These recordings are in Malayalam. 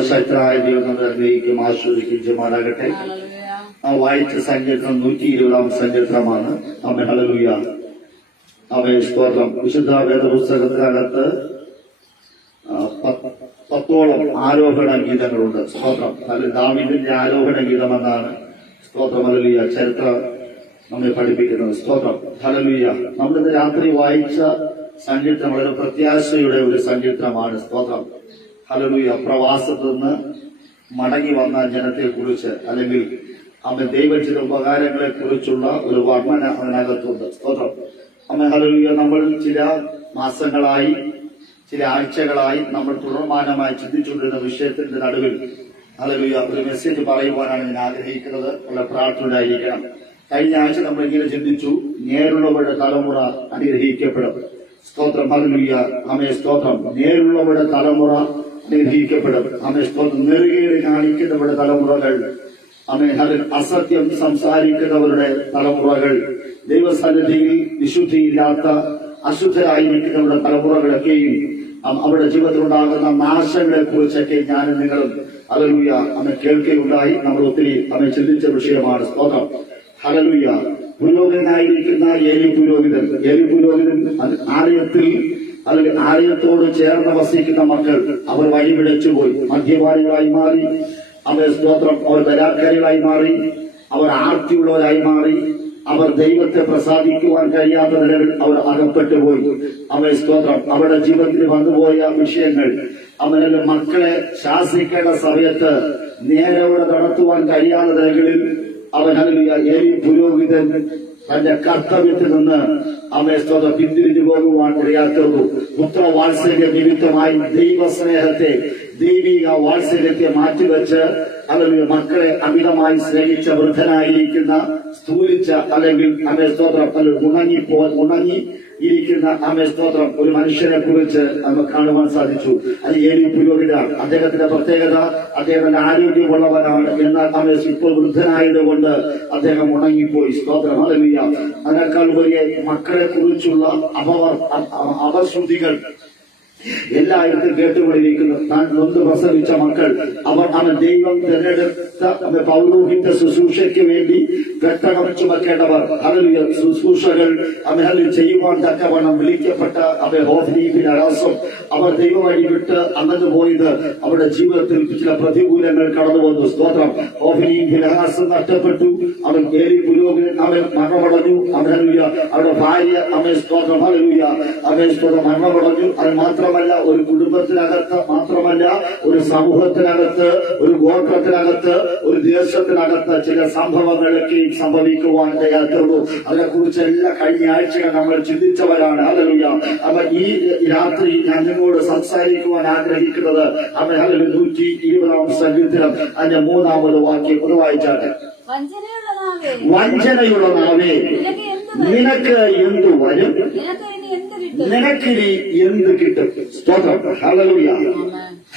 സർവശക്തനായ ദൈവം നമ്മൾ അനുഗ്രഹിക്കും ആസ്വദിക്കുമാറാകട്ടെ. ആ വായിച്ച സങ്കീർത്തനം 120 സങ്കീർത്തനമാണ്. ആമേൻ, ഹല്ലേലൂയ. ആമേൻ, സ്തോത്രം. വിശുദ്ധ വേദപുസ്തകത്തിനകത്ത് 10ഓളം ആരോഹണ ഗീതങ്ങളുണ്ട്. സ്തോത്രം. ദാവീദിന്റെ ആരോഹണ ഗീതമെന്നാണ് സ്തോത്രം, ഹല്ലേലൂയ, ചരിത്രം നമ്മെ പഠിപ്പിക്കുന്നത്. സ്തോത്രം, ഹല്ലേലൂയ. നമ്മളിന്ന് രാത്രി വായിച്ച സങ്കീർത്തനം വളരെ പ്രത്യാശയുടെ ഒരു സങ്കീർത്തനമാണ്. സ്തോത്രം, ഹല്ലേലൂയ. പ്രവാസത്തിൽ നിന്ന് മടങ്ങി വന്ന ജനത്തെ കുറിച്ച് അല്ലെങ്കിൽ അവൻ ദൈവം ചെയ്ത ഉപകാരങ്ങളെ കുറിച്ചുള്ള ഒരു വർണ്ണന അതിനകത്തുണ്ട്. സ്തോത്രം, അമ്മ, ഹല്ലേലൂയ. നമ്മൾ ചില മാസങ്ങളായി, ചില ആഴ്ചകളായി നമ്മൾ തുടർമാനമായി ചിന്തിച്ചുകൊണ്ടിരുന്ന വിഷയത്തിന്റെ നടുവിൽ ഹല്ലേലൂയ ഒരു മെസ്സേജ് പറയുവാനാണ് ഞാൻ ആഗ്രഹിക്കുന്നത്. വളരെ പ്രാർത്ഥനയായിരിക്കണം. കഴിഞ്ഞ ആഴ്ച നമ്മൾ ഇങ്ങനെ ചിന്തിച്ചു, നേരുള്ളവരുടെ തലമുറ അനുഗ്രഹിക്കപ്പെടും. സ്തോത്രം, ഹല്ലേലൂയ. ആമേ, സ്തോത്രം. നേരുള്ളവരുടെ തലമുറ അനുഗ്രഹിക്കപ്പെടും. ആമേ, സ്തോത്രം. നെറുകേട് കാണിക്കുന്നവരുടെ തലമുറകൾ, ആമേ, അസത്യം സംസാരിക്കുന്നവരുടെ തലമുറകൾ, ദൈവസന്നിധിയിൽ വിശുദ്ധിയില്ലാത്ത അശുദ്ധരായിരിക്കുന്നവരുടെ തലമുറകളൊക്കെയും അവരുടെ ജീവിതത്തിലുണ്ടാകുന്ന നാശങ്ങളെ കുറിച്ചൊക്കെ ഞാനും നിങ്ങളും ഹല്ലേലൂയ അന്ന് കേൾക്കുകയുണ്ടായി. നമ്മൾ ഒത്തിരി അന്ന് ചിന്തിച്ച വിഷയമാണ്. സ്തോത്രം, ഹല്ലേലൂയ. പുരോഹിതനായിരിക്കുന്ന ഏലി പുരോഹിതൻ ആലയത്തിൽ അല്ലെങ്കിൽ ആലയത്തോട് ചേർന്ന് വസിക്കുന്ന മക്കൾ അവർ വഴിപിഴച്ചുപോയി, മദ്യപാനികളായി മാറി. അവർ സ്തോത്രം, അവർ ബലാത്കാരികളായി മാറി, അവർ ആർത്തിയുള്ളവരായി മാറി, അവർ ദൈവത്തെ പ്രസാദിക്കുവാൻ കഴിയാത്ത നിലയിൽ അവർ അകപ്പെട്ടുപോയി. അവർ സ്തോത്രം, അവരുടെ ജീവിതത്തിൽ വന്നുപോയ വിഷയങ്ങൾ, അവരുടെ മക്കളെ ശാസിക്കേണ്ട സമയത്ത് നേരോടെ നടത്തുവാൻ കഴിയാത്ത നിലകളിൽ അവൻ ഏലി പുരോഹിതൻ തന്റെ കർത്തവ്യത്തിൽ നിന്ന് അവനെ സ്തോത്രം പിന്തിരിഞ്ഞു പോകുവാൻ ഇടയാക്കുന്നു. പുത്രവാത്സല്യ നിമിത്തമായി ദൈവസ്നേഹത്തെ, ദൈവിക വാത്സല്യത്തെ മാറ്റിവെച്ച് അല്ലെങ്കിൽ മക്കളെ അമിതമായി സ്നേഹിച്ച വൃദ്ധനായിരിക്കുന്ന, സ്ഥൂലിച്ച അല്ലെങ്കിൽ അമേ സ്തോത്രം ഉണങ്ങി ഇരിക്കുന്ന അമേ സ്തോത്രം ഒരു മനുഷ്യനെ കുറിച്ച് നമുക്ക് കാണുവാൻ സാധിച്ചു. അത് ഏലി പുരോഹിതനാണ്. അദ്ദേഹത്തിന്റെ പ്രത്യേകത, അദ്ദേഹത്തിന്റെ ആരോഗ്യമുള്ളവനാണ്. എന്നാൽ അമേ ഇപ്പോൾ വൃദ്ധനായതുകൊണ്ട് അദ്ദേഹം ഉണങ്ങിപ്പോയി. സ്തോത്രം, ഹല്ലേലൂയ. അതിനേക്കാൾ വലിയ മക്കളെ കുറിച്ചുള്ള അപശുദ്ധികൾ എല്ലായിടത്തും കേട്ടുകൊണ്ടിരിക്കുന്നു. താൻ നൊന്ത് പ്രസവിച്ച മക്കൾ, അവൻ ദൈവം തിരഞ്ഞെടുത്ത പൗരോഹിത്യ ശുശ്രൂഷയ്ക്ക് വേണ്ടി രക്തകം ചുമക്കേണ്ടവർ, ഹല്ലേലൂയ, ശുശ്രൂഷകൾ ചെയ്യുവാൻ തക്കവണ്ണം വിളിക്കപ്പെട്ട ഹോഫ്നിയും അവർ ദൈവം വഴി വിട്ട് അന്നു പോയത് അവരുടെ ജീവിതത്തിൽ ചില പ്രതികൂലങ്ങൾ കടന്നു വന്നു. സ്തോത്രം, ഹോഫ്നിയും ഫിനെഹാസും നഷ്ടപ്പെട്ടു. അവൻ ഏലി പുരോഹിതൻ അവൻ മരണമടഞ്ഞു. ഹല്ലേലൂയ. അവരുടെ ഭാര്യ സ്തോത്രം, ഹല്ലേലൂയ, സ്തോത്രം മരണമടഞ്ഞു. അത് മാത്രമല്ല, ഒരു കുടുംബത്തിനകത്ത് മാത്രമല്ല, ഒരു സമൂഹത്തിനകത്ത്, ഒരു ഗോത്രത്തിനകത്ത്, ഒരു ദേശത്തിനകത്ത് ചില സംഭവങ്ങളൊക്കെയും സംഭവിക്കുവാൻ ഇടയാത്തുള്ളൂ. അതിനെക്കുറിച്ച് എല്ലാ കഴിഞ്ഞ ആഴ്ചകൾ നമ്മൾ ചിന്തിച്ചവരാണ്. ഹല്ലേലൂയ. അപ്പൊ ഈ രാത്രി ഞാൻ നിങ്ങളോട് സംസാരിക്കുവാൻ ആഗ്രഹിക്കുന്നത് 120 സങ്കീർത്തനം അതിന്റെ 3-ാമത് വാക്യം ഒന്ന് വായിച്ചാട്ടെ. വഞ്ചനയുള്ള നാവേ, നിനക്ക് എന്തു വരും, നിനക്കിനി എന്ത് കിട്ടും. സ്തോത്രം, ഹല്ലേലൂയ,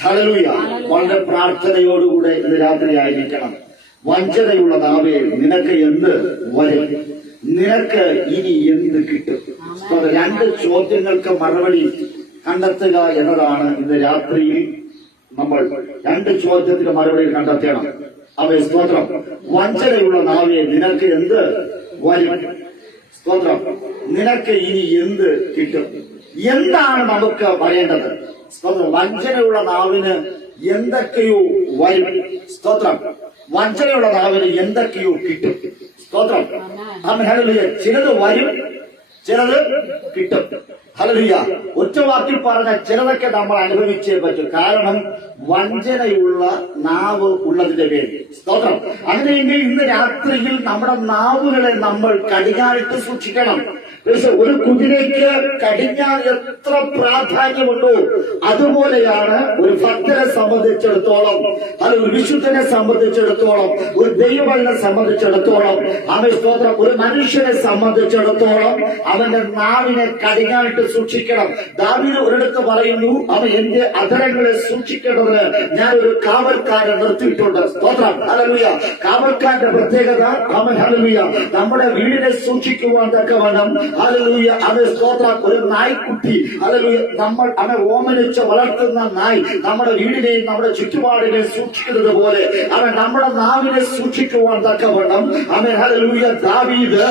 ഹല്ലേലൂയ. വളരെ പ്രാർത്ഥനയോടുകൂടെ ഇന്ന് രാത്രി ആയിരിക്കണം. വഞ്ചനയുള്ള നാവേ, നിനക്ക് എന്ത് വരും, നിനക്ക് ഇനി എന്ത് കിട്ടും. രണ്ട് ചോദ്യങ്ങൾക്ക് മറുപടി കണ്ടെത്തുക എന്നതാണ് ഇന്ന് രാത്രിയിൽ നമ്മൾ. രണ്ട് ചോദ്യത്തിന് മറുപടി കണ്ടെത്തണം. അവയെ സ്തോത്രം, വഞ്ചനയുള്ള നാവേ, നിനക്ക് എന്ത് വരും, സ്തോത്രം, നിനക്ക് ഇനി എന്ത് കിട്ടും. എന്താണ് നമുക്ക് പറയേണ്ടത്? സ്തോത്രം, വഞ്ചനയുള്ള നാവിന് എന്തൊക്കെയോ വരും. സ്തോത്രം, വഞ്ചനയുള്ള നാവിന് എന്തൊക്കെയോ കിട്ടും. സ്തോത്രം, ഹല്ലേലൂയ. ചിലത് വരും, ചിലത് കിട്ടും. ഹല്ലേലൂയ. ഒറ്റ വാക്കിൽ പറഞ്ഞ ചിലതൊക്കെ നമ്മൾ അനുഭവിച്ചേ പറ്റും. കാരണം വഞ്ചനയുള്ള നാവ് ഉള്ളതിന്റെ പേര്. സ്തോത്രം. അങ്ങനെയെങ്കിൽ ഇന്ന് രാത്രിയിൽ നമ്മുടെ നാവുകളെ നമ്മൾ കടിഞ്ഞാണിട്ട് സൂക്ഷിക്കണം. ഒരു കുതിരയ്ക്ക് കടിഞ്ഞാൻ എത്ര പ്രാധാന്യമുണ്ടോ അതുപോലെയാണ് ഒരു ഭക്തനെ സംബന്ധിച്ചിടത്തോളം, അത് ഒരു വിശുദ്ധനെ സംബന്ധിച്ചിടത്തോളം, ഒരു ദൈവനെ സംബന്ധിച്ചിടത്തോളം, അവൻ സ്തോത്രം, ഒരു മനുഷ്യനെ സംബന്ധിച്ചിടത്തോളം അവന്റെ നാവിനെ കടിഞ്ഞാണിട്ട് സൂക്ഷിക്കണം. ദാവീദ് ഒരിടത്ത് പറയുന്നു, അവൻ എന്റെ അധരങ്ങളെ സൂക്ഷിക്കേണ്ടത് ഞാൻ ഒരു കാവൽക്കാരൻ നിർത്തിയിട്ടുണ്ട്. സ്തോത്രം, ഹല്ലേലൂയ. കാവൽക്കാരന്റെ പ്രത്യേകത, അവൻ ഹല്ലേലൂയ, നമ്മുടെ വീടിനെ സൂക്ഷിക്കുവാൻ തക്കവണ്ണം ഹല്ലേലൂയ. അവൻ സ്തോത്രം ഒരു നായ്ക്കുട്ടി, ഹല്ലേലൂയ, നമ്മൾ അവനെ ഓമനിച്ച് വളർത്തുന്ന നായ് നമ്മുടെ വീടിനെയും നമ്മുടെ ചുറ്റുപാടിനെയും സൂക്ഷിക്കുന്നത് പോലെ അവൻ നമ്മുടെ നാവിനെ സൂക്ഷിക്കുവാൻ തക്കവണ്ണം അവൻ ഹല്ലേലൂയ ദാവീദ്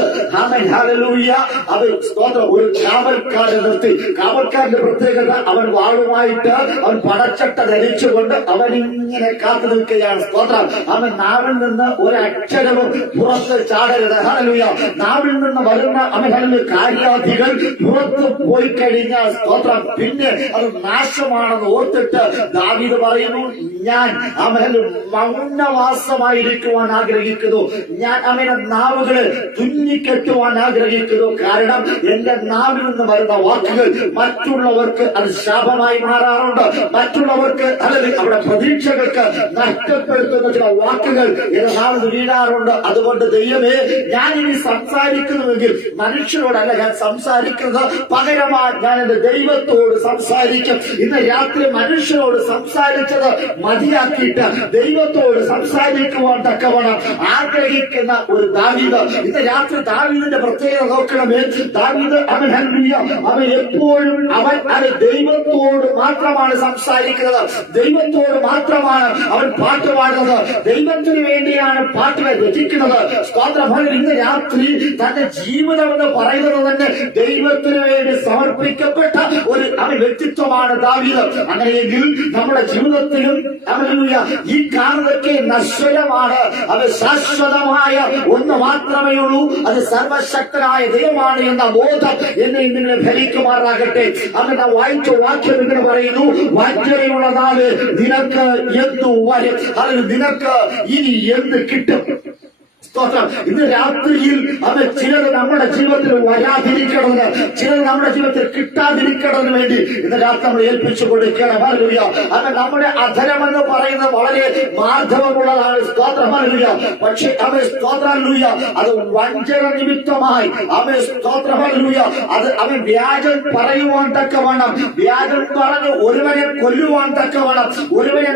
അവൻ ഹല്ലേലൂയ അവൻ സ്തോത്രം ഒരു കാവൽക്കാരനെ നിർത്തി. കാവൽക്കാരന്റെ പ്രത്യേകത അവൻ വാളുമായിട്ട് അവൻ പടച്ചട്ട ധരിച്ചുകൊണ്ട് അവനിങ്ങനെ കാത്തു നിൽക്കുകയാണ്. സ്തോത്രം. അവൻ നാവിൽ നിന്ന് ഒരക്ഷരവും പുറത്ത് ചാടരുത്. ഹല്ലേലൂയ. നാവിൽ നിന്ന് വരുന്ന അവൻ ഹല്ലേലൂയ കാര്യാദികൾ പുറത്ത് പോയി കഴിഞ്ഞാൽ സ്തോത്രം പിന്നെ അത് നാശമാണെന്ന് ഓർത്തിട്ട് ദാവീദ് പറയുന്നു, ഞാൻ അവന് മൗനവാസമായിരിക്കുവാൻ ആഗ്രഹിക്കുന്നു. ഞാൻ അവനെ നാവുകളെ തുന്നിക്കെട്ടുവാൻ ആഗ്രഹിക്കുന്നു. കാരണം എന്റെ നാവിൽ നിന്ന് വരുന്ന വാക്കുകൾ മറ്റുള്ളവർക്ക് അത് ശാപമായി മാറാറുണ്ട്. മറ്റുള്ളവർക്ക് അല്ലെങ്കിൽ അവരുടെ പ്രതീക്ഷകൾക്ക് നഷ്ടപ്പെടുത്തുന്ന ചില വാക്കുകൾ എന്റെ നാവിൽ വീഴാറുണ്ട്. അതുകൊണ്ട് ദൈവമേ, ഞാൻ ഇനി സംസാരിക്കുന്നുവെങ്കിൽ മനുഷ്യരോടല്ല ഞാൻ സംസാരിക്കുന്നത്, പകരമായി ഞാൻ എന്റെ ദൈവത്തോട് സംസാരിക്കും. ഇന്ന് രാത്രി മനുഷ്യരോട് സംസാരിച്ചത് മതിയാക്കിയിട്ട് ദൈവത്തോട് സംസാരിക്കുവാൻ തക്കവണ്ണം ആഗ്രഹിക്കുന്ന ഒരു ദാവീദ്. ഇന്ന് രാത്രി ദാവീദിന്റെ പ്രത്യേകത നോക്കണമേ. ദാവീദ് അവൻ ഹല്ലേലൂയ അവൻ എപ്പോഴും അവൻ ദൈവത്തോട് മാത്രമാണ് സംസാരിക്കുന്നത്. ദൈവത്തോട് മാത്രമാണ് അവൻ പാട്ട് പാടുന്നത്. ദൈവത്തിന് വേണ്ടിയാണ് പാട്ടുകൾ രചിക്കുന്നത്. സ്തോത്രം. ഇന്ന് രാത്രി തന്റെ ജീവിതം എന്ന് പറയുന്നത് തന്നെ ദൈവത്തിന് വേണ്ടി സമർപ്പിക്കപ്പെട്ട ഒരു അവൻ വ്യക്തിത്വമാണ് ദാവീദ്. അങ്ങനെയെങ്കിൽ നമ്മുടെ ജീവിതത്തിലും ഹല്ലേലൂയ ഈ കാണുന്നതൊക്കെ നശ്വരമാണ്. അത് ശാശ്വതമായ ഒന്ന് മാത്രമേ ഉള്ളൂ. അത് സർവശക്തനായ ദൈവമാണ് എന്ന ബോധം എന്നെ നിങ്ങളെ ഭരിക്കുമാറാകട്ടെ. അങ്ങനെ വായിച്ച വാക്യം നിങ്ങൾ പറയുന്നു, വഞ്ചനയുള്ള നാള് നിനക്ക് എന്തു വരും, അല്ലെങ്കിൽ നിനക്ക് ഇനി എന്ത് കിട്ടും. സ്തോത്രം. ഇന്ന് രാത്രിയിൽ അവൻ ചിലത് നമ്മുടെ ജീവിതത്തിൽ വരാതിരിക്കണമെന്ന്, ചിലത് നമ്മുടെ ജീവിതത്തിൽ കിട്ടാതിരിക്കണമെന്ന് വേണ്ടി ഇന്ന് രാത്രി നമ്മൾ ഏൽപ്പിച്ചു കൊടുക്കണം. ഹല്ലേലൂയ. അവൻ നമ്മുടെ അധരമെന്ന് പറയുന്നത് വളരെ മാർദ്ദവമുള്ളതാണ്. സ്തോത്രം. ഹല്ലേലൂയ. പക്ഷെ അവൻ സ്തോത്രം ഹല്ലേലൂയ അത് വഞ്ചന നിമിത്തമായി അവൻ സ്തോത്രം ഹല്ലേലൂയ അത് അവൻ വ്യാജം പറയുവാൻ തക്കവണ്ണം, വ്യാജം പറഞ്ഞ് ഒരുവനെ കൊല്ലുവാൻ തക്കവണ്ണം, ഒരുവനെ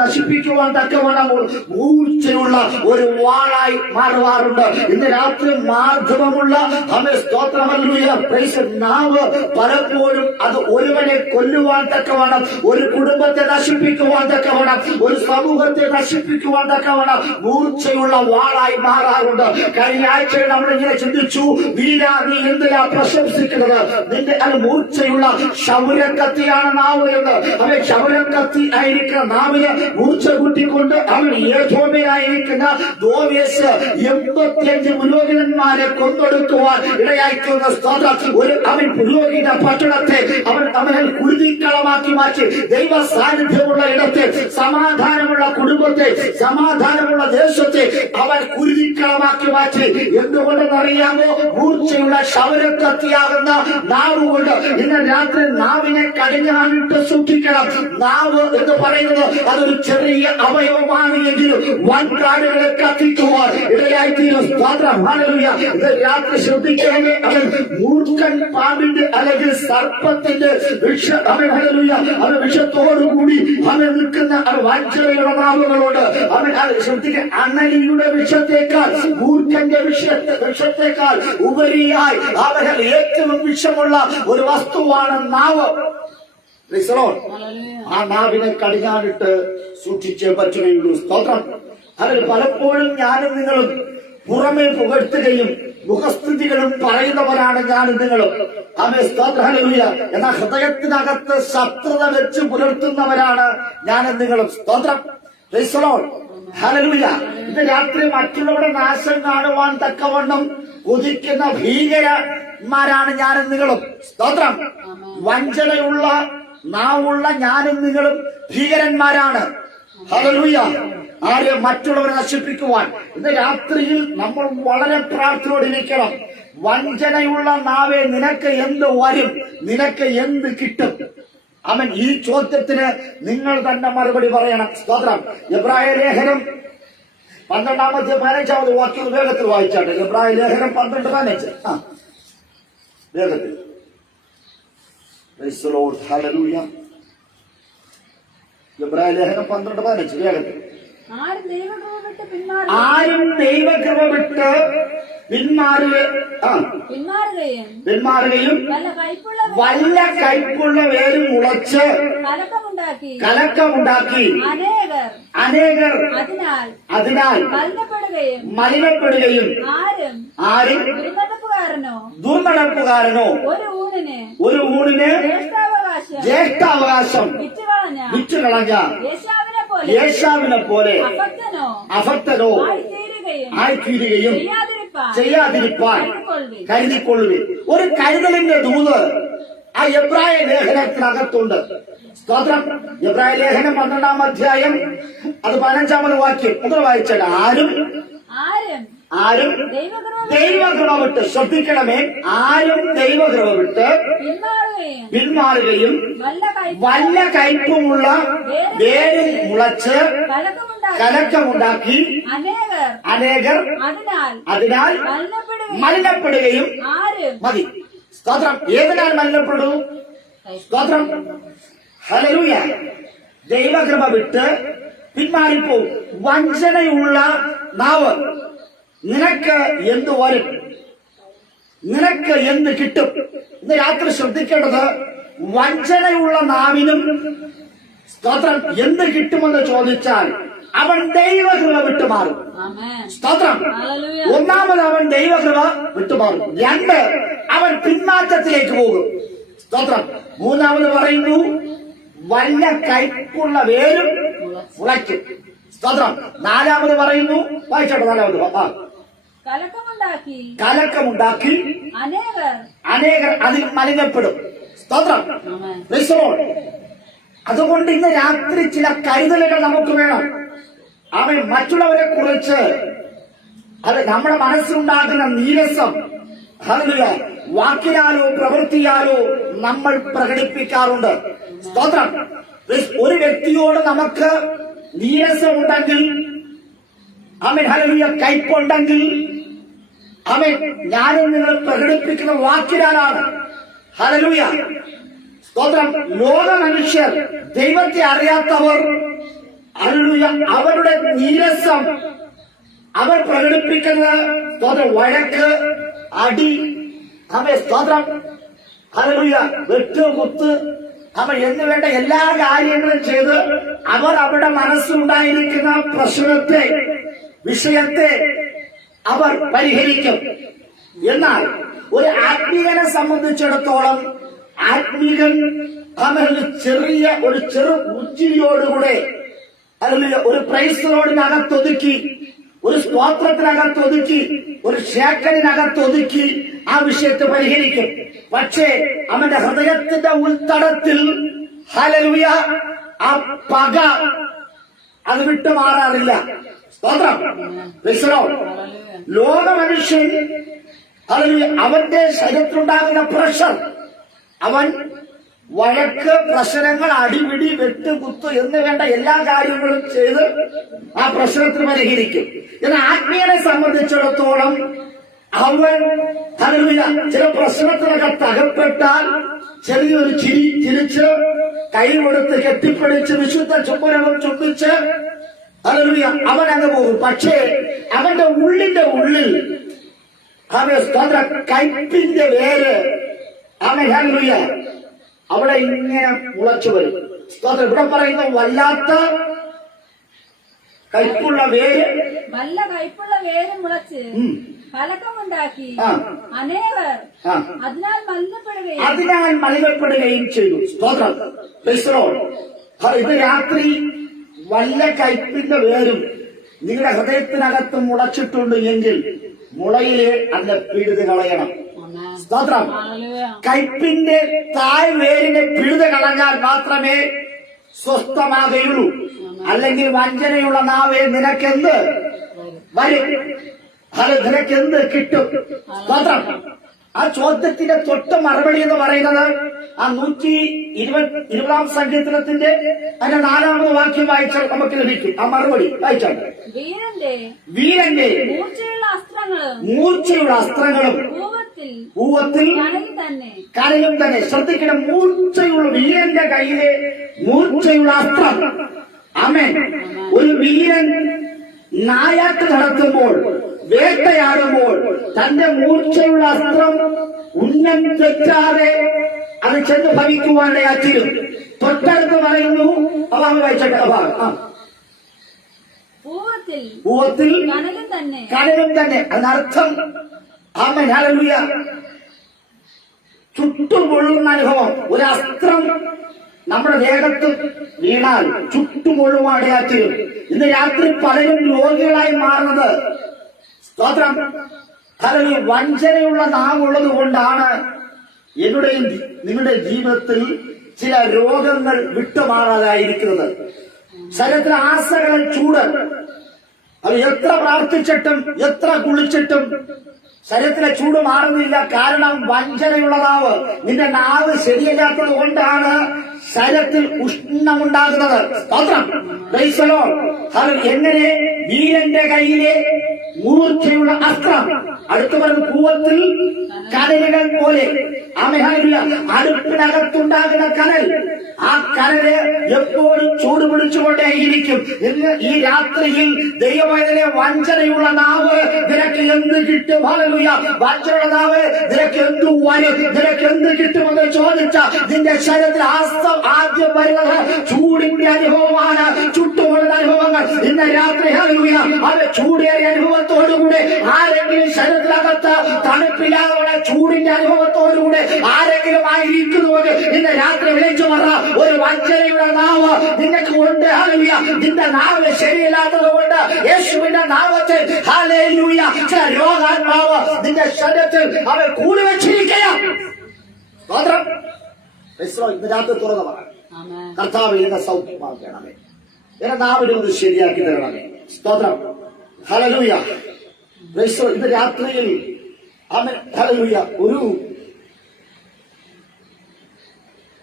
നശിപ്പിക്കുവാൻ തക്കവണ്ണം മൂർച്ചയുള്ള ഒരു വാള മാറുവാറുണ്ട്. ഇന്ന് രാത്രി മാർദ്ദവമുള്ള അവൻ സ്തോത്രം ഹല്ലേലൂയ പ്രൈസ് നാവ് പലപ്പോഴും അത് ഒരുവനെ കൊല്ലുവാൻ തക്കവണ്ണം, ഒരു കുടുംബത്തെ നശിപ്പിക്കുവാൻ തക്കവണ്ണം, ഒരു സമൂഹത്തെ നശിപ്പിക്കുവാൻ തക്കവണ്ണം മൂർച്ചയുള്ള വാളായി മാറാറുണ്ട്. കഴിഞ്ഞ ആഴ്ചയിൽ നമ്മളിങ്ങനെ ചിന്തിച്ചു, വീര നീ എന്തിനാ പ്രശംസിക്കുന്നത്, നിന്റെ അത് മൂർച്ചയുള്ള ക്ഷൗരക്കത്തിയാണ് നാവ് എന്ന്. അവൻ ക്ഷൗരക്കത്തി ആയിരിക്കുന്ന നാവിന് മൂർച്ച കൂട്ടിക്കൊണ്ട് അവൻ ഏതോമിനായിരിക്കുന്ന 85 പുരോഹിതന്മാരെ കൊന്നൊടുക്കുവാൻ ഇടയായിക്കുന്ന സ്തോത്രം. ഒരു അവൻ പുരോഹിത പട്ടണത്തെ അവൻ കുരുതിക്കളമാക്കി മാറ്റി. ദൈവ സാന്നിധ്യമുള്ള ഇടത്തെ, സമാധാനമുള്ള കുടുംബത്തെ, സമാധാനമുള്ള ദേശത്തെ അവൻ കുരുതിക്കളമാക്കി മാറ്റി. എന്തുകൊണ്ടെന്നറിയാമോ? മൂർച്ചയുള്ള ക്ഷൗരക്കത്തിയാകുന്ന നാവ് കൊണ്ട്. ഇന്ന് രാത്രി നാവിനെ കടിഞ്ഞാണിട്ട് സൂക്ഷിക്കണം. നാവ് എന്ന് പറയുന്നത് അതൊരു ചെറിയ അവയവമാണ് എങ്കിലും വൻകാടുകളെ കത്തിക്കുവാൻ ഇടയായിത്തീരും. സ്തോത്രം. ഹല്ലേലൂയ. ഇത് രാത്രി ശ്രദ്ധിക്കണമേ. അവൻ മൂർഖൻ പാമ്പിന്റെ അല്ലെങ്കിൽ സർപ്പത്തിന്റെ അവൻ ഹല്ലേലൂയ അവൻ വിഷത്തോടുകൂടി അവൻ നിൽക്കുന്ന വഞ്ചനയുടെ നാവുകളോട് അവൻ ശ്രദ്ധിക്കുക. അണലിയുടെ വിഷത്തേക്കാൾ, മൂർഖന്റെ വിഷത്തേക്കാൾ ഉപരിയായി അവൻ ഏറ്റവും വിഷമുള്ള ഒരു വസ്തുവാണ് നാവ്. ആ നാവിനെ കടിഞ്ഞാണിട്ട് സൂക്ഷിച്ചേ പറ്റുകയുള്ളൂ. സ്തോത്രം. അതിൽ പലപ്പോഴും ഞാനും നിങ്ങളും പുറമെ പുകഴ്ത്തുകയും മുഖസ്ഥിതികളും പറയുന്നവരാണ് ഞാനും നിങ്ങളും. ആമേൻ. സ്തോത്രം. ഹല്ലേലൂയ. എന്നാൽ ഹൃദയത്തിനകത്ത് ശത്രുത വെച്ച് പുലർത്തുന്നവരാണ് ഞാനും നിങ്ങളും. സ്തോത്രം. Price the lord. ഹല്ലേലൂയ. ഇന്ന് രാത്രി മറ്റുള്ളവരുടെ നാശം കാണുവാൻ തക്കവണ്ണം കൊതിക്കുന്ന ഭീകരന്മാരാണ് ഞാനും നിങ്ങളും. സ്തോത്രം. വഞ്ചനയുള്ള നാവുള്ള ഞാനും നിങ്ങളും ഭീകരന്മാരാണ്. ഹല്ലേലൂയ. ആരെ മറ്റുള്ളവരെ നശിപ്പിക്കുവാൻ. ഇന്ന് രാത്രിയിൽ നമ്മൾ വളരെ പ്രാർത്ഥനയോടിരിക്കണം. വഞ്ചനയുള്ള നാവേ നിനക്ക് എന്ത് വരും, നിനക്ക് എന്ത് കിട്ടും? അവൻ ഈ ചോദ്യത്തിന് നിങ്ങൾ തന്നെ മറുപടി പറയണം. സ്തോത്രം. എബ്രായ ലേഖനം 12-15 വാക്യം വേഗത്തിൽ വായിച്ചാട്ടെ. എബ്രായ ലേഖനം 12-15 വേഗത്തിൽ. Price the lord. ഹല്ലേലൂയ. എബ്രായ ലേഖനം 12-15 വേഗത്തിൽ. ആരും ദൈവകൃപ വിട്ട് പിന്മാറുകയും വല്ല കയ്പുള്ള വേരും മുളച്ച് കലക്കമുണ്ടാക്കി അനേകർ അതിനാൽ മലിനപ്പെടുകയും ആരും ദുർനടപ്പുകാരനോ ഒരു ഊണിന് ജ്യേഷ്ഠാവകാശം വിറ്റുകളഞ്ഞ യേശാവിനെ പോലെ അഭക്തനോ ആയിത്തീരുകയും ചെയ്യാതിരിപ്പാൻ കരുതിക്കൊള്ളുവിൻ. ഒരു കരുതലിന്റെ ദൂത് ആ എബ്രായ ലേഖനത്തിനകത്തുണ്ട്. സ്തോത്രം. എബ്രായ ലേഖനം 12-ാം അധ്യായം അത് 15-ാമത് വാക്യം മുതൽ വായിച്ചാൽ ആരും ദൈവകൃപ വിട്ട്, ശ്രദ്ധിക്കണമേ, ആരും ദൈവകൃപ വിട്ട് പിന്മാറുകയും വല്ല കയ്പുമുള്ള വേരിൽ മുളച്ച് കലക്കമുണ്ടാക്കി അനേകർ അതിനാൽ മലിനപ്പെടുകയും മതി. സ്തോത്രം. ഏതിനാൽ മലിനപ്പെടൂ? സ്തോത്രം. ഹല്ലേലൂയ. ദൈവകൃപ വിട്ട് പിന്മാറിപ്പോവും. വഞ്ചനയുള്ള നാവ് നിനക്ക് എന്ത് വരും? നിനക്ക് എന്ത് കിട്ടും? ഇന്ന് രാത്രി ശ്രദ്ധിക്കേണ്ടത്, വഞ്ചനയുള്ള നാവിനും സ്തോത്രം എന്ത് കിട്ടുമെന്ന് ചോദിച്ചാൽ അവൻ ദൈവകൃപ വിട്ടുമാറും. സ്തോത്രം. ഒന്നാമത് അവൻ ദൈവകൃപ വിട്ടുമാറും. 2 അവൻ പിന്മാറ്റത്തിലേക്ക് പോകും. സ്തോത്രം. 3-ാമത് പറയുന്നു, വല്ല കയ്പുള്ള വേരും മുളയ്ക്കും. സ്തോത്രം. 4-ാമത് പറയുന്നു, വായിച്ചോട്ടെ. 4-ാമത് കലക്കമുണ്ടാക്കി അനേകർ അതിൽ മലിനപ്പെടും. സ്തോത്രം. അതുകൊണ്ട് ഇന്ന് രാത്രി ചില കരുതലുകൾ നമുക്ക് വേണം. അവൻ മറ്റുള്ളവരെ കുറിച്ച് അത് നമ്മുടെ മനസ്സിലുണ്ടാകുന്ന നീരസം വാക്കിനാലോ പ്രവൃത്തിയാലോ നമ്മൾ പ്രകടിപ്പിക്കാറുണ്ട്. സ്തോത്രം. ഒരു വ്യക്തിയോട് നമുക്ക് നീരസമുണ്ടെങ്കിൽ, അവൻ ഹല്ലേലൂയ കയ്പുണ്ടെങ്കിൽ, അവൻ ഞാനും നിങ്ങൾ പ്രകടിപ്പിക്കുന്ന വാക്കിനാലാണ്. ഹല്ലേലൂയ. സ്തോത്രം. ലോക മനുഷ്യർ, ദൈവത്തെ അറിയാത്തവർ, ഹല്ലേലൂയ, അവരുടെ നീരസം അവർ പ്രകടിപ്പിക്കുന്നത് സ്തോത്രം വഴക്ക്, അടി, സ്തോത്രം, ഹല്ലേലൂയ, വെട്ടുകുത്ത്, അവർ എന്ന് വേണ്ട എല്ലാ കാര്യങ്ങളും ചെയ്ത് അവർ അവരുടെ മനസ്സിലുണ്ടായിരിക്കുന്ന പ്രശ്നത്തെ, വിഷയത്തെ അവർ പരിഹരിക്കും. എന്നാൽ ഒരു ആത്മീയനെ സംബന്ധിച്ചിടത്തോളം ആത്മീകൻ അവന് ഒരു ചെറു ഉച്ചിരിയോടുകൂടെ അല്ലെങ്കിൽ ഒരു പ്രൈസ്തലോടിനകത്തൊതുക്കി, ഒരു സ്തോത്രത്തിനകത്തൊതുക്കി, ഒരു ഷേക്കലിനകത്തൊതുക്കി ആ വിഷയത്തെ പരിഹരിക്കും. പക്ഷേ അവന്റെ ഹൃദയത്തിന്റെ ഉൾത്തടത്തിൽ ഹല്ലേലൂയ ആ പക അത് വിട്ടുമാറാറില്ല. സ്തോത്രം. ലോക മനുഷ്യൻ അവന്റെ ശരീരത്തിലുണ്ടാകുന്ന പ്രഷർ, അവൻ വഴക്ക്, പ്രശ്നങ്ങൾ, അടിപിടി, വെട്ടുകുത്ത് എന്ന് വേണ്ട എല്ലാ കാര്യങ്ങളും ചെയ്ത് ആ പ്രശ്നത്തിന് പരിഹരിക്കും. എന്നാൽ ആത്മീയനെ സംബന്ധിച്ചിടത്തോളം അവൻ ചില പ്രശ്നത്തിനൊക്കെ അകപ്പെട്ടാൽ ചെറിയൊരു ചിരിച്ച് കൈ കൊടുത്ത് കെട്ടിപ്പിടിച്ച് വിശുദ്ധ ചുംബനം ചുംബിച്ച് അവൻ അങ്ങ് പോകും. പക്ഷേ അവന്റെ ഉള്ളിന്റെ ഉള്ളിൽ കയ്പിന്റെ വേര് ഹല്ലേലൂയ അവിടെ ഇങ്ങനെ മുളച്ചു വരും. സ്തോത്രം. ഇവിടെ പറയുന്ന വല്ലാത്ത കയ്പുള്ള വേര് മുളച്ച് കലക്കമുണ്ടാക്കി അതിനാൽ മലിനപ്പെടുകയും ചെയ്തു. സ്തോത്രം. ഇത് രാത്രി വല്ല കയ്പിന്റെ വേരും നിങ്ങളുടെ ഹൃദയത്തിനകത്ത് മുളച്ചിട്ടുണ്ട് എങ്കിൽ മുളയിലെ അതിനെ പിഴുത് കളയണം. സ്തോത്രം. കയ്പിന്റെ തായ് വേരിനെ പിഴുത് കളഞ്ഞാൽ മാത്രമേ സ്വസ്ഥമാകുകയുള്ളൂ. അല്ലെങ്കിൽ വഞ്ചനയുള്ള നാവേ നിനക്കെന്ത് വരും? അത് നിനക്കെന്ത് കിട്ടും? സ്തോത്രം. ആ ചോദ്യത്തിന്റെ തൊട്ട് മറുപടി എന്ന് പറയുന്നത് ആ 120-ാം സങ്കീർത്തനത്തിന്റെ അതിന്റെ 4-ാമത് വാക്യം വായിച്ചാൽ നമുക്ക് ലഭിക്കും. ആ മറുപടി വായിച്ചാൽ വീരന്റെ മൂർച്ചയുള്ള അസ്ത്രങ്ങളും പൂവത്തിൽ കരയും തന്നെ. ശ്രദ്ധിക്കണം. മൂർച്ചയുള്ള വീരന്റെ കയ്യിലെ മൂർച്ചയുള്ള അസ്ത്രം ആമേൻ. ഒരു വീരൻ നായാട്ട് നടത്തുമ്പോൾ, വേട്ടയാടുമ്പോൾ തന്റെ മൂർച്ചയുള്ള അസ്ത്രം ഉന്നം തെറ്റാതെ അത് ചെന്ന് ഭവിക്കുവാനിടയാറ്റിലും തൊട്ടടുത്ത് പറയുന്നു. അതാണ് വായിച്ചോട്ടെ. പൂവത്തിൽ കനലും തന്നെ. അതിനർത്ഥം ആമേൻ ഹല്ലേലൂയ, ചുട്ടുപൊള്ളുന്ന അനുഭവം. ഒരു അസ്ത്രം നമ്മുടെ ദേഹത്ത് വീണാൽ ചുട്ടുപൊള്ളുവാനിടയാറ്റിലും. ഇന്ന് രാത്രി പലരും രോഗികളായി മാറുന്നത് സ്തോത്രം ഹല്ലേലൂയ വഞ്ചനയുള്ള നാവുള്ളത് കൊണ്ടാണ്. എന്നുടെയും നിങ്ങളുടെ ജീവിതത്തിൽ ചില രോഗങ്ങൾ വിട്ടുമാറാതായിരിക്കുന്നത്. ശരീരത്തിലെ ആസകളിൽ ചൂട്, അത് എത്ര പ്രാർത്ഥിച്ചിട്ടും എത്ര കുളിച്ചിട്ടും ശരീരത്തിലെ ചൂട് മാറുന്നില്ല. കാരണം വഞ്ചനയുള്ള നാവ്. നിന്റെ നാവ് ശരിയല്ലാത്തത് കൊണ്ടാണ് ശരീരത്തിൽ ഉഷ്ണമുണ്ടാകുന്നത്. സ്തോത്രം. Price the Lord. എങ്ങനെ വീരന്റെ കയ്യിലെ മൂർച്ചയുള്ള അസ്ത്രം, അടുത്ത് പറഞ്ഞ പൂവത്തിൽ കനലുകൾ പോലെ. അടുപ്പിനകത്തുണ്ടാകുന്ന കനൽ, ആ കനല് എപ്പോഴും ചൂട് പിടിച്ചുകൊണ്ടേയിരിക്കും. ഇന്ന് ഈ രാത്രിയിൽ ദൈവവേദന വഞ്ചനയുള്ള നാവ് നിനക്ക് എന്ത് കിട്ടും? ഹല്ലേലൂയ. വഞ്ചനയുള്ള നാവ് നിനക്ക് എന്തു വരും? നിനക്ക് എന്ത് കിട്ടുമെന്ന് ചോദിച്ച നിന്റെ ശരീരത്തിൽ ആദ്യം വരുന്നത് ചൂടിന്റെ അനുഭവമാണ്. ചുട്ടുകൊള്ളുന്ന അനുഭവങ്ങൾ. ഇന്ന് രാത്രി ഹല്ലേലൂയ അത് ചൂടേറിയ അനുഭവത്തോടുകൂടെ ആരെങ്കിലും ശരീരത്തിനകത്ത് തണുപ്പില്ലാതെ ചൂടിന്റെ അനുഭവത്തോടുകൂടെ ആരെങ്കിലും ആയിരിക്കുന്നുവെങ്കിൽ ഇന്ന് രാത്രി വിളിച്ചു പറ, ഒരു വഞ്ചനയുടെ നാവ് നിനക്ക് ഉണ്ട്. ഹല്ലേലൂയ. നിന്റെ നാവ് ശരിയില്ലാത്തത് കൊണ്ട് യേശുവിന്റെ നാമത്തിൽ ഹല്ലേലൂയ ചില രോഗാത്മാവ് നിന്റെ ശരീരത്തിൽ അവൻ കൂടി വെച്ചിരിക്കുകയാണ്. സ്തോത്രം. ഇന്ന് രാത്രി തുറന്നു പറ, കർത്താവ് എന്നെ സൗഖ്യമാക്കണമേ, എന്നെ നാവിനൊന്ന് ശരിയാക്കി തരണമേ. സ്തോത്രം. ഹല്ലേലൂയ. ഇന്ന് രാത്രിയിൽ ഹല്ലേലൂയ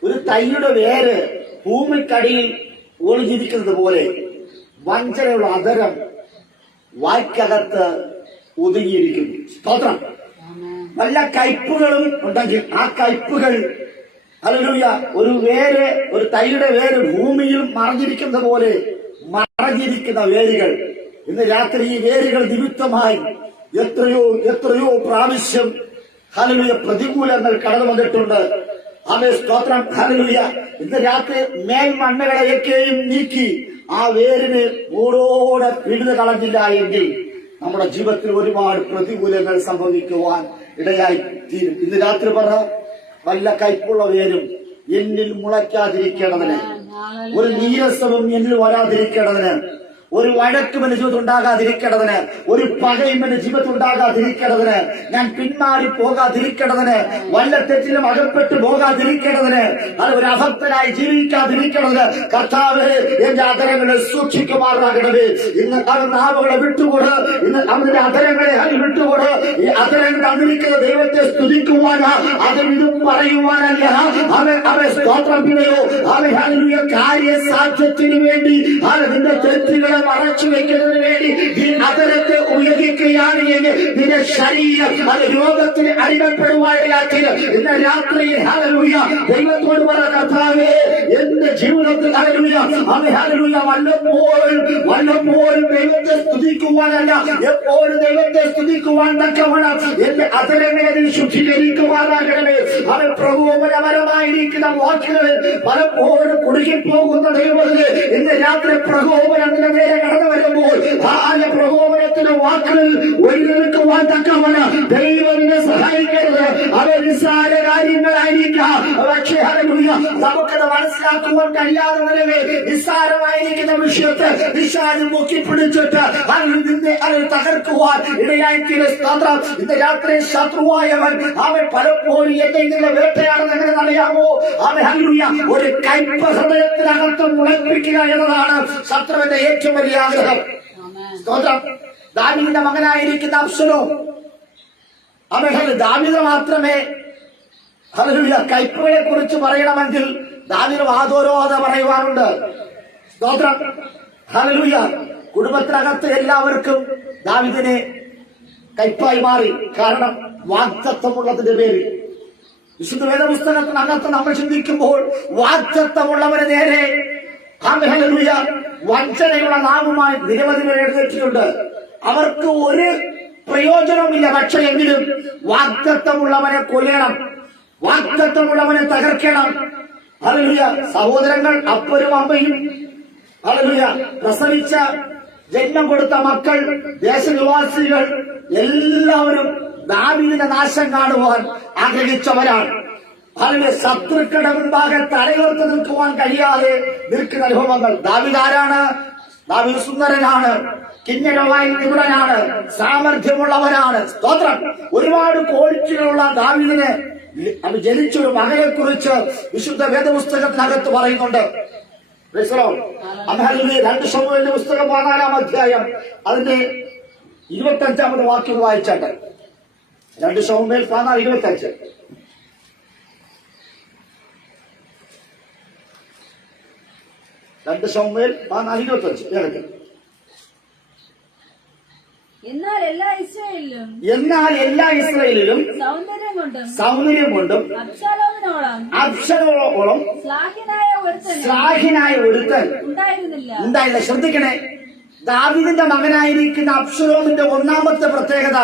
ഒരു തൈയുടെ വേര് ഭൂമിക്കടിയിൽ ഒളിഞ്ഞിരിക്കുന്നത് പോലെ വഞ്ചനയുള്ള അധരം വായ്ക്കകത്ത് ഒതുങ്ങിയിരിക്കുന്നു. സ്തോത്രം. വല്ല കയ്പുകളും ഉണ്ടെങ്കിൽ ആ കയ്പുകൾ ഹല്ലേലൂയ ഒരു തൈയുടെ വേര് ഭൂമിയിൽ മറഞ്ഞിരിക്കുന്ന പോലെ മറഞ്ഞിരിക്കുന്ന വേരുകൾ ഇന്ന് രാത്രി ഈ വേരുകൾ നിമിത്തമായി എത്രയോ പ്രാവശ്യം ഹല്ലേലൂയ പ്രതികൂലങ്ങൾ കടന്നു വന്നിട്ടുണ്ട്. ആമേൻ. സ്തോത്രം. ഹല്ലേലൂയ. ഇന്ന് രാത്രി മേൽമണ്ണകളെയൊക്കെയും നീക്കി ആ വേരിന് മൂടോടെ പിഴുതു കളഞ്ഞില്ല എങ്കിൽ നമ്മുടെ ജീവിതത്തിൽ ഒരുപാട് പ്രതികൂലങ്ങൾ സംഭവിക്കുവാൻ ഇടയായി തീരും. ഇന്ന് രാത്രി പറ, വല്ല കയ്പുള്ള വേരും എന്നിൽ മുളയ്ക്കാതിരിക്കേണ്ടതിന്, ഒരു നീരസവും എന്നിൽ വരാതിരിക്കേണ്ടതിന്, ഒരു വഴക്കും എന്റെ ജീവിതത്തിൽ ഉണ്ടാകാതിരിക്കേണ്ടതിന്, ഒരു പകയും എന്റെ ജീവിതത്തിൽ ഉണ്ടാകാതിരിക്കേണ്ടതിന്, ഞാൻ പിന്മാറി പോകാതിരിക്കേണ്ടതിന്, വല്ല തെറ്റിലും അകപ്പെട്ടു പോകാതിരിക്കേണ്ടതിന്, അത് ഒരു അഭക്തനായി ജീവിക്കാതിരിക്കേണ്ടതിന് കർത്താവ് എന്റെ അധരങ്ങളെ സൂക്ഷിക്കുമാറാകണമേ. ഇന്ന് അവൻ നാവുകളെ വിട്ടുകൂട്. ഇന്ന് അവന്റെ അധരങ്ങളെ വിട്ടുകൂട്. ഈ അധരങ്ങൾ അതിരിക്കുന്ന ദൈവത്തെ സ്തുതിക്കുവാനാ, അത് ഇതും പറയുവാനല്ല. അവൻ സ്തോത്രം പിന്നെയോ അവൻ കാര്യസാധ്യത്തിന് വേണ്ടി നിന്റെ തെറ്റുകളെ മറച്ചു വെക്കുന്നതിന് വേണ്ടി ഈ അധരത്തെ ഉപയോഗിക്കുകയാണ് എങ്കിൽ നിന്റെ ശരീരം അത് രോഗത്തിന് അടിമപ്പെടുവാനിടയാക്കിയത്. ഇന്ന് രാത്രിയിൽ ഹല്ലേലൂയ ദൈവത്തോട് പറ, കർത്താവേ എന്റെ ജീവിതത്തിൽ ഹല്ലേലൂയ ഹല്ലേലൂയ വല്ലപ്പോഴും ദൈവത്തെ സ്തുതിക്കുവാനല്ല, എപ്പോഴും ദൈവത്തെ സ്തുതിക്കുവാൻ തക്കവണ്ണം എന്റെ അധരങ്ങളെ ശുദ്ധീകരിക്കുവാനാകണമേ. അവൻ പ്രകോപനപരമായിരിക്കുന്ന വാക്കുകളിൽ പലപ്പോഴും കുടുങ്ങിപ്പോകുന്ന ദൈവത്തില് ഇന്ന് രാത്രി പ്രകോപനത്തിന്റെ നേരെ കടന്നു വരുമ്പോൾ ആ പ്രകോപനത്തിന്റെ വാക്കുകളിൽ ഒഴിഞ്ഞെടുക്കുവാൻ തക്കവണ്ണം ദൈവത്തിനെ സഹായിക്കരുത്. അവ നിസ്സാര കാര്യങ്ങളായിരിക്കാം. പക്ഷേ ഹല്ലേലൂയ നമുക്കത് മനസ്സിലാക്കുവാൻ കഴിയാതെ വരവേ നിസ്സാരമായിരിക്കുന്ന വിഷയത്തെ നിസ്സാരം പൊക്കിപ്പിടിച്ചിട്ട് അതിൽ തകർക്കുവാൻ ഇടയായിത്തീരെ. സ്തോത്രം. ഇന്ന് രാത്രി ശത്രുവായവൻ അവൻ പലപ്പോഴും എന്തെങ്കിലും വേട്ടയാണെന്ന് എങ്ങനെ അറിയാമോ? അവൻ ഹല്ലേലൂയ ഒരു കയ്പ ഹൃദയത്തിനകത്ത് മുളപ്പിക്കുക എന്നതാണ് ശത്രുവിന്റെ ഏറ്റവും വലിയ ആഗ്രഹം. സ്തോത്രം. ദാവീദിന്റെ മകനായിരിക്കുന്ന അബ്സലോം, അവൻ ദാവീദ് മാത്രമേ ഹല്ലേലൂയ കയ്പുകളെ കുറിച്ച് പറയണമെങ്കിൽ ദാവീദ് വാദോരോധ പറയുവാറുണ്ട്. സ്തോത്രം. ഹല്ലേലൂയ കുടുംബത്തിനകത്ത് എല്ലാവർക്കും ദാവീദിനെ കയ്പായി മാറി. കാരണം വാഗ്ദത്തമുള്ളതിന്റെ പേരിൽ. വിശുദ്ധ വേദപുസ്തകത്തിനകത്ത് നമ്മൾ ചിന്തിക്കുമ്പോൾ വാഗ്ദത്തമുള്ളവരെ നേരെ ഹല്ലേലൂയ വഞ്ചനയുള്ള നാവുമായി നിരവധി പേർ എഴുന്നേറ്റിട്ടുണ്ട്. അവർക്ക് ഒരു പ്രയോജനവുമില്ല. പക്ഷെ എങ്കിലും വാഗ്ദത്തമുള്ളവനെ കൊല്ലണം, വാഗ്ദത്തമുള്ളവനെ തകർക്കണം. ഹല്ലേലൂയ. സഹോദരങ്ങൾ, അപ്പനും അമ്മയും, ഹല്ലേലൂയ, പ്രസവിച്ച ജന്മം കൊടുത്ത മക്കൾ, ദേശനിവാസികൾ എല്ലാവരും ദാവീദിന്റെ നാശം കാണുവാൻ ആഗ്രഹിച്ചവരാണ്. ഹല്ലേലൂയ. ശത്രുക്കളുടെ മുൻപാകെ തലയോർത്ത് നിൽക്കുവാൻ കഴിയാതെ നിൽക്കുന്ന അനുഭവങ്ങൾ. ദാവീദ് ആരാണ്? ദാവീദ് സുന്ദരനാണ്, കിന്നരമായി നിപുണനാണ്, സാമർഥ്യമുള്ളവനാണ്. സ്തോത്രം. ഒരുപാട് ക്വാളിറ്റികളുള്ള ദാവീദിനെ അത് ജനിച്ചൊരു മകനെ കുറിച്ച് വിശുദ്ധ വേദപുസ്തകത്തിനകത്ത് പറയുന്നുണ്ട്. 2 ശമൂവേലിന്റെ പുസ്തകം 14-ാം അധ്യായം അതിന്റെ 25-ാമത് വാക്യം വായിച്ചാട്ടെ. 2 ശമൂവേൽ 14:25. 2 ശമൂവേൽ 14:25. എന്നാൽ എല്ലാ ഇസ്രായേലിലും സൗന്ദര്യം കൊണ്ടും അബ്ശലോമോളം ശ്ലാഘ്യനായ ഒരുത്തൻ ഉണ്ടായില്ല. ശ്രദ്ധിക്കണേ, ദാവീദിന്റെ മകനായിരിക്കുന്ന അബ്ശലോമിന്റെ ഒന്നാമത്തെ പ്രത്യേകത.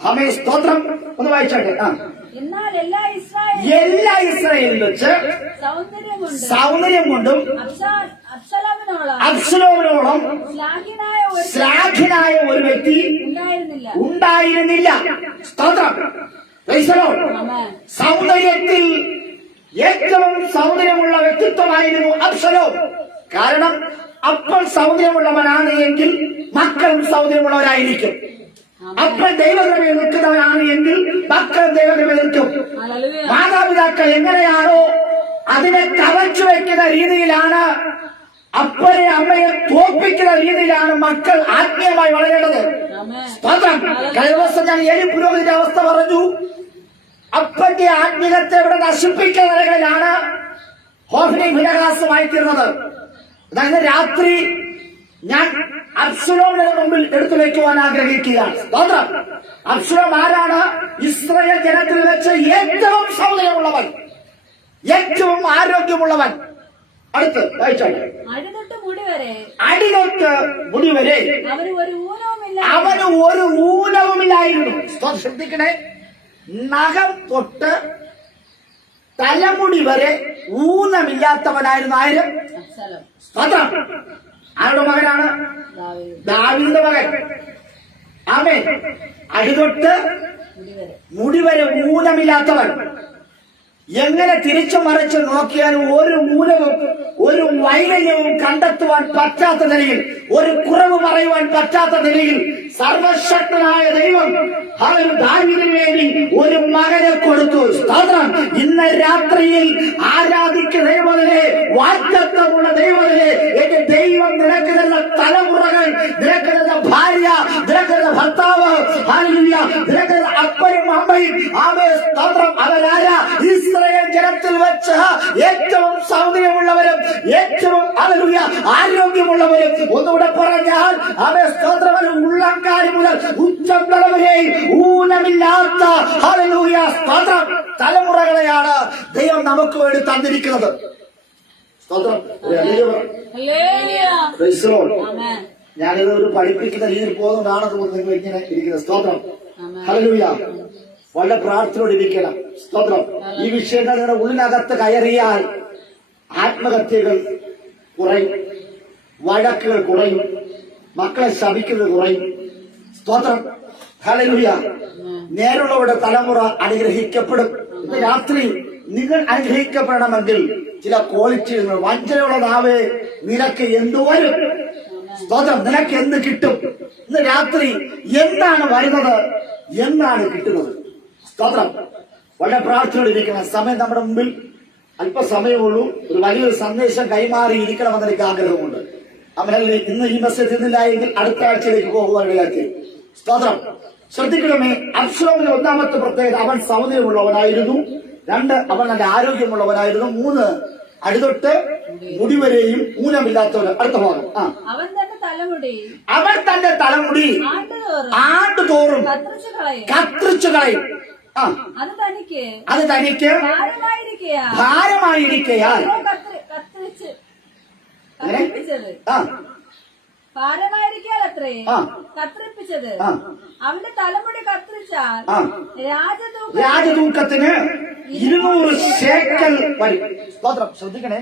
ആമേൻ, സ്തോത്രം. ഒന്ന് വായിച്ചാട്ടെ. എന്നാൽ എല്ലാ ഇസ്രായേലിൽ വെച്ച് സൗന്ദര്യം കൊണ്ടും അബ്ശലോമിനോളം ശ്ലാഘ്യനായ ഒരു വ്യക്തി ഉണ്ടായിരുന്നില്ല. സ്തോത്രം. സൗന്ദര്യത്തിൽ ഏറ്റവും സൗന്ദര്യമുള്ള വ്യക്തിത്വമായിരുന്നു അബ്ശലോം. കാരണം അപ്പോൾ സൗന്ദര്യമുള്ളവനാണ് എങ്കിൽ മക്കളും സൗന്ദര്യമുള്ളവരായിരിക്കും. അപ്പോൾ ദൈവകൃപയിൽ നിൽക്കുന്നവനാണ് എങ്കിൽ മക്കൾ ദൈവകൃപയിൽ നിൽക്കും. മാതാപിതാക്കൾ എങ്ങനെയാണോ അതിനെ കവച്ചു വയ്ക്കുന്ന രീതിയിലാണ്, അപ്പനെ അമ്മയെ തോൽപ്പിക്കുന്ന രീതിയിലാണ് മക്കൾ ആത്മീയമായി വളരേണ്ടത്. സ്തോത്രം. കഴിഞ്ഞ ദിവസം ഞാൻ ഏഴ് പുരോഹിതന്റെ അവസ്ഥ പറഞ്ഞു. അപ്പന്റെ ആത്മീയത്തെ ഇവിടെ നശിപ്പിക്കുന്ന നിലകളിലാണ് ഹോഫ്നിയും ഫിനെഹാസുമായി തീർന്നത്. അതായത് രാത്രി ഞാൻ അബ്ശലോമിന്റെ മുമ്പിൽ എടുത്തു വയ്ക്കുവാൻ ആഗ്രഹിക്കുകയാണ്. സ്തോത്രം. അബ്ശലോം ആരാണ്? ഇസ്രായേൽ ജനത്തിൽ വെച്ച് ഏറ്റവും സൗന്ദര്യമുള്ളവൻ, ഏറ്റവും ആരോഗ്യമുള്ളവൻ. അടുത്ത് വായിച്ചാട്ടെ. അടിതൊട്ട് മുടി വരെ അവന് ഒരു ഊനവുമില്ലായിരുന്നു. ശ്രദ്ധിക്കണേ, നഖം തൊട്ട് തലമുടി വരെ ഊനമില്ലാത്തവനായിരുന്നു. ആയിരം സ്തോത്രം. ആരുടെ മകനാണ്? ദാവീദിന്റെ മകൻ. ആമേൻ. അടിതൊട്ട് മുടി വരെ ഊനമില്ലാത്തവൻ. എങ്ങനെ തിരിച്ചു മറിച്ച് നോക്കിയാലും ഒരു മൂലവും ഒരു വൈകല്യവും കണ്ടെത്തുവാൻ പറ്റാത്ത നിലയിൽ, ഒരു കുറവ് പറയുവാൻ പറ്റാത്ത നിലയിൽ സർവശക്തനായ ദൈവം ദാവീദിന് വേണ്ടി ഒരു മകനെ കൊടുത്തു. സ്തോത്രം. ഇന്ന് രാത്രിയിൽ ആരാധിക്കുന്ന ദൈവത്തിനെ, വാഗ്ദത്തമുള്ള ദൈവത്തിനെ, എന്റെ ദൈവം നിനക്ക് തന്ന തലമുറകൾ, നിനക്ക് തന്ന ഭാര്യ, നിനക്ക് തന്ന ഭർത്താവ്, ഹല്ലേലൂയ, നിനക്ക് തന്ന അപ്പനും അമ്മയും, ആമേൻ, സ്തോത്രം. അവരാരാ? ഇസ്രായേൽ ജനത്തിൽ വെച്ച് ഏറ്റവും സൗന്ദര്യമുള്ളവരും ഏറ്റവും ഹല്ലേലൂയ ആരോഗ്യമുള്ളവരും. ഒന്നുകൂടെ പറഞ്ഞാൽ ആമേൻ, സ്തോത്രം, ഉള്ളംകാരി മുതൽ ഉച്ചം വരെയും ഊനമില്ലാത്ത ഹല്ലേലൂയ സ്തോത്രം തലമുറകളെയാണ് ദൈവം നമുക്ക് വേണ്ടി തന്നിരിക്കുന്നത്. സ്തോത്രം. ഞാനിത് ഒരു പഠിപ്പിക്കുന്ന രീതിയിൽ പോകുന്നതാണെന്ന് തോന്നുന്നു നിങ്ങൾ ഇങ്ങനെ ഇരിക്കുന്നത്. സ്തോത്രം. ഹല്ലേലൂയ. വളരെ പ്രാർത്ഥനയോടെ ഇരിക്കണം. സ്തോത്രം. ഈ വിഷയങ്ങൾ നിങ്ങളുടെ ഉള്ളിനകത്ത് കയറിയാൽ ആത്മഹത്യകൾ കുറയും, വഴക്കുകൾ കുറയും, മക്കളെ ശപിക്കുന്നത് കുറയും. സ്തോത്രം. ഹല്ലേലൂയ. നേരുള്ളവരുടെ തലമുറ അനുഗ്രഹിക്കപ്പെടും. ഇന്ന് രാത്രി നിങ്ങൾ അനുഗ്രഹിക്കപ്പെടണമെങ്കിൽ ചില ക്വാളിറ്റി, വഞ്ചനയുള്ള നാവേ നിനക്ക് എന്തു വരും? സ്തോത്രം. നിനക്ക് എന്ത് കിട്ടും? ഇന്ന് രാത്രി എന്താണ് വരുന്നത്, എന്താണ് കിട്ടുന്നത്? സ്തോത്രം. വളരെ പ്രാർത്ഥനയോടിരിക്കണം. സമയം നമ്മുടെ മുമ്പിൽ അല്പസമയമുള്ളൂ. ഒരു വലിയൊരു സന്ദേശം കൈമാറിയിരിക്കണമെന്ന് എനിക്ക് ആഗ്രഹമുണ്ട്. അവനല്ലേ ഇന്ന് ഈ മെസ്സേജ് തിന്നില്ല എങ്കിൽ അടുത്ത ആഴ്ചയിലേക്ക് പോകുവാൻ ഇടയാക്കി. സ്തോത്രം. ശ്രദ്ധിക്കണമേ, അബ്ശലോമിന്റെ ഒന്നാമത്തെ പ്രത്യേകത, അവൻ സൗന്ദര്യമുള്ളവനായിരുന്നു. 2, അവൻ നല്ല ആരോഗ്യമുള്ളവനായിരുന്നു. 3, അടിതൊട്ട് മുടിവരെയും ഊനമില്ലാത്തവൻ. അടുത്ത ഭാഗം. അവൻ തന്റെ തലമുടി ആണ്ടുതോറും കത്രിച്ചു കളയും. അത് തനിക്ക് ഭാരമായിരിക്കയാൽ കത്തിരിപ്പിച്ചത് ആ ഭാരമായിരിക്കാൽ അത്രേ ആ. കത്തിരിപ്പിച്ചത്. ആ. അവന്റെ തലമുടി കത്തിരിച്ചാൽ ആ. രാജതൂക്കം രാജതൂക്കത്തിന് 200 ശേക്കൽ വരും. സ്തോത്രം. ശ്രദ്ധിക്കണേ,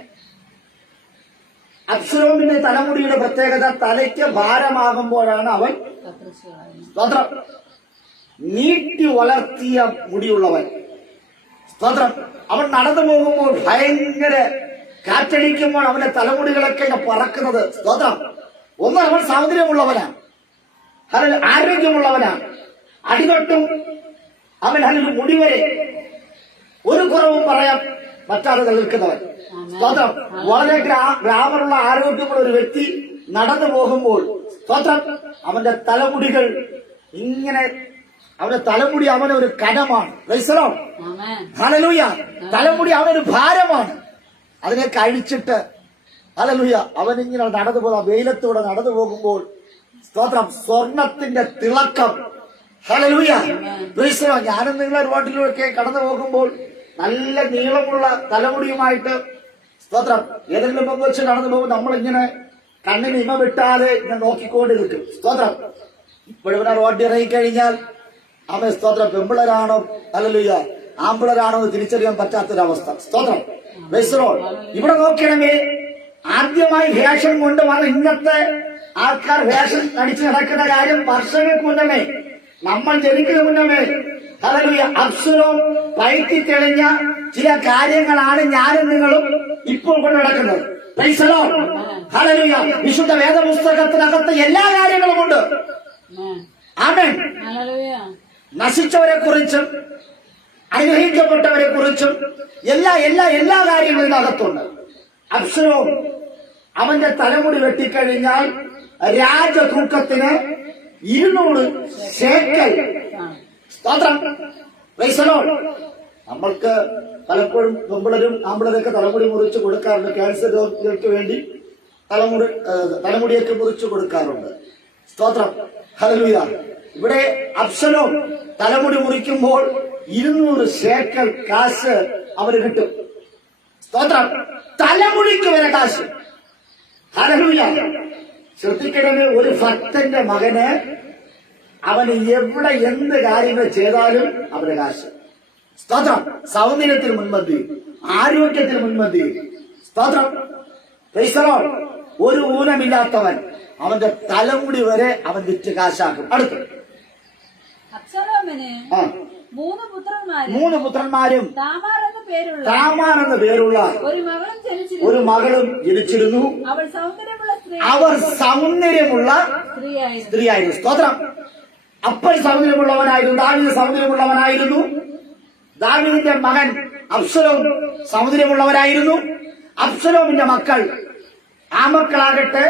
അബ്സലോമിന്റെ തലമുടിയുടെ പ്രത്യേകത തലയ്ക്ക് ഭാരമാകുമ്പോഴാണ് അവൻ കത്തിരിച്ചു കളയുന്നു. സ്തോത്രം നീട്ടി വളർത്തിയ മുടിയുള്ളവൻ. സ്തോത്രം. അവൻ നടന്നു പോകുമ്പോൾ ഭയങ്കര കാറ്റടിക്കുമ്പോൾ അവന്റെ തലമുടികളൊക്കെ ഇങ്ങനെ പറക്കുന്നത്. സ്തോത്രം. ഒന്ന്, അവൻ സൗന്ദര്യമുള്ളവനാണ്, അതിൽ ആരോഗ്യമുള്ളവനാണ്, അടിതൊട്ടും അവൻ അതിൽ മുടിവരെ ഒരു കുറവും പറയാൻ പറ്റാതെ നിൽക്കുന്നവൻ. സ്തോത്രം. വളരെ ഗ്ലാമറുള്ള ആരോഗ്യമുള്ള ഒരു വ്യക്തി നടന്നു പോകുമ്പോൾ സ്തോത്രം അവന്റെ തലമുടികൾ ഇങ്ങനെ, അവന്റെ തലമുടി അവനൊരു കനമാണ്. Praise the lord. ആമേൻ. ഹല്ലേലൂയ. തലമുടി അവനൊരു ഭാരമാണ്. അതിനെ കഴിച്ചിട്ട് ഹല്ലേലൂയ അവനിങ്ങനെ നടന്നു പോകുന്ന വെയിലത്തൂടെ നടന്നു പോകുമ്പോൾ സ്തോത്രം സ്വർണത്തിന്റെ തിളക്കം. ഹല്ലേലൂയ. Praise the Lord. ഞാനും നിങ്ങളെ റോഡിലൊക്കെ കടന്നു പോകുമ്പോൾ നല്ല നീളമുള്ള തലമുടിയുമായിട്ട് സ്തോത്രം ഏതെങ്കിലും പങ്ക് വെച്ച് കടന്നു പോകും. നമ്മളിങ്ങനെ കണ്ണിന് ഇമ വിട്ടാതെ ഇങ്ങനെ നോക്കിക്കൊണ്ട് നിൽക്കും. സ്തോത്രം. ഇപ്പോഴിവിടെ റോഡിൽ ഇറങ്ങിക്കഴിഞ്ഞാൽ അവൻ സ്തോത്രം പെമ്പിളരാണോ ഹല്ലേലൂയ ആമ്പിളരാണോ എന്ന് തിരിച്ചറിയാൻ പറ്റാത്തൊരവസ്ഥ. സ്തോത്രം. Price the Lord. ഇവിടെ നോക്കണമേ, ആദ്യമായി ഫാഷൻ കൊണ്ടുവന്ന ഇന്നത്തെ ആൾക്കാർ ഫാഷൻ അടിച്ചു നടക്കുന്ന കാര്യം വർഷങ്ങൾക്ക് മുന്നമേ, നമ്മൾ ജനിക്കുന്ന മുന്നമേ ഹല്ലേലൂയ അബ്സലോം പയറ്റി തെളിഞ്ഞ ചില കാര്യങ്ങളാണ് ഞാനും നിങ്ങളും ഇപ്പോൾ കൊണ്ട് നടക്കുന്നത്. Price the lord. ഹല്ലേലൂയ. വിശുദ്ധ വേദപുസ്തകത്തിനകത്ത് എല്ലാ കാര്യങ്ങളും ഉണ്ട്. ആമേൻ. ഹല്ലേലൂയ. നശിച്ചവരെ കുറിച്ചും അനുഗ്രഹിക്കപ്പെട്ടവരെ കുറിച്ചും എല്ലാ കാര്യങ്ങളും ഇതിനകത്തുണ്ട്. അബ്സലോം അവന്റെ തലമുടി വെട്ടിക്കഴിഞ്ഞാൽ രാജതൂക്കത്തിന് 200 ശേക്കൽ. സ്തോത്രം. Price the Lord. നമ്മൾക്ക് പലപ്പോഴും പെമ്പിളരും ആമ്പിളരൊക്കെ തലമുടി മുറിച്ച് കൊടുക്കാറുണ്ട്. ക്യാൻസർ രോഗികൾക്ക് വേണ്ടി തലമുടിയൊക്കെ മുറിച്ച് കൊടുക്കാറുണ്ട്. സ്തോത്രം. ഹല്ലേലൂയ. ഇവിടെ അബ്സലോം തലമുടി മുറിക്കുമ്പോൾ 200 ശേക്കൽ കാശ് അവന് കിട്ടും. സ്തോത്രം. തലമുടിക്ക് വരെ കാശ്. ഹല്ലേലൂയ. ശ്രദ്ധിക്കണമേ, ഒരു ഭക്തന്റെ മകന് അവന് എവിടെ എന്ത് കാര്യങ്ങൾ ചെയ്താലും അവന്റെ കാശ്. സ്തോത്രം. സൗന്ദര്യത്തിന് മുൻപന്തി, ആരോഗ്യത്തിന് മുൻപന്തി. സ്തോത്രം. Price the Lord. ഒരു ഊനമില്ലാത്തവൻ അവന്റെ തലമുടി വരെ അവൻ വിറ്റ് കാശാക്കും. അടുത്ത് അബ്സലോമിന് ആ 3 പുത്രന്മാരും താമാർ എന്ന പേരുള്ള താമാർ എന്ന പേരുള്ള ഒരു മകളും ജനിച്ചിരുന്നു. അവൾ സൗന്ദര്യമുള്ള അവർ സൗന്ദര്യമുള്ള സ്ത്രീയായിരുന്നു. സ്തോത്രം. അപ്പോൾ സൗന്ദര്യമുള്ളവനായിരുന്നു. ദാവീദ് സൗന്ദര്യമുള്ളവനായിരുന്നു. ദാവീദിന്റെ മകൻ അബ്സലോം സൗന്ദര്യമുള്ളവരായിരുന്നു. അബ്സലോമിന്റെ മക്കൾ, ആ മക്കളാകട്ടെ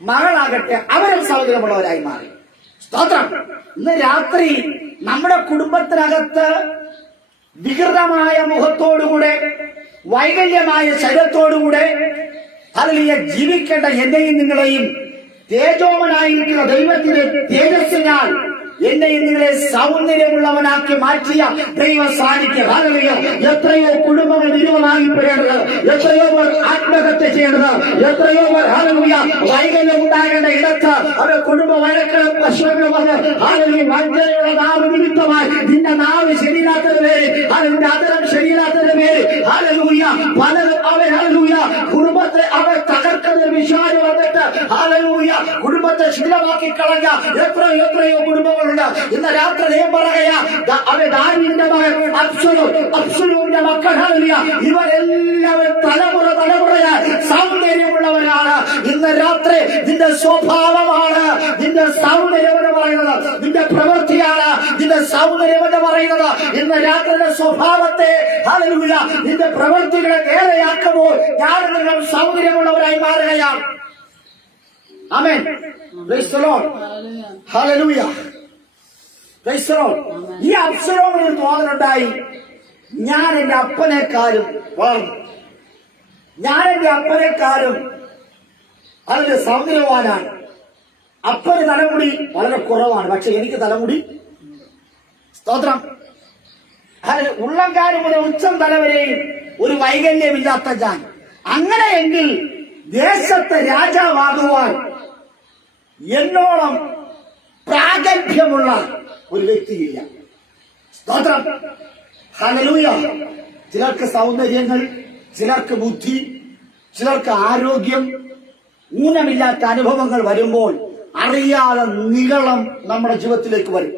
മകളാകട്ടെ, അവരും സൗന്ദര്യമുള്ളവരായി മാറി. സ്തോത്രം. ഇന്ന് രാത്രി നമ്മുടെ കുടുംബത്തിനകത്ത് വികൃതമായ മുഖത്തോടുകൂടെ വൈകല്യമായ ശരീരത്തോടുകൂടെ ഹല്ലേലൂയ ജീവിക്കേണ്ട എന്നെയും നിങ്ങളെയും തേജോമനായിരിക്കുന്ന ദൈവത്തിന്റെ തേജസ്സിനാൽ എന്നെയും നിങ്ങളെ സൗന്ദര്യമുള്ളവനാക്കി മാറ്റിയ ദൈവ സാന്നിധ്യം. ഹല്ലേലൂയ. എത്രയോ കുടുംബങ്ങൾ നിരുവമായിപ്പെടേണ്ടത്, എത്രയോ പേർ ആത്മഹത്യ ചെയ്യേണ്ടത്, എത്രയോ പേർ ഹല്ലേലൂയ വൈകല്യം ഉണ്ടാകേണ്ട ഇടത്ത് അവർ കുടുംബ വഴക്കുകളും പ്രശ്നങ്ങളും വന്ന് ഹല്ലേലൂയ വഞ്ചനയുള്ള നാവ് നിമിത്തമായി നിന്റെ നാവ് ശരിയില്ലാത്തതിന് പേര്, അതിന്റെ അതരം ശരിയില്ലാത്തതിന് പേര് ഹല്ലേലൂയ പലരും അവൻ ഹല്ലേലൂയ കുടുംബത്തെ അവർ തകർക്കുന്ന വിഷാദം വന്നിട്ട് ഹല്ലേലൂയ കുടുംബത്തെ ശിഥിലമാക്കി കളഞ്ഞ എത്രയോ കുടുംബങ്ങളുണ്ട്. ഇന്ന് രാത്രി ദൈവം പറയുകയാ, അവൻ ദാവീദിന്റെ മകൻ അബ്സലോമിന്റെ മക്കൾ ഹല്ലേലൂയ ഇവരെല്ലാവരും തലമുറയായി സൗന്ദര്യമുള്ളവരാണ്. ഇന്ന് രാത്രി നിന്റെ സ്വഭാവമാണ് നിന്റെ സൗന്ദര്യം എന്ന് പറയുന്നത്, നിന്റെ പ്രവൃത്തിയാണ് നിന്റെ സൗന്ദര്യം എന്ന് പറയുന്നത്. ഇന്ന് രാത്രിയുടെ സ്വഭാവത്തെ ഹല്ലേലൂയ നിന്റെ പ്രവൃത്തികളെ നേരെയാക്കുമ്പോൾ ഞാൻ നിങ്ങൾ സൗന്ദര്യമുള്ളവരായി മാറുകയാണ്. ആമേൻ. Praise the lord. ഹല്ലേലൂയ. Praise the lord. ഈ അബ്സലോമിന് തോന്നലുണ്ടായി, ഞാൻ എന്റെ അപ്പനേക്കാളും വളർന്നു, ഞാൻ എന്റെ അപ്പനേക്കാളും അതിന്റെ സൗന്ദര്യവാനാണ്. അപ്പന് തലമുടി വളരെ കുറവാണ്, പക്ഷെ എനിക്ക് തലമുടി. സ്തോത്രം. ഉള്ളംകാലം മുതൽ ഉച്ചം തലവരെയും ഒരു വൈകല്യമില്ലാത്ത ഞാൻ. അങ്ങനെയെങ്കിൽ ദേശത്തെ രാജാവാകുവാൻ എന്നോളം പ്രാഗൽഭ്യമുള്ള ഒരു വ്യക്തിയില്ല. സ്തോത്രം. ഹല്ലേലൂയ. ചിലർക്ക് സൗന്ദര്യങ്ങൾ, ചിലർക്ക് ബുദ്ധി, ചിലർക്ക് ആരോഗ്യം, ഊനമില്ലാത്ത അനുഭവങ്ങൾ വരുമ്പോൾ അറിയാതെ നിഗളം നമ്മുടെ ജീവിതത്തിലേക്ക് വരും.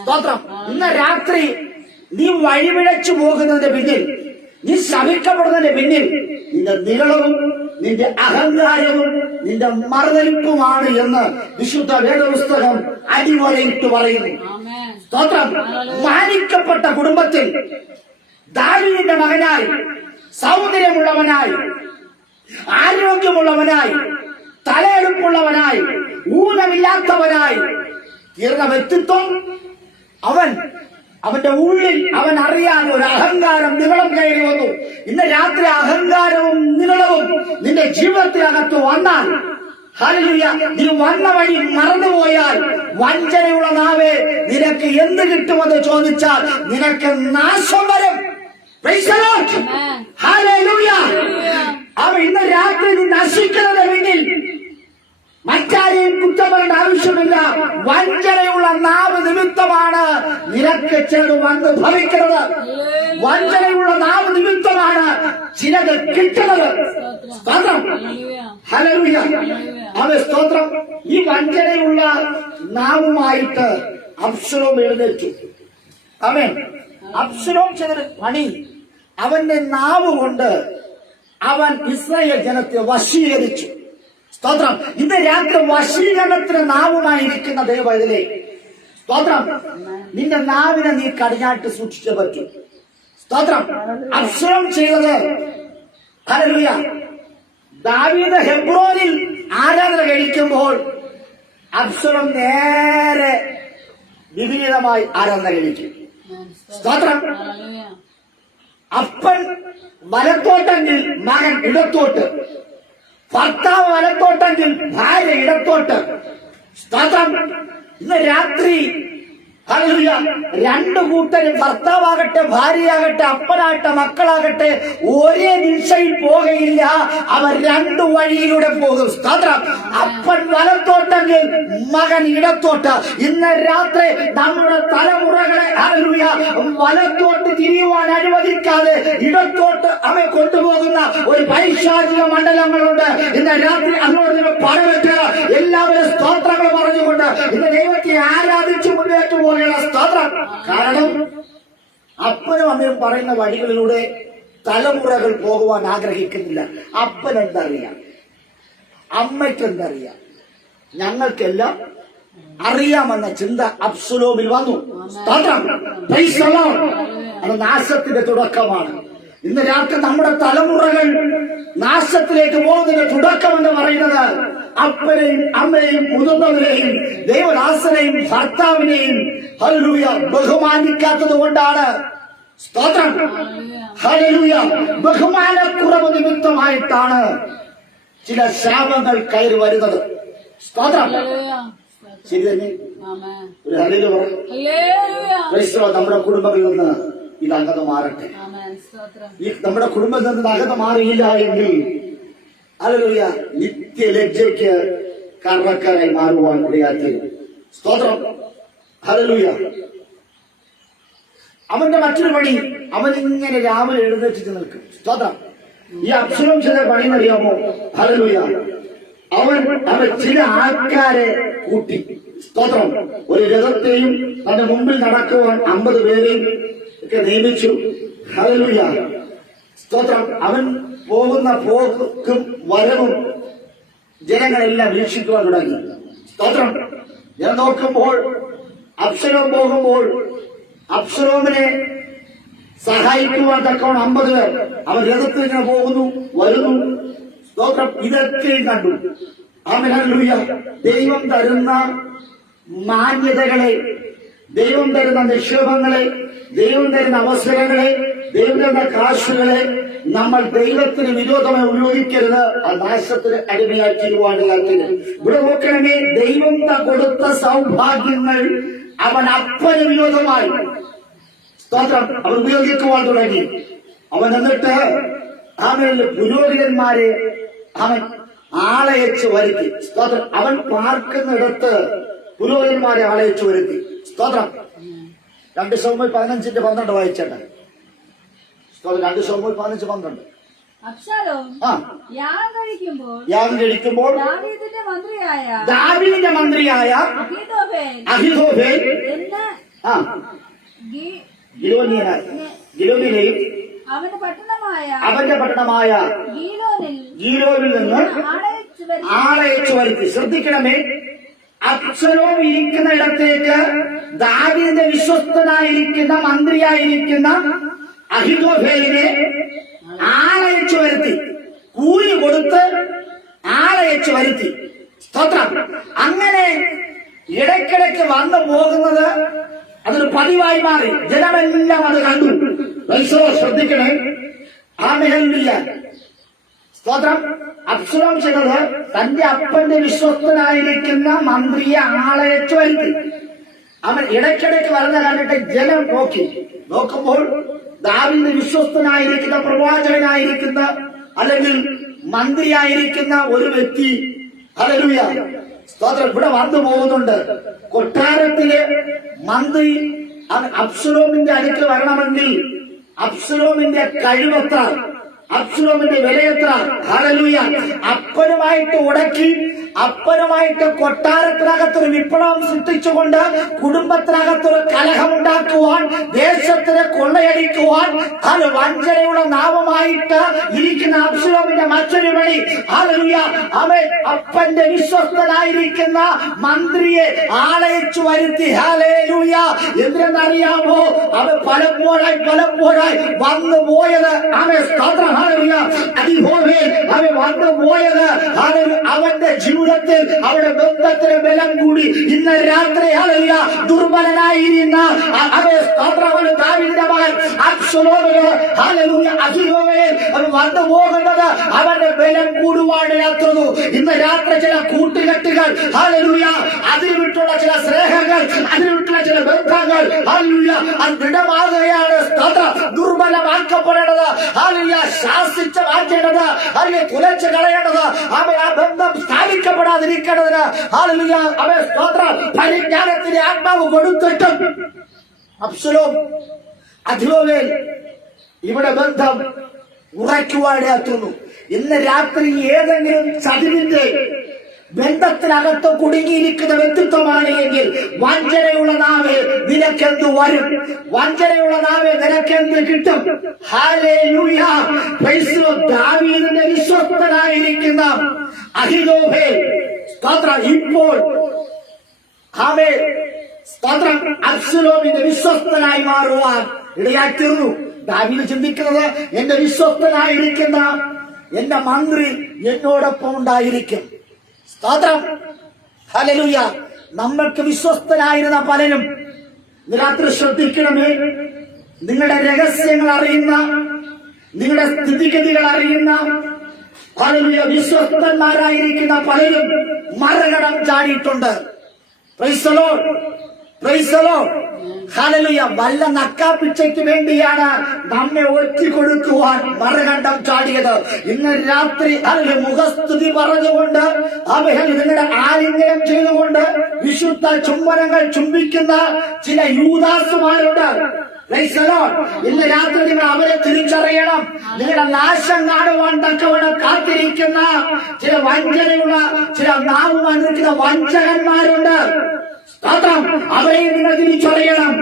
സ്തോത്രം. ഇന്ന് രാത്രി നീ വഴിപിഴച്ചു പോകുന്നതിന്റെ പിന്നിൽ, നീ ശപിക്കപ്പെടുന്നതിന്റെ പിന്നിൽ നിന്റെ നിഗളവും നിന്റെ അഹങ്കാരവും നിന്റെ മറുതലിപ്പുമാണ് എന്ന് വിശുദ്ധ വേദപുസ്തകം അടിവരയിട്ട് പറയുന്നു. സ്തോത്രം. മാനിക്കപ്പെട്ട കുടുംബത്തിൽ ദാവീദിന്റെ മകനായി, സൗന്ദര്യമുള്ളവനായി, ആരോഗ്യമുള്ളവനായി, തലയെടുപ്പുള്ളവനായി, ഊനമില്ലാത്തവനായി തീർന്ന വ്യക്തിത്വം അവന്റെ ഉള്ളിൽ അവൻ അറിയാതെ ഒരു അഹങ്കാരം നിഗളം കയറി വന്നു. ഇന്ന് രാത്രി അഹങ്കാരവും നിഗളവും നിന്റെ ജീവിതത്തിനകത്ത് വന്നാൽ, ഹല്ലേലൂയ, നീ വന്ന വഴി മറന്നുപോയാൽ, വഞ്ചനയുള്ള നാവേ നിനക്ക് എന്ത് കിട്ടുമെന്ന് ചോദിച്ചാൽ നിനക്ക് നാശം വരും. Praise the Lord. ഹല്ലേലൂയ. അവ ഇന്ന് രാത്രി നീ നശിക്കുന്നത് പിന്നിൽ മറ്റാരെയും കുറ്റം പറയേണ്ട ആവശ്യമില്ല. വഞ്ചനയുള്ള നാവ് നിമിത്തമാണ് നിനക്ക് ചിലത് വന്ന് ഭവിക്കുന്നത്. വഞ്ചനയുള്ള നാവ് നിമിത്തമാണ് ചിലത് കിട്ടുന്നത്. സ്തോത്രം. ഹല്ലേലൂയ. അവൻ സ്തോത്രം. ഈ വഞ്ചനയുള്ള നാവുമായിട്ട് അബ്ശലോം എഴുന്നേറ്റു. അവൻ അബ്ശലോം ചെയ്തൊരു പണി, അവന്റെ നാവ് കൊണ്ട് അവൻ ഇസ്രായേൽ ജനത്തെ വശീകരിച്ചു. സ്തോത്രം. ഇന്ന് രാത്രി വശീകരണത്തിന് നാവുമായിരിക്കുന്ന ദൈവത്തിലെ സ്തോത്രം. നിന്റെ നാവിനെ നീ കടിഞ്ഞാട്ട് സൂക്ഷിച്ചേ പറ്റൂ. സ്തോത്രം. അബ്ശലോം ചെയ്തത്, ഹല്ലേലൂയ, ദാവീദ് ഹെബ്രോനിൽ ആരാധന കഴിക്കുമ്പോൾ അബ്ശലോം നേരെ വിപരീതമായി ആരാധന കഴിക്കും. സ്തോത്രം. അപ്പൻ വലത്തോട്ടെങ്കിൽ മകൻ ഇടത്തോട്ട്, ഭർത്താവ് വലത്തോട്ടെങ്കിൽ ഭാര്യ ഇടത്തോട്ട്. സ്തോത്രം. ഇന്ന് രാത്രി ഹല്ലേലൂയ, രണ്ടു കൂട്ടരും, ഭർത്താവാകട്ടെ ഭാര്യയാകട്ടെ അപ്പനാകട്ടെ മക്കളാകട്ടെ, ഒരേ ദിശയിൽ പോകുകയില്ല. അവർ രണ്ടു വഴിയിലൂടെ പോകും. സ്തോത്രം. അപ്പൻ വലത്തോട്ടെങ്കിൽ മകൻ ഇടത്തോട്ട്. ഇന്ന് രാത്രി നമ്മുടെ തലമുറകളെ ഹല്ലേലൂയ വലത്തോട്ട് തിരിയുവാൻ അനുവദിക്കാതെ ഇടത്തോട്ട് അവയെ കൊണ്ടുപോകുന്ന ഒരു പൈശാചിക മണ്ഡലങ്ങളുണ്ട്. ഇന്ന് രാത്രി അതിനോട് നിങ്ങൾ പടവെക്കുക. എല്ലാവരും സ്തോത്രങ്ങൾ പറഞ്ഞുകൊണ്ട് ഇന്ന് ദൈവത്തെ ആരാധിച്ച് മുന്നേറ്റ് പോകണം. സ്തോത്രം. കാരണം അപ്പനും അമ്മയും പറയുന്ന വഴികളിലൂടെ തലമുറകൾ പോകുവാൻ ആഗ്രഹിക്കുന്നില്ല. അപ്പൻ എന്തറിയാം, അമ്മയ്ക്ക് എന്തറിയാം, ഞങ്ങൾക്കെല്ലാം അറിയാമെന്ന ചിന്ത അബ്ശലോമിൽ വന്നു. സ്തോത്രം. Price the Lord. അത് നാശത്തിന്റെ തുടക്കമാണ്. ഇന്ന് രാത്രി നമ്മുടെ തലമുറകൾ നാശത്തിലേക്ക് പോകുന്നതിന്റെ തുടക്കം എന്ന് പറയുന്നത് അപ്പനെയും അമ്മയെയും മുതിർന്നവരെയും ദൈവദാസനെയും ഭർത്താവിനെയും ഹല്ലേലൂയ ബഹുമാനിക്കാത്തത് കൊണ്ടാണ്. സ്തോത്രം. ഹല്ലേലൂയ. ബഹുമാനക്കുറവ് നിമിത്തമായിട്ടാണ് ചില ശാപങ്ങൾ കയറി വരുന്നത്. സ്തോത്രം. ശരി തന്നെ. ഒരു ഹല്ലേലൂയ പറ. നമ്മുടെ കുടുംബങ്ങളിൽ നിന്ന് ഇത് അകത മാറട്ടെ. ഈ നമ്മുടെ കുടുംബത്തിൽ നിന്ന് അകത മാറിയില്ല എങ്കിൽ ഹല്ലേലൂയ നിത്യലജ്ജയ്ക്ക് കാരണക്കാരായി മാറുവാൻ ഇടയാത്തീരും. സ്തോത്രം. ഹല്ലേലൂയ. അവന്റെ മറ്റൊരു പണി, അവൻ ഇങ്ങനെ രാവിലെ എഴുന്നേറ്റിട്ട് നിൽക്കും. സ്തോത്രം. ഈ അബ്ശലോം ചെയ്ത പണി എന്നറിയാമോ? ഹല്ലേലൂയ. അവൻ ചില ആൾക്കാരെ കൂട്ടി. സ്തോത്രം. ഒരു രഥത്തെയും തന്റെ മുമ്പിൽ നടക്കുവാൻ 50 പേരെയും ഒക്കെ നിയമിച്ചു. ഹല്ലേലൂയ. സ്തോത്രം. അവൻ പോകുന്ന പോക്കും വരവും ജനങ്ങളെല്ലാം വീക്ഷിക്കുവാൻ തുടങ്ങി. സ്തോത്രം. ഞാൻ നോക്കുമ്പോൾ അബ്ശലോം പോകുമ്പോൾ അബ്ശലോമിനെ സഹായിക്കുവാൻ തക്കവണ്ണം 50 പേർ അവൻ രഥത്തിൽ ഇങ്ങനെ പോകുന്നു, വരുന്നു. സ്തോത്രം. ഇതൊക്കെയും കണ്ടു. ആമേൻ. ഹല്ലേലൂയ. ദൈവം തരുന്ന മാന്യതകളെ, ദൈവം തരുന്ന നിക്ഷേപങ്ങളെ, ദൈവം തരുന്ന അവസരങ്ങളെ, ദൈവം തരുന്ന കാശുകളെ നമ്മൾ ദൈവത്തിന് വിരോധമായി ഉപയോഗിക്കരുത്. ആ നാശത്തിന് അടിമയാക്കിയിരുവാനുള്ള ഇവിടെ നോക്കണമേ. ദൈവം കൊടുത്ത സൗഭാഗ്യങ്ങൾ അവൻ അപ്പന് വിരോധമായി സ്തോത്രം അവൻ ഉപയോഗിക്കുവാൻ തുടങ്ങി. അവൻ എന്നിട്ട് ആമേൻ പുരോഹിതന്മാരെ അവൻ ആളയച്ച് വരുത്തി. സ്തോത്രം. അവൻ പാർക്കുന്നിടത്ത് പുരോഹിതന്മാരെ ആളയച്ച് വരുത്തി. സ്തോത്രം. 2 ശമൂവേൽ 15:12 വായിച്ചേട്ടെ. സ്തോത്രം. 2 ശമൂവേൽ 15:12. അബ്ശാലോം ആ, യാഗം കഴിക്കുമ്പോൾ ദാവീദിന്റെ മന്ത്രിയായ അഹീതോഫേൽ ആ ഗിലോനിലെയും അവന്റെ പട്ടണമായ ഗീലോനിൽ നിന്ന് ആളയച്ചു വരുത്തി. ശ്രദ്ധിക്കണമേ, അബ്ശലോം ഇരിക്കുന്ന ഇടത്തേക്ക് ദാവീദിന്റെ വിശ്വസ്തനായിരിക്കുന്ന മന്ത്രിയായിരിക്കുന്ന അഹീതോഫേലിനെ ആളയച്ചു വരുത്തി. കൂലി കൊടുത്ത് ആളയച്ചു വരുത്തി. സ്തോത്രം. അങ്ങനെ ഇടയ്ക്കിടയ്ക്ക് വന്നു പോകുന്നത് അതൊരു പതിവായി മാറി. ജനമെല്ലാം അത് കണ്ടു. ശ്രദ്ധിക്കണേ. ആമേൻ. സ്തോത്രം. അബ്ശലോം ചെയ്തത് തന്റെ അപ്പന്റെ വിശ്വസ്തനായിരിക്കുന്ന മന്ത്രിയെ ആളയച്ചു വരുത്തി. അവൻ ഇടയ്ക്കിടയ്ക്ക് വരുന്ന കണ്ടിട്ട് ജനം നോക്കുമ്പോൾ ദാവീദിന്റെ വിശ്വസ്തനായിരിക്കുന്ന പ്രവാചകനായിരിക്കുന്ന അല്ലെങ്കിൽ മന്ത്രിയായിരിക്കുന്ന ഒരു വ്യക്തി ഹല്ലേലൂയ സ്തോത്രം ഇവിടെ വന്നു പോകുന്നുണ്ട്. കൊട്ടാരത്തിലെ മന്ത്രി അബ്ശലോമിന്റെ അടുക്കൽ വരണമെങ്കിൽ അബ്ശലോമിന്റെ കഴിവെത്ര, അബ്ശലോമിന്റെ വിലയെത്ര. ഹല്ലേലൂയ. അപ്പനുമായിട്ട് ഉടക്കി, അപ്പനുമായിട്ട് കൊട്ടാരത്തിനകത്തൊരു വിപ്ലവം സൃഷ്ടിച്ചുകൊണ്ട് കുടുംബത്തിനകത്തൊരു കലഹമുണ്ടാക്കുവാൻ, ദേശത്തിനെ കൊള്ളയടിക്കുവാൻ വഞ്ചനയുള്ള നാവുമായിട്ട് ഇരിക്കുന്ന അബ്ശലോമിന്റെ മറ്റൊരു വഴി. ഹല്ലേലൂയ. അവൻ അപ്പന്റെ വിശ്വസ്തനായിരിക്കുന്ന മന്ത്രിയെ ആളയച്ചു വരുത്തി. ഹല്ലേലൂയ. എന്തിനെന്നറിയാമോ? അവൻ പലപ്പോഴായി വന്നു പോയത് അവൻ വന്നു പോയത് അവന്റെ ജീവിതത്തിൽ അവരുടെ ബന്ധത്തിന് ബലം കൂടി. ഇന്ന് രാത്രി ദുർബലനായിരുന്ന ദാവീദിന്റെ മകൻ അബ്ശലോമിന് അവൻ വന്നു പോകുന്നത് അവന്റെ ബലം കൂടുവാനിടയാക്കുന്നു. ഇന്ന് രാത്രി ചില കൂട്ടുകെട്ടുകൾ അതിന് വിട്ടുള്ള ചില സ്നേഹങ്ങൾ, അതിന് വിട്ടുള്ള ചില ബന്ധങ്ങൾ അത് ദൃഢമാകുകയാണ്. ദുർബലമാക്കപ്പെടേണ്ടത് ശാസിച്ച് മാറ്റേണ്ടത്, അല്ലെങ്കിൽ തുലച്ച് കളയേണ്ടത്, അവൻ ആ ബന്ധം സ്ഥാപിക്കപ്പെടാതിരിക്കേണ്ടതിന് അവൻ പരിജ്ഞാനത്തിന്റെ ആത്മാവ് കൊടുത്തിട്ടും അബ്ശലോം അഹീതോഫേൽ ഇവിടെ ബന്ധം ഉറയ്ക്കുവാനിടയാക്കുന്നു. ഇന്ന് രാത്രി ഏതെങ്കിലും ചതിവിന്റെ ബന്ധത്തിനകത്ത് കുടുങ്ങിയിരിക്കുന്ന വ്യക്തിത്വമാണ് എങ്കിൽ വഞ്ചനയുള്ള നാവ് നിനക്കെന്ത് വരും? വഞ്ചനയുള്ള നാവ് നിനക്കെന്ത് കിട്ടും? ഹല്ലേലൂയ. ദാവീദിന്റെ വിശ്വസ്തനായിരിക്കുന്ന അഹീതോഫേൽ സ്തോത്രം ഇപ്പോൾ സ്തോത്രം അബ്ശലോമിന്റെ വിശ്വസ്തനായി മാറുവാൻ ഇടയാക്കിയിരുന്നു. ദാവീദ് ചിന്തിക്കുന്നത് എന്റെ വിശ്വസ്തനായിരിക്കുന്ന എന്റെ മന്ത്രി എന്നോടൊപ്പം ഉണ്ടായിരിക്കും. സ്തോത്രം. ഹല്ലേലൂയ. നമ്മൾക്ക് വിശ്വസ്തനായിരുന്ന പലരും രാത്രി ശ്രദ്ധിക്കണമേ. നിങ്ങളുടെ രഹസ്യങ്ങൾ അറിയുന്ന, നിങ്ങളുടെ സ്ഥിതിഗതികൾ അറിയുന്ന ഹല്ലേലൂയ വിശ്വസ്തന്മാരായിരിക്കുന്ന പലരും മറുകടം ചാടിയിട്ടുണ്ട്. Praise the lord. Praise the lord. ഹല്ലേലൂയ. വല്ല നക്കാപ്പിച്ചയ്ക്ക് വേണ്ടിയാണ് നമ്മെ ഒറ്റിക്കൊടുക്കുവാൻ മറുകണ്ഠം ചാടിയത്. ഇന്ന് രാത്രി മുഖസ്തുതി പറഞ്ഞുകൊണ്ട് നിങ്ങളുടെ ആലിംഗനം ചെയ്തുകൊണ്ട് വിശുദ്ധ ചുംബനങ്ങൾ ചുംബിക്കുന്ന ചില യൂദാസുമാരുണ്ട്. Price the lord. ഇന്ന് രാത്രി നിങ്ങൾ അവരെ തിരിച്ചറിയണം. നിങ്ങളുടെ നാശം കാണുവാൻ തക്കവണ്ണം കാത്തിരിക്കുന്ന ചില വഞ്ചനയുള്ള, ചില നാവുമായി നിൽക്കുന്ന വഞ്ചകന്മാരുണ്ട്. സ്തോത്രം. അവരെ നിങ്ങൾ തിരിച്ചറിയണം.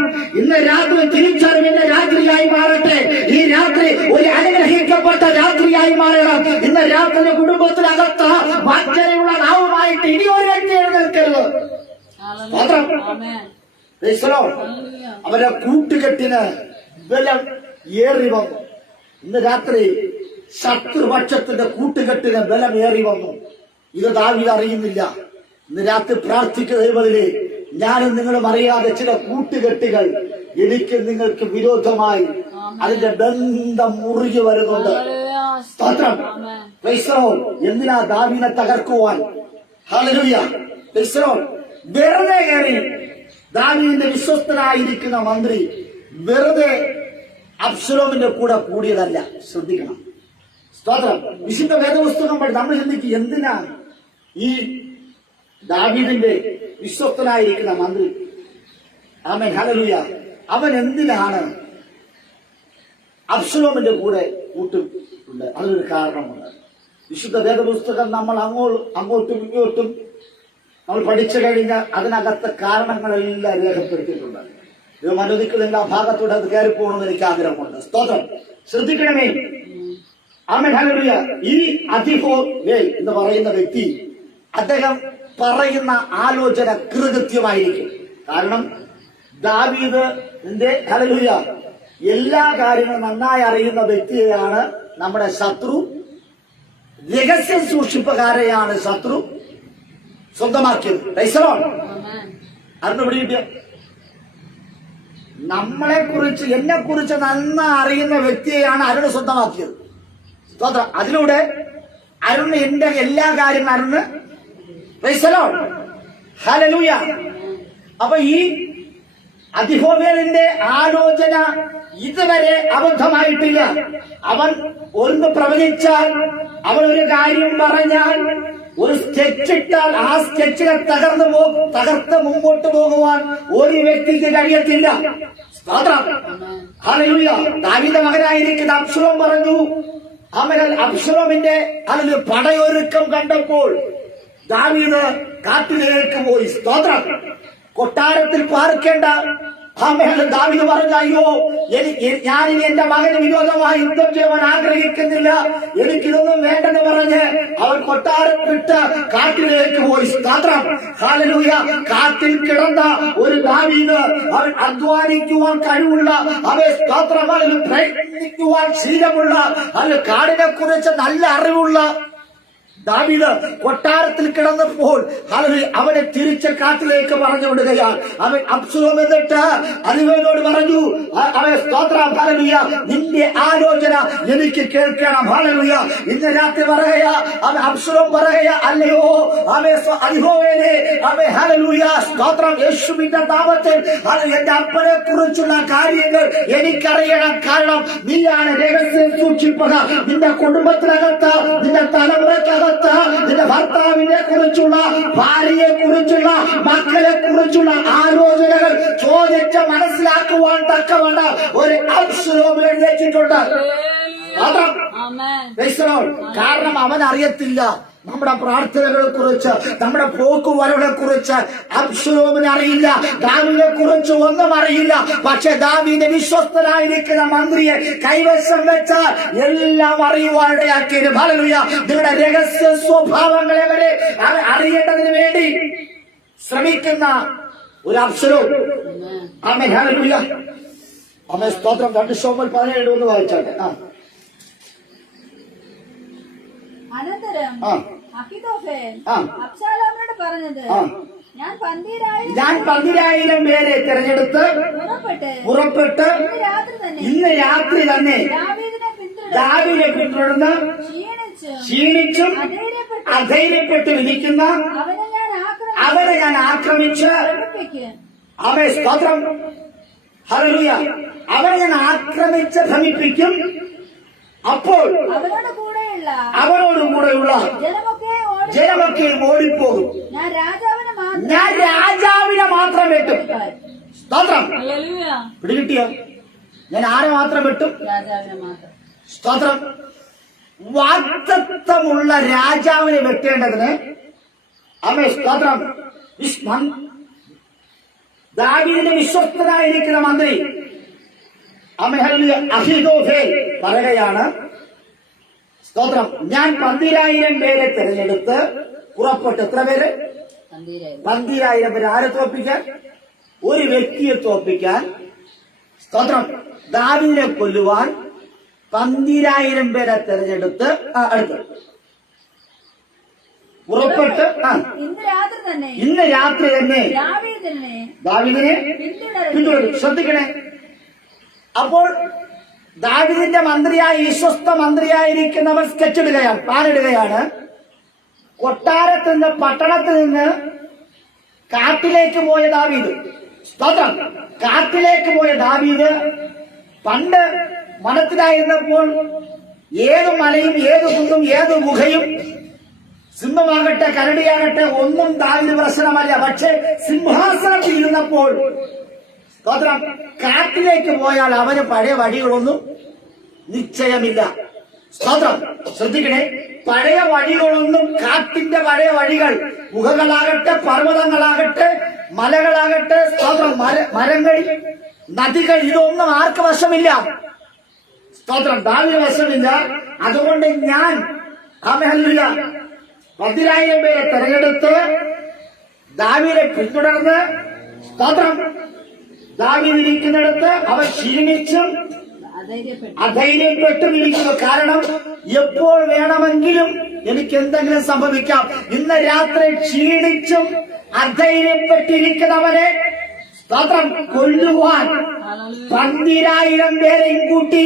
ഇന്ന് രാത്രി തിരിച്ചറിവിന്റെ രാത്രിയായി മാറട്ടെ. ഈ രാത്രി ഒരു അനുഗ്രഹിക്കപ്പെട്ട രാത്രിയായി മാറണം. ഇന്ന് രാത്രി കുടുംബത്തിനകത്ത് വഞ്ചനയുള്ള നാവുമായിട്ട് ഇനി ഒരു വ്യക്തി എഴുന്നേൽക്കരുത്. സ്തോത്രം. അവരെ കൂട്ടുകെട്ടിന് ബലം ഏറി വന്നു. ഇന്ന് രാത്രി ശത്രുപക്ഷത്തിന്റെ കൂട്ടുകെട്ടിന് ബലം ഏറി വന്നു. ഇത് ദാവീദ് അറിയുന്നില്ല. ഇന്ന് രാത്രി പ്രാർത്ഥിക്കുന്ന ദൈവത്തിലെ ഞാനും നിങ്ങളും അറിയാതെ ചില കൂട്ടുകെട്ടുകൾ എനിക്ക് നിങ്ങൾക്ക് വിരോധമായി അതിന്റെ ബന്ധം മുറുകി വരുന്നുണ്ട്. സ്തോത്രം. എന്തിനാ ദാവീദിനെ തകർക്കുവാൻ? ഹല്ലേലൂയ. വെറുതെ കയറി ദാവീദിന്റെ വിശ്വസ്തനായിരിക്കുന്ന മന്ത്രി വെറുതെ അബ്ശലോമിന്റെ കൂടെ കൂടിയതല്ല. ശ്രദ്ധിക്കണം. സ്തോത്രം. വിശുദ്ധ വേദപുസ്തകം നമ്മൾ ചിന്തിക്കും, എന്തിനാ ഈ ദാവീദിന്റെ വിശ്വസ്തനായിരിക്കുന്ന മന്ത്രി, ആമേൻ ഹല്ലേലൂയ, അവൻ എന്തിനാണ് അബ്ശലോമിന്റെ കൂടെ കൂട്ടുണ്ട്? അതിനൊരു കാരണമുണ്ട്. വിശുദ്ധ വേദപുസ്തകം നമ്മൾ അങ്ങോട്ടും ഇങ്ങോട്ടും നമ്മൾ പഠിച്ചു കഴിഞ്ഞാൽ അതിനകത്ത് കാരണങ്ങളെല്ലാം രേഖപ്പെടുത്തിയിട്ടുണ്ട്. ഇത് അനുവദിക്കുന്ന ആ ഭാഗത്തൂടെ അത് കയറി പോകണമെന്ന് എനിക്ക് ആഗ്രഹമുണ്ട്. സ്തോത്രം. ശ്രദ്ധിക്കണമേ, ആമേൻ ഹല്ലേലൂയ. ഈ അദിഹോവേൽ എന്ന് പറയുന്ന വ്യക്തി, അദ്ദേഹം പറയുന്ന ആലോചന കൃത്യമായിരിക്കും. കാരണം ദാവീദിന്റെ ഹല്ലേലൂയ എല്ലാ കാര്യങ്ങളും നന്നായി അറിയുന്ന വ്യക്തിയെയാണ് നമ്മുടെ ശത്രു, രഹസ്യം സൂക്ഷിപ്പുകാരെയാണ് ശത്രു സ്വന്തമാക്കിയത്. അറിഞ്ഞു പിടികിട്ടിയ നമ്മളെ കുറിച്ച്, എന്നെ കുറിച്ച് നന്നായി അറിയുന്ന വ്യക്തിയെയാണ് അരുണ് സ്വന്തമാക്കിയത്. സ്തോത്രം. അതിലൂടെ അരുണ് എന്റെ എല്ലാ കാര്യങ്ങളും അരുണ് ഹല്ലേലൂയ. അപ്പൊ ഈ അദിഹോവേലിന്റെ ആലോചന ഇതുവരെ അബദ്ധമായിട്ടില്ല. അവൻ ഒന്ന് പ്രവചിച്ചാൽ, അവൻ ഒരു കാര്യം പറഞ്ഞാൽ, ഒരു സ്കെച്ചിട്ടാൽ ആ സ്കെച്ചിനെ തകർത്ത് മുമ്പോട്ട് പോകുവാൻ ഒരു വ്യക്തിക്ക് കഴിയത്തില്ല. സ്തോത്രം. ഹല്ലേലൂയ. ദാവീദിന്റെ മകനായിരിക്കുന്ന അബ്ശലോം പറഞ്ഞു, അവൻ അബ്ശലോമിന്റെ പടയൊരുക്കം കണ്ടപ്പോൾ ദാവീദ് കാട്ടിലേക്ക് പോയി. സ്തോത്രം. കൊട്ടാരത്തിൽ പാർക്കേണ്ട ദാവീദ് പറഞ്ഞു, അയ്യോ ഞാനിനി എന്റെ മകന് വിരോധമായി യുദ്ധം ചെയ്യുവാൻ ആഗ്രഹിക്കുന്നില്ല, എനിക്കിതൊന്നും വേണ്ടെന്ന് പറഞ്ഞ് അവൻ കൊട്ടാരം വിട്ട് കാട്ടിലേക്ക് പോയി. സ്തോത്രം. ഹല്ലേലൂയ. കാട്ടിൽ കിടന്ന ഒരു ദാവീദ്, അവൻ അധ്വാനിക്കുവാൻ കഴിവുള്ള, അവൻ സ്തോത്രം പ്രയത്നിക്കുവാൻ ശീലമുള്ള, അവൻ കാടിനെ കുറിച്ച് നല്ല അറിവുള്ള ദാവീദ് കൊട്ടാരത്തിൽ കിടന്നപ്പോൾ അവനെ തിരിച്ച് കാട്ടിലേക്ക് പറഞ്ഞു വിടുകയാണ്. അവൻ അബ്ശലോം എന്നിട്ട് അദിഹോവേലിനോട് പറഞ്ഞു, അവൻ സ്തോത്രം ഹല്ലേലൂയ, നിന്റെ ആലോചന എനിക്ക് കേൾക്കണം. ഹല്ലേലൂയ. ഇന്ന് രാത്രി പറയുക, അവൻ അബ്ശലോം പറയുക, അല്ലയോ അവൻ അദിഹോവേലേ, അവൻ ഹല്ലേലൂയ സ്തോത്രം, യേശുവിന്റെ നാമത്തിൽ എന്റെ അപ്പനെ കുറിച്ചുള്ള കാര്യങ്ങൾ എനിക്കറിയണം. കാരണം നീയാണ് രഹസ്യം സൂക്ഷിപ്പുക. നിന്റെ കുടുംബത്തിനകത്ത്, നിന്റെ തലമുറക്കകത്ത്, നിന്റെ ഭർത്താവിനെ കുറിച്ചുള്ള, ഭാര്യയെ കുറിച്ചുള്ള, മക്കളെ കുറിച്ചുള്ള ആലോചനകൾ ചോദിച്ച് മനസ്സിലാക്കുവാൻ തക്കവണ്ണം ഒരു അബ്ശലോം എഴുന്നേറ്റിട്ടുണ്ട്. കാരണം അവൻ അറിയത്തില്ല നമ്മുടെ പ്രാർത്ഥനകളെ കുറിച്ച്, നമ്മുടെ പോക്കുവരവുകളെ കുറിച്ച് അബ്ശലോമിന് അറിയില്ല, ദാവീദിനെ കുറിച്ച് ഒന്നും അറിയില്ല. പക്ഷെ ദാവീദിന്റെ വിശ്വസ്തനായിരിക്കുന്ന മന്ത്രിയെ കൈവശം വെച്ചാൽ എല്ലാം അറിയുവാനിടയാക്കിയത്. ഹല്ലേലൂയ. നിങ്ങളുടെ രഹസ്യ സ്വഭാവങ്ങളെ വരെ അറിയേണ്ടതിന് വേണ്ടി ശ്രമിക്കുന്ന ഒരു അബ്ശലോം. Amen hallelujah. ആമേൻ സ്തോത്രം. 2 ശമൂവേൽ 17 വായിച്ചാട്ടെ. അനന്തരം അഹിതോഫേൽ അബ്ശാലോമിനോട് പറഞ്ഞത്, ഞാൻ 10,000 പേരെ തിരഞ്ഞെടുത്ത് പുറപ്പെട്ട് ഇന്ന് രാത്രി തന്നെ ദാവീദിനെ പിന്തുടർന്ന് ക്ഷീണിച്ചും അധൈര്യപ്പെട്ട് ഇരിക്കുന്ന അവരെ ഞാൻ ആക്രമിച്ച്, അവരെ സ്തോത്രം ഹല്ലേലൂയ, അവരെ ഞാൻ ആക്രമിച്ച് ഭ്രമിപ്പിക്കും. അപ്പോൾ അവരോട് കൂടെയുള്ള ജനമൊക്കെ ഓടിപ്പോകും. ഞാൻ രാജാവിനെ മാത്രം വെട്ടും. സ്തോത്രം. പിടികിട്ടിയോ? ഞാൻ ആരെ മാത്രം വെട്ടും? സ്തോത്രം. വാഗ്ദത്തമുള്ള രാജാവിനെ വെട്ടേണ്ടതിന് അവൻ സ്തോത്രം ദാവീദിന്റെ വിശ്വസ്തനായിരിക്കുന്ന മന്ത്രി അഹിതോഫേൽ പറയുകയാണ്, സ്തോത്രം, ഞാൻ 10,000 പേരെ തിരഞ്ഞെടുത്ത് പുറപ്പെട്ടു. എത്ര പേര്? 10,000 പേര്. ആരെ തോൽപ്പിക്കാൻ? ഒരു വ്യക്തിയെ തോൽപ്പിക്കാൻ. സ്തോത്രം. ദാവീദിനെ കൊല്ലുവാൻ 10,000 പേരെ തിരഞ്ഞെടുത്ത് അടുത്ത് പുറപ്പെട്ട് ഇന്ന് രാത്രി തന്നെ ദാവീദിനെ പിന്തുടരും. ശ്രദ്ധിക്കണേ. അപ്പോൾ ദാവീദിന്റെ മന്ത്രിയായി, വിശ്വസ്ത മന്ത്രിയായിരിക്കുന്നവൻ സ്കെച്ചിടുകയാണ്, പ്ലാനിടുകയാണ്. കൊട്ടാരത്തിൽ നിന്ന്, പട്ടണത്തിൽ നിന്ന് കാട്ടിലേക്ക് പോയ ദാവീദ്, സ്തോത്രം, കാട്ടിലേക്ക് പോയ ദാവീദ് പണ്ട് വനത്തിലായിരുന്നപ്പോൾ ഏത് മലയും ഏത് കുന്നും ഏത് ഗുഹയും സിംഹമാകട്ടെ കരടിയാകട്ടെ ഒന്നും ദാവീദ് പ്രശ്നമല്ല. പക്ഷേ സിംഹാസനത്തിൽ ഇരുന്നപ്പോൾ സ്തോത്രം കാട്ടിലേക്ക് പോയാൽ അവന് പഴയ വഴികളൊന്നും നിശ്ചയമില്ല. സ്തോത്രം ശ്രദ്ധിക്കണേ, പഴയ വഴികളൊന്നും കാട്ടിന്റെ പഴയ വഴികൾ ഗുഹകളാകട്ടെ പർവ്വതങ്ങളാകട്ടെ മലകളാകട്ടെ സ്തോത്രം മരങ്ങൾ നദികൾ ഇതൊന്നും ആർക്ക് വശമില്ല. സ്തോത്രം ദാവീദിന് വശമില്ല. അതുകൊണ്ട് ഞാൻ ഹല്ലേലൂയ 10,000 പേരെ തെരഞ്ഞെടുത്ത് ദാവീദിനെ പിന്തുടർന്ന് സ്തോത്രം ദാവീദ് ഇരിക്കുന്നിടത്ത് അവൻ ക്ഷീണിച്ചും അധൈര്യപ്പെട്ടും ഇരിക്കുന്നു. കാരണം എപ്പോൾ വേണമെങ്കിലും എനിക്ക് എന്തെങ്കിലും സംഭവിക്കാം. ഇന്ന് രാത്രി ക്ഷീണിച്ചും അധൈര്യപ്പെട്ടിരിക്കുന്നവനെ സ്തോത്രം കൊല്ലുവാൻ 12,000 പേരെയും കൂട്ടി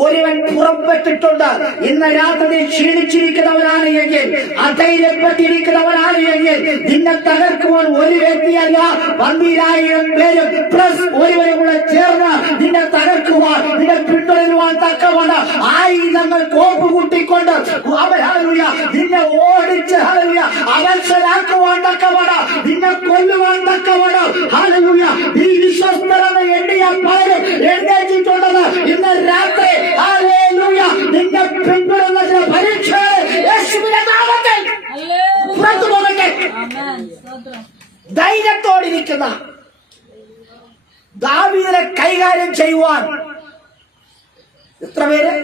ഒരുവൻ പുറപ്പെട്ടിട്ടുണ്ട്. ഇന്ന് രാത്രി ക്ഷീണിച്ചിരിക്കുന്നവനാണ് എങ്കിൽ അധൈര്യപ്പെട്ടിരിക്കുന്നവനാണ് എങ്കിൽ നിന്നെ തകർക്കുവാൻ ഒരു വ്യക്തിയല്ല 12,000 പേരും പ്ലസ് ഒരുവരും കൂടെ ചേർന്ന് നിന്നെ തകർക്കുവാൻ നിന്നെ പിന്തുടരുവാൻ തക്കവണ്ണം ആയുധങ്ങൾ കോപ്പ് കൂട്ടിക്കൊണ്ട് ഹല്ലേലൂയ നിന്നെ ഓടിച്ച് ഹല്ലേലൂയ അവശരാക്കുവാൻ തക്കവണ്ണം നിന്നെ കൊല്ലുവാൻ തക്കവണ്ണം ഹല്ലേലൂയ ഈ വിശ്വസ്തരെന്ന് എണ്ണിയ പലരും എഴുന്നേറ്റിട്ടുള്ളത് ഇന്ന് രാത്രി ഹല്ലേലൂയ നിന്നെ പിന്തുടരുന്ന ചില പരീക്ഷകൾ യേശുവിന്റെ നാമത്തിൽ പുറത്തു പോകട്ടെ. ധൈര്യത്തോടിരിക്കുന്ന ദാവീദിനെ കൈകാര്യം ചെയ്യുവാൻ എത്ര പേര്?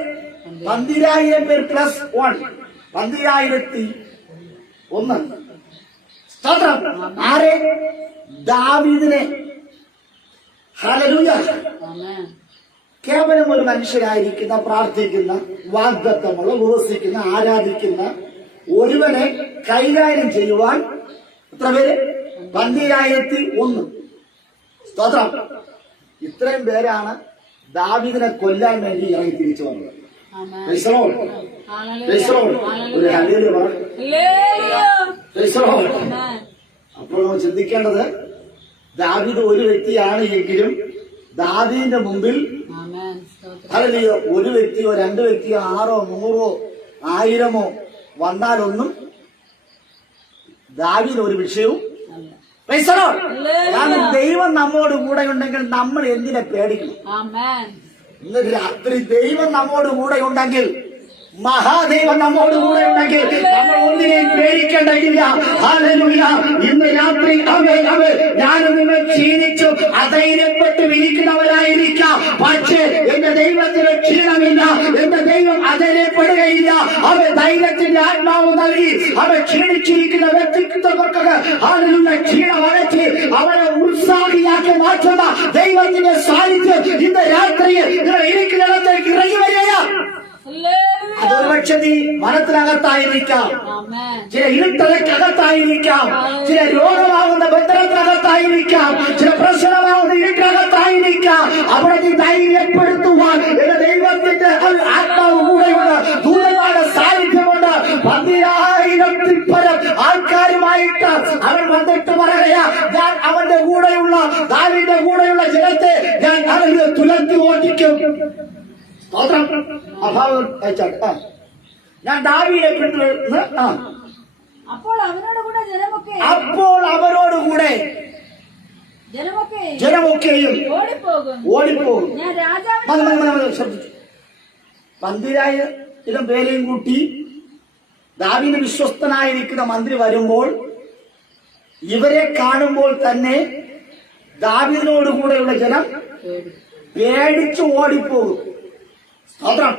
12,000 പേർ പ്ലസ് 1 12,001. സ്തോത്രം. ആരെ? ദാവീദിനെ. ഹല്ലേലൂയ. കേവലം ഒരു മനുഷ്യരായിരിക്കുന്ന പ്രാർത്ഥിക്കുന്ന വാഗ്ദത്തമുള്ള ഉപവസിക്കുന്ന ആരാധിക്കുന്ന ഒരുവനെ കൈകാര്യം ചെയ്യുവാൻ എത്ര പേര്? 12,001. സ്തോത്രം. ഇത്രയും പേരാണ് ദാവീദിനെ കൊല്ലാൻ വേണ്ടി ഇറങ്ങി തിരിച്ചു വന്നത്. ഒരു ഹല്ലേലൂയ പറ. അപ്പോൾ നമ്മൾ ചിന്തിക്കേണ്ടത് ദാവീദ് ഒരു വ്യക്തിയാണ് എങ്കിലും ദാവീദിന്റെ മുമ്പിൽ ഹല്ലേലൂയ ഒരു വ്യക്തിയോ 2 വ്യക്തിയോ 6 100 1000 വന്നാലൊന്നും ദാവീദ് ഒരു വിഷയവും. കാരണം ദൈവം നമ്മോട് കൂടെ ഉണ്ടെങ്കിൽ നമ്മൾ എന്തിനെ പേടിക്കണം? ഇന്ന് രാത്രി ദൈവം നമ്മോട് കൂടെ ഉണ്ടെങ്കിൽ മഹാദൈവം നമ്മോട് കൂടെ ഉണ്ടെങ്കിൽ നമ്മൾ ഒന്നിനെയും പേടിക്കേണ്ടതില്ല. ഹല്ലേലൂയ. ഇന്ന് രാത്രി ഞാനും നിങ്ങൾ ക്ഷീണിച്ചു അധൈര്യപ്പെട്ട് വിരിക്കുന്നവരായിരിക്കാം. പക്ഷേ എന്റെ ദൈവത്തിന് ക്ഷീണമില്ല. എന്റെ ദൈവം അധൈര്യപ്പെടുകയില്ല. ധൈര്യത്തിന്റെ ആത്മാവ് നൽകി ക്ഷീണിച്ചിരിക്കുന്ന വ്യക്തിത്വങ്ങൾക്ക് ഹല്ലേലൂയ ക്ഷീണം അകറ്റി അവരെ ഉത്സാഹിയാക്കി മാറ്റുന്ന ദൈവത്തിന്റെ സാന്നിധ്യം ഇന്ന് രാത്രി ഇരിക്കുന്നിടത്തേക്ക് ഇറങ്ങി വരികയാണ്. അതൊരു പക്ഷേ നീ വനത്തിനകത്തായിരിക്കാം, ചില ഇരുട്ടതക്കകത്തായിരിക്കാം, ചില രോഗമാകുന്ന ബന്ധനത്തിനകത്തായിരിക്കാം, ചില പ്രശ്നമാകുന്ന ഇരുട്ടകത്തായിരിക്കാം. അവിടെ നീ ധൈര്യപ്പെടുത്തുവാൻ എന്റെ ദൈവത്തിന്റെ ആത്മാവ് കൂടെയുണ്ട്. ദൂരമായ സാന്നിധ്യമുണ്ട്. 10,000 പരം ആൾക്കാരുമായിട്ട് അവൻ വന്നിട്ട് പറയുക, ഞാൻ അവന്റെ കൂടെയുള്ള ദാവീദിന്റെ കൂടെയുള്ള ജനത്തെ ഞാൻ അവന് തുലർത്തി ഓടിക്കും. ഞാൻ ദാവീദിനെ പിന്തുടർന്ന് അപ്പോൾ അവരോടുകൂടെ ജനമൊക്കെയും ഓടിപ്പോകും. 12,000 പേരെയും കൂട്ടി ദാവീദിന് വിശ്വസ്തനായിരിക്കുന്ന മന്ത്രി വരുമ്പോൾ ഇവരെ കാണുമ്പോൾ തന്നെ ദാവീദിനോടുകൂടെയുള്ള ജനം പേടിച്ചു ഓടിപ്പോകും. സ്തോത്രം.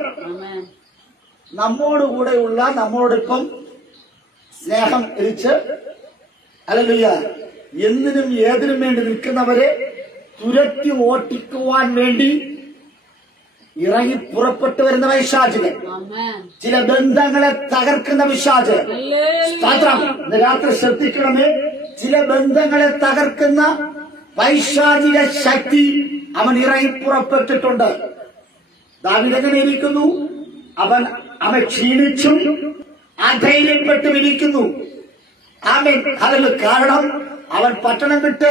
നമ്മോടുകൂടെയുള്ള നമ്മോടൊപ്പം സ്നേഹം എരിച്ച് ഹല്ലേലൂയ എന്തിനും ഏതിനും വേണ്ടി നിൽക്കുന്നവരെ തുരത്തി ഓട്ടിക്കുവാൻ വേണ്ടി ഇറങ്ങി പുറപ്പെട്ടു വരുന്ന പൈശാചികൻ, ചില ബന്ധങ്ങളെ തകർക്കുന്ന പിശാച്. സ്തോത്രം. ഇന്ന് രാത്രി ശ്രദ്ധിക്കണമേ, ചില ബന്ധങ്ങളെ തകർക്കുന്ന പൈശാചിക ശക്തി അവൻ ഇറങ്ങി പുറപ്പെട്ടിട്ടുണ്ട്. ദാവീദ് എങ്ങനെ ഇരിക്കുന്നു? അവൻ ക്ഷീണിച്ചും അധൈര്യപ്പെട്ടും ഇരിക്കുന്നു. ആമേൻ. ഹല്ലേലൂയ. കാരണം അവൻ പട്ടണം വിട്ട്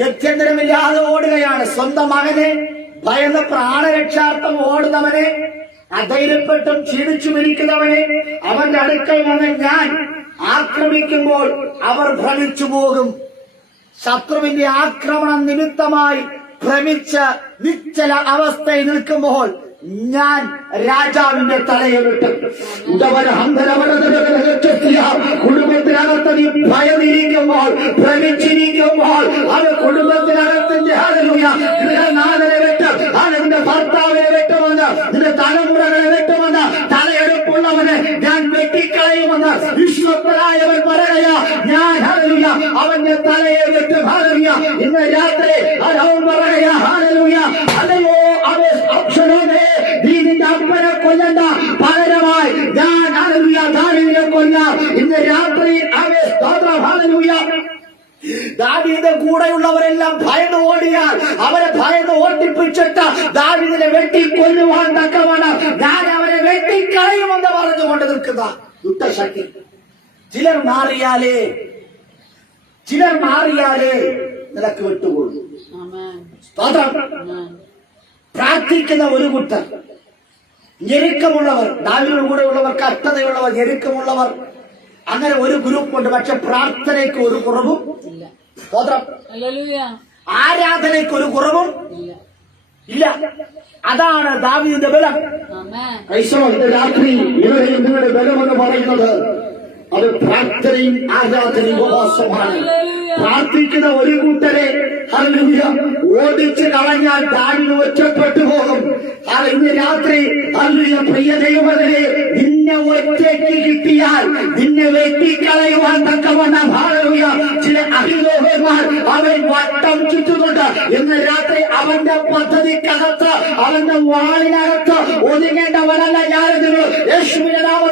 ഗത്യന്തരമില്ലാതെ ഓടുകയാണ്. സ്വന്തം മകനെ ഭയന്ന് പ്രാണരക്ഷാർത്ഥം ഓടുന്നവനെ അധൈര്യപ്പെട്ടും ക്ഷീണിച്ചും ഇരിക്കുന്നവനെ അവന്റെ അടുക്കൽ വന്ന് ഞാൻ ആക്രമിക്കുമ്പോൾ അവർ ഭ്രമിച്ചു പോകും. ശത്രുവിന്റെ ആക്രമണം നിമിത്തമായി ഭ്രമിച്ച് നിശ്ചല അവസ്ഥയിൽ നിൽക്കുമ്പോൾ ഞാൻ രാജാവിന്റെ തലയെ വെട്ടും. കുടുംബത്തിനകത്ത് നീ ഭയന്നിരിക്കുമ്പോൾ, ഭ്രമിച്ചിരിക്കുമ്പോൾ, അത് കുടുംബത്തിനകത്തിന്റെ ഗൃഹനാഥനെ വെട്ടും, അതിന്റെ ഭർത്താവിനെ വെട്ടുമെന്ന്, നിന്റെ തലമുറകളെ വെട്ടുമെന്ന്, തലയെടുപ്പുള്ളവനെ ഞാൻ വെട്ടിക്കളയുമെന്ന് വിശ്വസ്തനായവൻ പറയുക. ഞാൻ ഹല്ലേലൂയ അവന്റെ തലയെ വെട്ടും. ഹല്ലേലൂയ ഇന്ന് രാത്രി അവൻ പറയുക ഹല്ലേലൂയ അല്ലയോ അബ്ശലോമേ, നീ നിന്റെ അപ്പനെ കൊല്ലണ്ട, പകരമായി ഞാൻ ഹല്ലേലൂയ ദാവീദിനെ കൊല്ലാം. ഇന്ന് രാത്രി അവൻ സ്തോത്രം. ഹല്ലേലൂയ ദാവീദിന്റെ കൂടെയുള്ളവരെല്ലാം ഭയന്ന് ഓടിയാൽ അവരെ ഭയന്ന് ഓടിപ്പിച്ചിട്ട് ദാവീദിനെ വെട്ടിക്കൊല്ലുവാൻ തക്കവണ്ണം ഞാൻ അവരെ വെട്ടിക്കളയുമെന്ന് പറഞ്ഞുകൊണ്ട് നിൽക്കുന്ന ദുഷ്ടശക്തി. ചിലർ മാറിയാലേ നിനക്ക് വിട്ടുകൊള്ളൂ. പ്രാർത്ഥിക്കുന്ന ഒരു കൂട്ടർ, ഞെരുക്കമുള്ളവർ, ദാവീദിന്റെ കൂടെയുള്ളവർ, കഷ്ടതയുള്ളവർ, ഞെരുക്കമുള്ളവർ, അങ്ങനെ ഒരു ഗ്രൂപ്പുണ്ട്. പക്ഷെ പ്രാർത്ഥനയ്ക്ക് ഒരു കുറവും ഇല്ല. ആരാധനയ്ക്ക് ഒരു കുറവും ഇല്ല. അതാണ് ദാവീദിന്റെ ബലം. രാത്രി ഇവരെയും നിങ്ങളുടെ ബലമെന്ന് പറയുന്നത് അത് പ്രാർത്ഥനയും ആരാധനയും ഉപവാസമാണ്. പ്രാർത്ഥിക്കുന്ന ഒരു കൂട്ടരെ ഹല്ലേലൂയ ഓടിച്ചു കളഞ്ഞാൽ ദാവീദ് ഒറ്റപ്പെട്ടു പോകും. ഇന്ന് രാത്രി ഹല്ലേലൂയ പ്രിയ ദൈവമേ, നിന്നെ ഒറ്റയ്ക്ക് കിട്ടിയാൽ നിന്നെ വെട്ടിക്കളയുവാൻ തക്കവണ്ണം ഹല്ലേലൂയ ചില അഹിതോഹന്മാർ അവൻ വട്ടം ചുറ്റുന്നുണ്ട്. ഇന്ന് രാത്രി അവന്റെ പദ്ധതിക്കകത്ത്, അവന്റെ വാളിനകത്ത് ഒതുങ്ങേണ്ടവനല്ല ഞാനെന്ന് യേശുവിന്റെ നാമത്തിൽ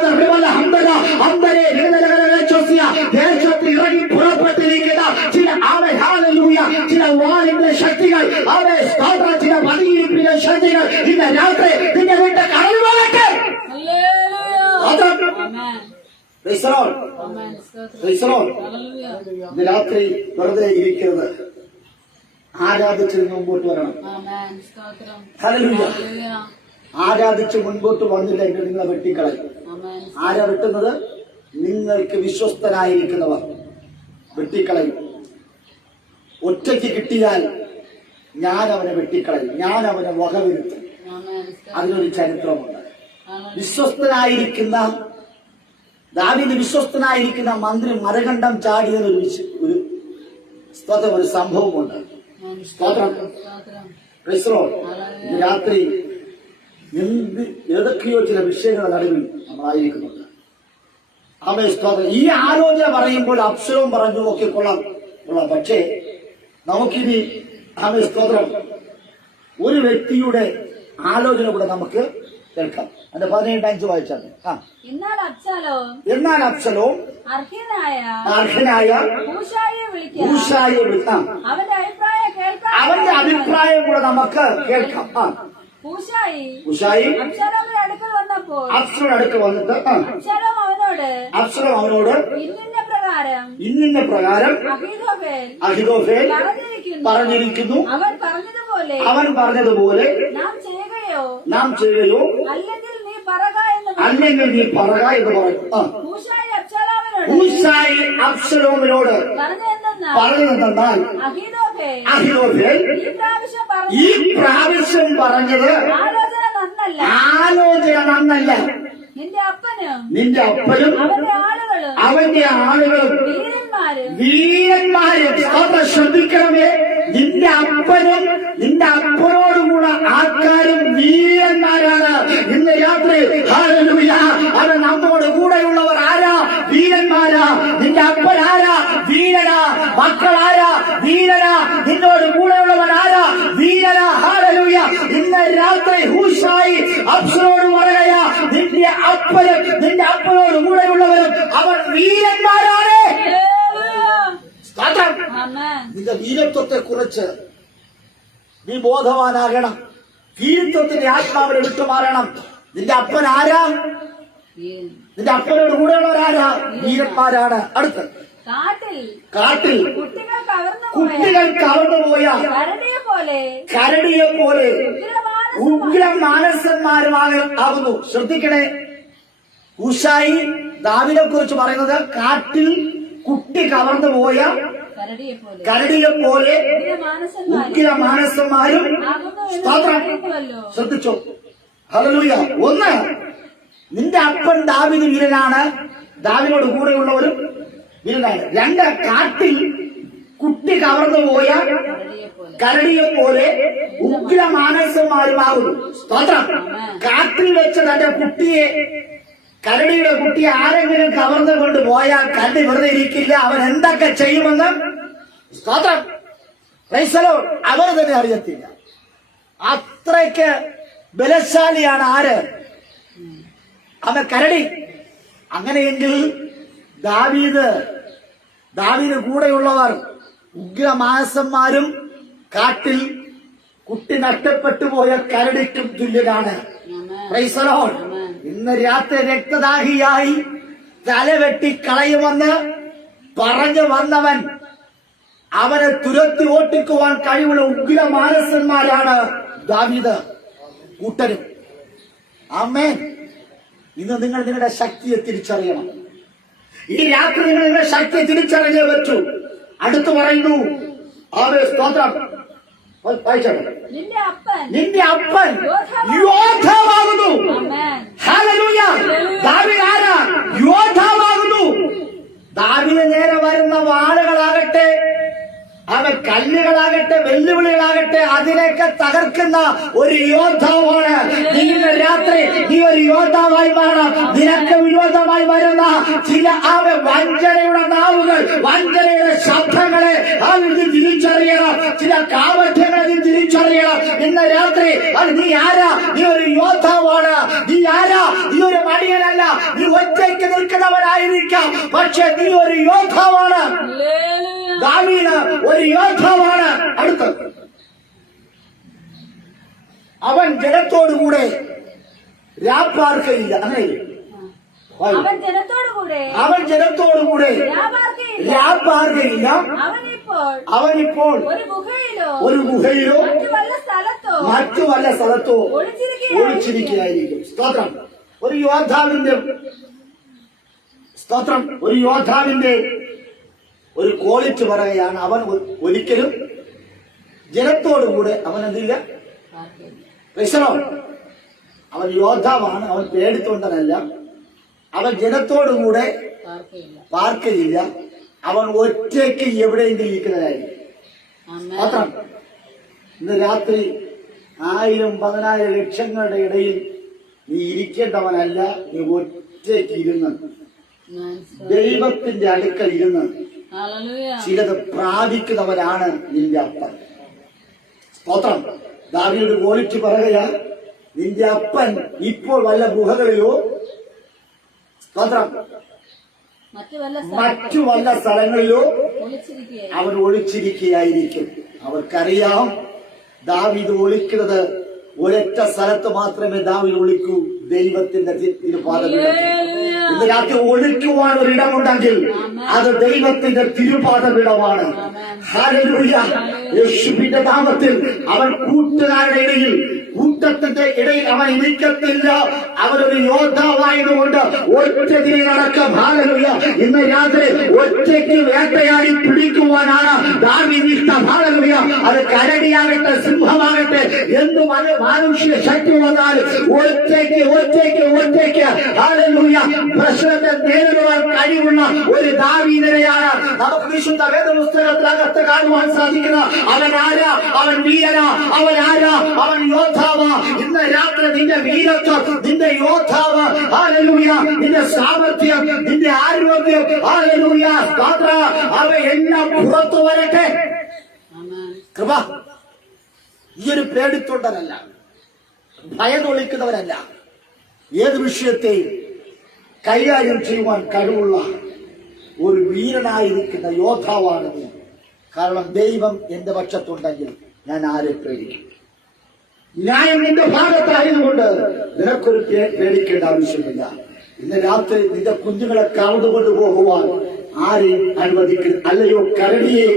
ദേശത്ത് ഇറങ്ങി പുറപ്പെട്ടിരിക്കുന്ന ചില അവൻ ഹല്ലേലൂയ ചില വാളിന്റെ ശക്തികൾ, അവൻ സ്തോത്രം, ചില പതിയിരിപ്പിന്റെ ശക്തികൾ ഇന്ന് രാത്രി നിന്റെ വീട്ടിൽ കടന്നു പോകട്ടെ. ഇന്ന് രാത്രി വെറുതെ ഇരിക്കരുത്, ആരാധിച്ച് മുമ്പോട്ട് വരണം. ഹല്ലേലൂയ ആരാധിച്ച് മുൻപോട്ട് വന്നില്ലെങ്കിൽ നിങ്ങളെ വെട്ടിക്കളയും. ആരാ വെട്ടുന്നത്? നിങ്ങൾക്ക് വിശ്വസ്തനായിരിക്കുന്നവർ വെട്ടിക്കളയും. ഒറ്റയ്ക്ക് കിട്ടിയാൽ ഞാൻ അവനെ വെട്ടിക്കളയും, ഞാൻ അവനെ വകവരുത്തും. അതിനൊരു ചരിത്രമുണ്ട്. വിശ്വസ്തനായിരിക്കുന്ന ദാവീദ് വിശ്വസ്തനായിരിക്കുന്ന മന്ത്രി മരകണ്ഠം ചാടിയതൊരു ഒരു സംഭവമുണ്ട്. രാത്രി ഏതൊക്കെയോ ചില വിഷയങ്ങളുടെ നടുവിൽ നമ്മളായിരിക്കുന്നുണ്ട്. ഈ ആലോചന പറയുമ്പോൾ അബ്ശലോം പറഞ്ഞു ഒക്കെ കൊള്ളാം. പക്ഷേ നമുക്കിനി സ്തോത്രം ഒരു വ്യക്തിയുടെ ആലോചന കൂടെ നമുക്ക് കേൾക്കാം. അതിന്റെ 17-5 വായിച്ചാൽ എന്നാൽ അബ്ശലോം അർഹനായ ഹൂശായിയെ വിളിക്കാം. അവന്റെ അഭിപ്രായം കൂടെ നമുക്ക് കേൾക്കാം. ഹൂശായി അബ്ശലോമിന്റെ അടുക്കൽ വന്നിട്ട് അബ്ശലോം അവനോട് ഇന്നിന്ന പ്രകാരം അഹീതോഫേൽ പറഞ്ഞിരിക്കുന്നു, അവൻ പറഞ്ഞതുപോലെ നാം ചെയ്യുകയോ അല്ലെങ്കിൽ നീ പറക എന്ന് പറയും. ഹൂശായി അബ്ശലോമിനോട് പറഞ്ഞതെന്നാൽ അഹീതോഫേൽ ഈ പ്രാവശ്യം പറഞ്ഞത് ആലോചന നന്നല്ല. നിന്റെ അപ്പനും അവന്റെ ആളുകളും വീരന്മാരും. ശ്രദ്ധിക്കണമേ, നിന്റെ അപ്പനും നിന്റെ അപ്പനോടുകൂടെ ആൾക്കാരും വീരന്മാരാണ്. ഇന്ന് രാത്രി ഹല്ലേലൂയ അത് നമ്മോട് കൂടെയുള്ളവർ ആരാ? വീരന്മാരാ. നിന്റെ അപ്പൻ ആരാ? വീരനാ. മക്കളാരാ? വീരനാ. നിന്നോട് കൂടെയുള്ളവർ ആരാ? വീരനാ. ഹല്ലേലൂയ ഇന്ന് രാത്രി ഹൂശായി അബ്ശലോമോട് പറയുകയാ, നിന്റെ അപ്പനും നിന്റെ അപ്പനോട് കൂടെയുള്ളവരും അവർ വീരന്മാരാണ്. നിന്റെ വീരത്വത്തെ കുറിച്ച് നീ ബോധവാനാകണം. വീരത്വത്തിന്റെ ആത്മാവിനെ വിട്ടുമാറണം. നിന്റെ അപ്പൻ ആരാ? നിന്റെ അപ്പനോട് കൂടെയുള്ളവരാരാ? വീരന്മാരാണ്. അടുത്ത് കാട്ടിൽ കുട്ടികൾ കവർന്നുപോയ കരടിയെ പോലെ ഉഗ്ര മാനസന്മാരുമാകുന്നു. ശ്രദ്ധിക്കണേ, ഹൂശായി ദാവീദിനെ കുറിച്ച് പറയുന്നത് കാട്ടിൽ കുട്ടി കവർന്നു പോയ കരടിയെ പോലെ ഉഗ്ര മാനസന്മാരും. സ്തോത്രം. ശ്രദ്ധിച്ചോ. ഹല്ലേലൂയ. ഒന്ന്, നിന്റെ അപ്പൻ ദാവീദ് വീരനാണ്, ദാവീദിനോട് കൂടെയുള്ളവരും വീരനാണ്. രണ്ട്, കാട്ടിൽ കുട്ടി കവർന്നു പോയ കരടിയെ പോലെ ഉഗ്ര മാനസന്മാരുമാകുന്നു. സ്തോത്രം. കാട്ടിൽ വെച്ച് തന്റെ കുട്ടിയെ, കരടിയുടെ കുട്ടിയെ ആരെങ്കിലും കവർന്നു കൊണ്ട് പോയാൽ കരടി വെറുതെ ഇരിക്കില്ല, അവൻ എന്തൊക്കെ ചെയ്യുമെന്ന് സ്തോത്രം പ്രൈസ് ദി ലോർഡ് അവർ തന്നെ അറിയത്തില്ല. അത്രയ്ക്ക് ബലശാലിയാണ് ആര്? അവൻ കരടി. അങ്ങനെയെങ്കിൽ ദാവീദ് കൂടെയുള്ളവർ ഉഗ്രമാനസന്മാരും കാട്ടിൽ കുട്ടി നഷ്ടപ്പെട്ടു പോയ കരടിക്കും തുല്യനാണ്. Praise the lord. ഇന്ന് രാത്രി രക്തദാഹിയായി തലവെട്ടി കളയുമെന്ന് പറഞ്ഞു വന്നവൻ, അവനെ തുരത്തി ഓട്ടിക്കുവാൻ കഴിവുള്ള ഉഗ്രമാനസന്മാരാണ് ദാവീദ് കൂട്ടരും. ആമേൻ. ഇന്ന് നിങ്ങൾ നിങ്ങളുടെ ശക്തിയെ തിരിച്ചറിയണം. ഈ രാത്രി നിങ്ങൾ നിങ്ങളുടെ ശക്തിയെ തിരിച്ചറിഞ്ഞേ പറ്റൂ. അടുത്ത് പറയുന്നു, ആമേൻ, സ്തോത്രം. നിന്റെ അപ്പൻ യോദ്ധാവാകുന്നു. ഹല്ലേലൂയ. ദാവീദ് ആരാ? യോദ്ധാവാകുന്നു. ദാവീദിന് നേരെ വരുന്ന വാളുകളാകട്ടെ, അവൻ കല്ലുകളാകട്ടെ, വെല്ലുവിളികളാകട്ടെ, അതിനൊക്കെ തകർക്കുന്ന ഒരു യോദ്ധാവാണ്. ഇന്ന് രാത്രി നീ ഒരു യോദ്ധാവായി മാറണം. നിനക്ക് വിരോധമായി വരുന്ന ചില വഞ്ചനയുടെ നാവുകൾ, വഞ്ചനയുടെ ശബ്ദങ്ങളെ നീ തിരിച്ചറിയണം. ചില കാപട്യങ്ങളെ നീ തിരിച്ചറിയണം. ഇന്ന് രാത്രി നീ ആരാ? നീ ഒരു യോദ്ധാവാണ്. നീ ആരാ? നീ ഒരു മടിയനല്ല. നീ ഒറ്റയ്ക്ക് നിൽക്കുന്നവനായിരിക്കാം, പക്ഷെ നീ ഒരു യോദ്ധാവാണ്. ദാവീദ് ഒരു യോദ്ധാവാണ്. അടുത്ത്, അവൻ ജനത്തോടുകൂടെ രാപ്പാർക്കയില്ല. അങ്ങനെ അവൻ ജനത്തോടുകൂടെ രാപ്പാർക്കയില്ല. അവനിപ്പോൾ ഒരു ഗുഹയിലോ മറ്റു വല്ല സ്ഥലത്തോ ഒളിച്ചിരിക്കുകയായിരിക്കും. സ്തോത്രം. ഒരു യോദ്ധാവിന്റെ ഒരു ക്വാളിറ്റി പറയുകയാണ്. അവൻ ഒരിക്കലും ജനത്തോടുകൂടെ അവൻ എന്തില്ല. അവൻ യോദ്ധാവാണ്. അവൻ പേടിത്തൊണ്ടനല്ല. അവൻ ജനത്തോടുകൂടെ പാർക്കയില്ല. അവൻ ഒറ്റയ്ക്ക് എവിടെയെങ്കിലും ഇരിക്കുന്നതായിരിക്കും. മാത്രം ഇന്ന് രാത്രി 1000-10,000 ലക്ഷങ്ങളുടെ ഇടയിൽ നീ ഇരിക്കേണ്ടവനല്ല. നീ ഒറ്റയ്ക്ക് ഇരുന്ന് ദൈവത്തിന്റെ അടുക്കൽ ഇരുന്ന് ചിലത് പ്രാപിക്കുന്നവരാണ് നിന്റെ അപ്പൻ. സ്തോത്രം. ദാവീദ് ക്വാളിറ്റി പറയുക, നിന്റെ അപ്പൻ ഇപ്പോൾ വല്ല ഗുഹകളിലോ, സ്തോത്രം, മറ്റു വല്ല സ്ഥലങ്ങളിലോ അവൻ ഒളിച്ചിരിക്കുകയായിരിക്കും. അവർക്കറിയാം ദാവീദ് ഒളിക്കുന്നത് ഒരൊറ്റ സ്ഥലത്ത് മാത്രമേ ദാവീദ് ഒളിക്കൂ, ദൈവത്തിന്റെ തിരുപാദപീഠത്തിൽ. ഇന്ന് രാത്രി ഒളിക്കുവാൻ ഒരിടമുണ്ടെങ്കിൽ അത് ദൈവത്തിന്റെ തിരുപാദപീഠമാണ്. ഹല്ലേലൂയ. യേശുവിന്റെ നാമത്തിൽ അവൻ കൂട്ടുകാരുടെ ഇടയിൽ, കൂട്ടത്തിന്റെ ഇടയിൽ അവൻ ഇരിക്കത്തില്ല. അവനൊരു യോദ്ധാവായതുകൊണ്ട് ഒറ്റതിനെ നടക്കും. ഹല്ലേലൂയ. ഇന്ന് രാത്രി ഒറ്റയ്ക്ക് വേട്ടയാടി പിടിക്കുവാനാണ് ദാവീദ് ഇഷ്ടം. ഹല്ലേലൂയ. അത് കരടിയാകട്ടെ, സിംഹമാകട്ടെ, എന്ത് മാനുഷിക ശക്തി വന്നാലും ഒറ്റയ്ക്ക് ഹല്ലേലൂയ പ്രശ്നത്തെ നേരിടുവാൻ കഴിവുള്ള ഒരു ദാവീദിനെയാണ് നമുക്ക് വിശുദ്ധ വേദപുസ്തകത്തിനകത്ത് കാണുവാൻ സാധിക്കുന്നത്. അവൻ ആരാ? അവൻ വീരനാ. അവൻ ആരാ? അവൻ യോദ്ധാവാ. ഇന്ന് രാത്രി നിന്റെ വീരത്വം, നിന്റെ യോദ്ധാവ്, ഹല്ലേലൂയ, നിന്റെ സാമർത്ഥ്യം, നിന്റെ ആരോഗ്യം, ഹല്ലേലൂയ, അവയെല്ലാം പുറത്തു വരട്ടെ. കൃപ. ഈ ഒരു പേടിത്തൊണ്ടനല്ല, ഭയതൊളിക്കുന്നവരല്ല. ഏത് വിഷയത്തെയും കൈകാര്യം ചെയ്യുവാൻ കഴിവുള്ള ഒരു വീരനായിരിക്കുന്ന യോദ്ധാവാണ് നീ. കാരണം ദൈവം എന്റെ പക്ഷത്തുണ്ടെങ്കിൽ ഞാൻ ആരെ പേടിക്കും? ന്യായം നിന്റെ ഭാഗത്തായതുകൊണ്ട് നിനക്കൊരു പേടിക്കേണ്ട ആവശ്യമില്ല. ഇന്ന് രാത്രി നിന്റെ കുഞ്ഞുങ്ങളെ കാവുകൊണ്ടു പോകുവാൻ ആരെയും അനുവദിക്കരുത്. അല്ലയോ കരടിയെ,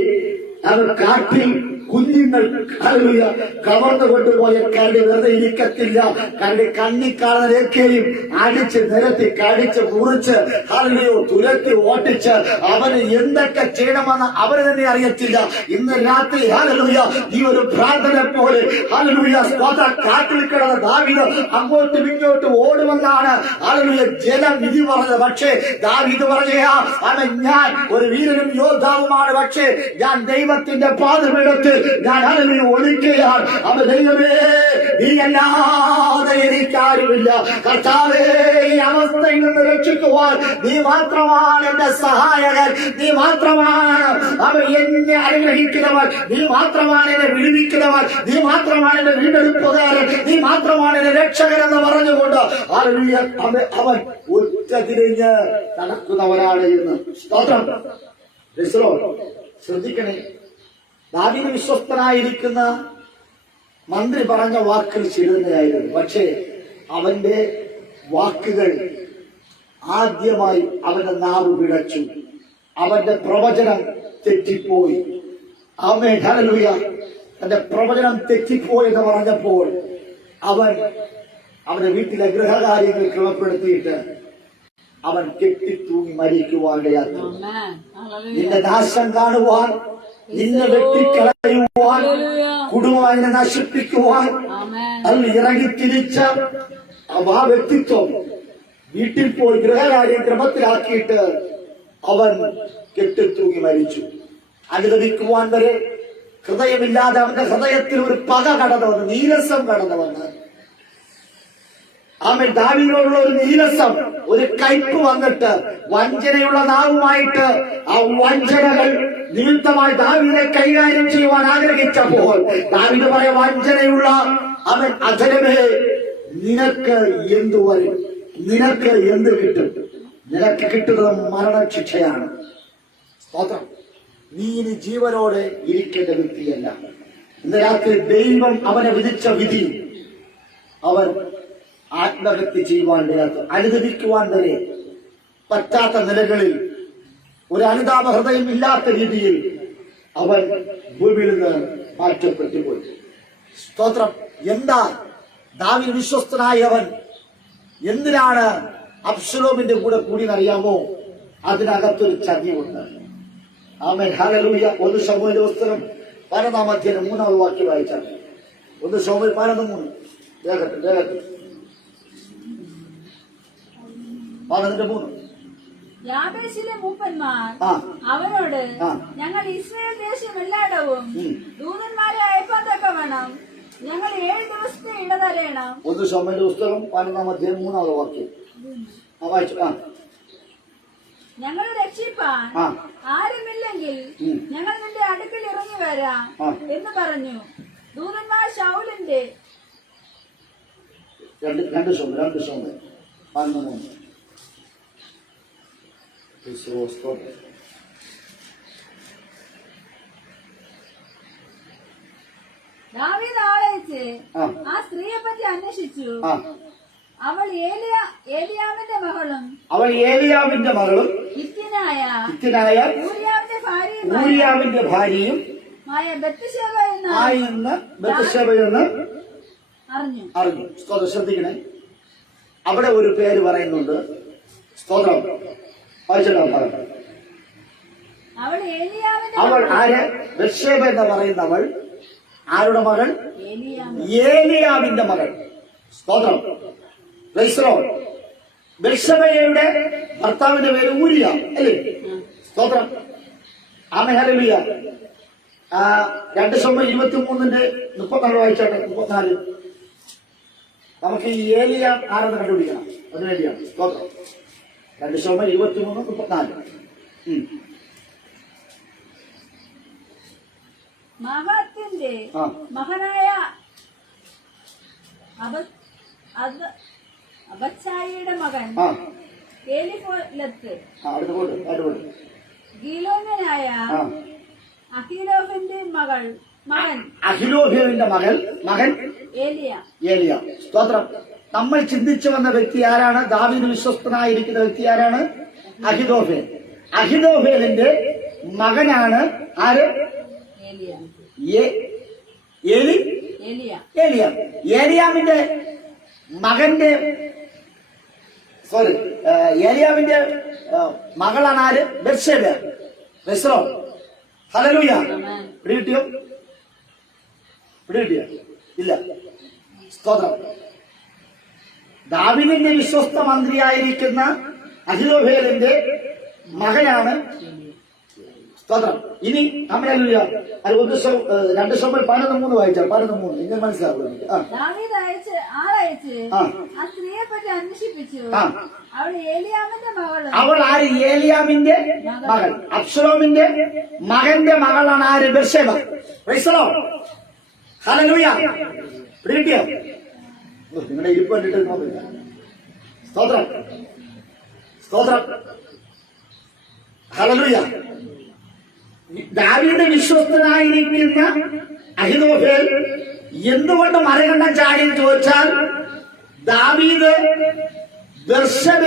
അവർ കാട്ടിൽ കുഞ്ഞുങ്ങൾ ഹല്ലേലൂയ കവർന്നു കൊണ്ടുപോയ കരടി വെറുതെ ഇരിക്കത്തില്ല. കരടി കണ്ണി കാണുന്നതൊക്കെയും അടിച്ച് നിരത്തി കടിച്ച് മുറിച്ച് ഹല്ലേലൂയ തുരത്തി ഓട്ടിച്ച് അവന് എന്തൊക്കെ ചെയ്യണമെന്ന് അവന് തന്നെ അറിയത്തില്ല. ഇന്ന് രാത്രി ഹല്ലേലൂയ ഈ ഒരു പ്രാർത്ഥന പോലെ ഹല്ലേലൂയ കാട്ടിൽ കിടന്ന ദാവീദ് അങ്ങോട്ടും ഇങ്ങോട്ടും ഓടുമെന്നാണ് ഹല്ലേലൂയ ജനം വിധി പറഞ്ഞത്. പക്ഷേ ദാവീദ് പറഞ്ഞാ അവൻ ഞാൻ ഒരു വീരനും യോദ്ധാവുമാണ്. പക്ഷേ ഞാൻ ദൈവത്തിന്റെ പാദപീഠത്തിൽ ഞാൻ ഹല്ലേലൂയ ഒളിക്കുകയാണ്. അവൻ ദൈവമേ നീയല്ലാതെ എനിക്കാരുമില്ല. കർത്താവേ ഈ അവസ്ഥയിൽ നിന്ന് രക്ഷിക്കുവാൻ നീ മാത്രമാണ് എന്റെ സഹായകൻ. നീ മാത്രമാണ് അവൻ എന്നെ അനുഗ്രഹിക്കുന്നവൻ. നീ മാത്രമാണ് എന്നെ വിടുവിക്കുന്നവൻ. നീ മാത്രമാണ് എന്റെ വീണ്ടെടുപ്പുകാരൻ. നീ മാത്രമാണ് എന്റെ രക്ഷകൻ എന്ന് പറഞ്ഞുകൊണ്ട് ഹല്ലേലൂയ അവൻ ഒറ്റ തിരിഞ്ഞ് നടക്കുന്നവനാണ് എന്ന്. സ്തോത്രം. ശ്രദ്ധിക്കണേ, ദാവീദ് വിശ്വസ്തനായിരിക്കുന്ന മന്ത്രി പറഞ്ഞ വാക്കുകൾ ചിലതായിരുന്നു. പക്ഷേ അവന്റെ വാക്കുകൾ ആദ്യമായി അവന്റെ നാവ് പിഴച്ചു. അവന്റെ പ്രവചനം തെറ്റിപ്പോയി. Amen hallelujah. തന്റെ പ്രവചനം തെറ്റിപ്പോയി എന്ന് പറഞ്ഞപ്പോൾ അവന്റെ വീട്ടിലെ ഗൃഹകാര്യങ്ങൾ ക്രമപ്പെടുത്തിയിട്ട് അവൻ കെട്ടിത്തൂങ്ങി മരിക്കുവാനിടയാക്കി. നിന്റെ നാശം കാണുവാൻ, നിന്നെ വെട്ടിക്കളയുവാൻ, കുടുംബം അതിനെ നശിപ്പിക്കുവാൻ അതിൽ ഇറങ്ങിത്തിരിച്ച ആ വ്യക്തിത്വം വീട്ടിൽ പോയി ഗൃഹകാര്യം ക്രമത്തിലാക്കിയിട്ട് അവൻ കെട്ടിത്തൂങ്ങി മരിച്ചു. അനുദപിക്കുവാൻ വരെ ഹൃദയമില്ലാതെ അവന്റെ ഹൃദയത്തിൽ ഒരു പക കടന്നു വന്ന്, നീരസം കടന്നു വന്ന്, അവൻ ദാവീദിനോടുള്ള ഒരു നീരസം, ഒരു കയ്പ് വന്നിട്ട് വഞ്ചനയുള്ള നാവുമായിട്ട് ആ വഞ്ചനകൾ നിമിത്തമായി ദാവീദിനെ കൈകാര്യം ചെയ്യുവാൻ ആഗ്രഹിച്ചപ്പോൾ ദാവീദ് പറയാൻ, വഞ്ചനയുള്ള അവൻ അധരമേ നിനക്ക് എന്തു വരും, നിനക്ക് എന്ത് കിട്ടും? നിനക്ക് കിട്ടുന്നത് മരണശിക്ഷയാണ്. സ്തോത്രം. നീ ഇനി ജീവനോടെ ഇരിക്കേണ്ട വ്യക്തിയല്ല. ഇന്ന് രാത്രി ദൈവം അവനെ വിധിച്ച വിധി അവൻ ആത്മഹത്യ ചെയ്യുവാൻ അനുദപിക്കുവാൻ വരെ പറ്റാത്ത നിലകളിൽ ഒരു അനുതാപ ഹൃദയം ഇല്ലാത്ത രീതിയിൽ അവൻ ഭൂമിയിൽ നിന്ന് മാറ്റപ്പെട്ടുപോയി. സ്തോത്രം. എന്താ ദാവീദ് വിശ്വസ്തനായവൻ എന്തിനാണ് അബ്ശലോമിന്റെ കൂടെ കൂടിയെന്നറിയാമോ? അതിനകത്തൊരു ചതിയുണ്ട്. Amen hallelujah. 1 ശമൂവേൽ പുസ്തകം 12-ാം അധ്യായം 3-ാമത് വാക്യം വായിച്ചാൽ 1 ശമൂവേൽ 12:3 വേഗത്തിൽ 12:3. യാബേശിലെ മൂപ്പന്മാർ അവനോട്, ഞങ്ങൾ ഇസ്രായേൽ ദേശം എല്ലായിടവും ദൂതന്മാരെ അയപ്പാൻ തക്കവണ്ണം ഞങ്ങൾ 7 ദിവസത്തെ ഇടതരേണം. 1 ശമൂവേൽ പുസ്തകം 12-ാം അധ്യായം 3-ാമത് വാക്യം വായിച്ചു. ഞങ്ങൾ രക്ഷിപ്പാൻ ആരുമില്ലെങ്കിൽ ഞങ്ങൾ നിന്റെ അടുക്കൽ ഇറങ്ങി വരാം എന്ന് പറഞ്ഞു. ദൂതന്മാർ ശൗലിന്റെ 2 ശമൂവേൽ 13. ദാവീദ് ആളയച്ച് ആ സ്ത്രീയെ പറ്റി അന്വേഷിച്ചു. അവൾ ഏലിയാവിന്റെ മകളും ഹിത്യനായ ഊരിയാവിന്റെ ഭാര്യയും ബത്ശേബയെന്ന് അറിഞ്ഞു. സ്തോത്രം. ശ്രദ്ധിക്കണേ, അവിടെ ഒരു പേര് പറയുന്നുണ്ട്. സ്തോത്രം. അവൾ ആര്? ബത്ശേബ എന്ന് പറയുന്നവൾ ആരുടെ മകൾ? ഏലിയാവിന്റെ മകൾ. സ്തോത്രം. ബത്ശേബയുടെ ഭർത്താവിന്റെ പേര് ഊരിയ അല്ലേ? സ്തോത്രം. Amen hallelujah. 2 ശമൂവേൽ 23:34 വായിച്ചാട്ടെ. 34. നമുക്ക് ഈ ഏലിയ ആരെന്ന് കണ്ടുപിടിക്കണം. അതിനുവേണ്ടിയാണ്. സ്തോത്രം. 2 ശമൂവേൽ 23:34. മഹത്തിന്റെ മകനായ അബത്സായിയുടെ മകൻ എലിഫോലത്ത് ഗീലോന്യനായ അഹിലോഫിന്റെ മകൻ ഏലിയ. സ്തോത്രം. നമ്മൾ ചിന്തിച്ചു വന്ന വ്യക്തി ആരാണ്? ദാവീദ് വിശ്വസ്തനായിരിക്കുന്ന വ്യക്തി ആരാണ്? അഹിതോഫേൽ. അഹിതോഫേലിന്റെ മകനാണ് ആര്? ഏലിയ. ഏലിയാമിന്റെ മകന്റെ ഏലിയാവിന്റെ മകളാണ് ആര്? ബത്ശേബ. ഹല്ലേലൂയ. പിടികിട്ടിയോ? ഇല്ല. സ്തോത്രം. ദാവീദിന്റെ വിശ്വസ്ത മന്ത്രിയായിരിക്കുന്ന അഹിതോഫേലിന്റെ മകനാണ്. സ്തോത്രം. ഇനി ഹല്ലേലൂയ. അത് 2 ശമൂവേൽ 11:3 വായിച്ചാൽ 11:3 ഇങ്ങനെ മനസ്സിലാവും. ദാവീദ് ആളയച്ച് ആ സ്ത്രീയെ പറ്റി അന്വേഷിപ്പിച്ചു. അവൾ ഏലിയാമിന്റെ മകള്. അവൾ ആര്? ഏലിയാമിന്റെ മകൾ. അബ്ശലോമിന്റെ മകന്റെ മകളാണ് ആര്? ബത്ശേബ. Praise the lord. ഹല്ലേലൂയ. പിടികിട്ടിയോ? നിങ്ങളുടെ ഇരിപ്പ് കണ്ടിട്ട് നോക്കില്ല. സ്തോത്രം. ഹല്ലേലൂയ. ദാവീദ് വിശ്വസ്തനായിരിക്കുന്ന അഹിതോഫേൽ എന്തുകൊണ്ട് മരകണ്ഠം ചാടി ചോദിച്ചാൽ, ദാവീദ് ബത്ശേബ,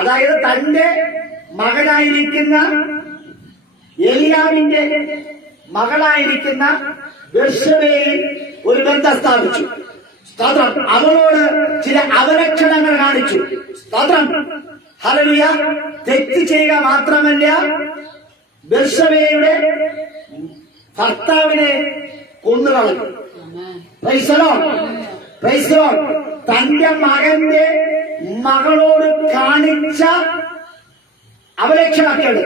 അതായത് തന്റെ മകനായിരിക്കുന്ന ഏലിയാവിന്റെ മകളായിരിക്കുന്ന ബത്ശേബയിൽ ഒരു ബന്ധം സ്ഥാപിച്ചു. സ്തോത്രം. അവളോട് ചില അവലക്ഷണങ്ങൾ കാണിച്ചു. സ്തോത്രം. ഹല്ലേലൂയ. തെറ്റ് ചെയ്യുക മാത്രമല്ല, ബത്ശേബയുടെ ഭർത്താവിനെ കൊന്നുകളഞ്ഞു. Price the Lord. തന്റെ മകന്റെ മകളോട് കാണിച്ച അവലക്ഷണക്കേട്.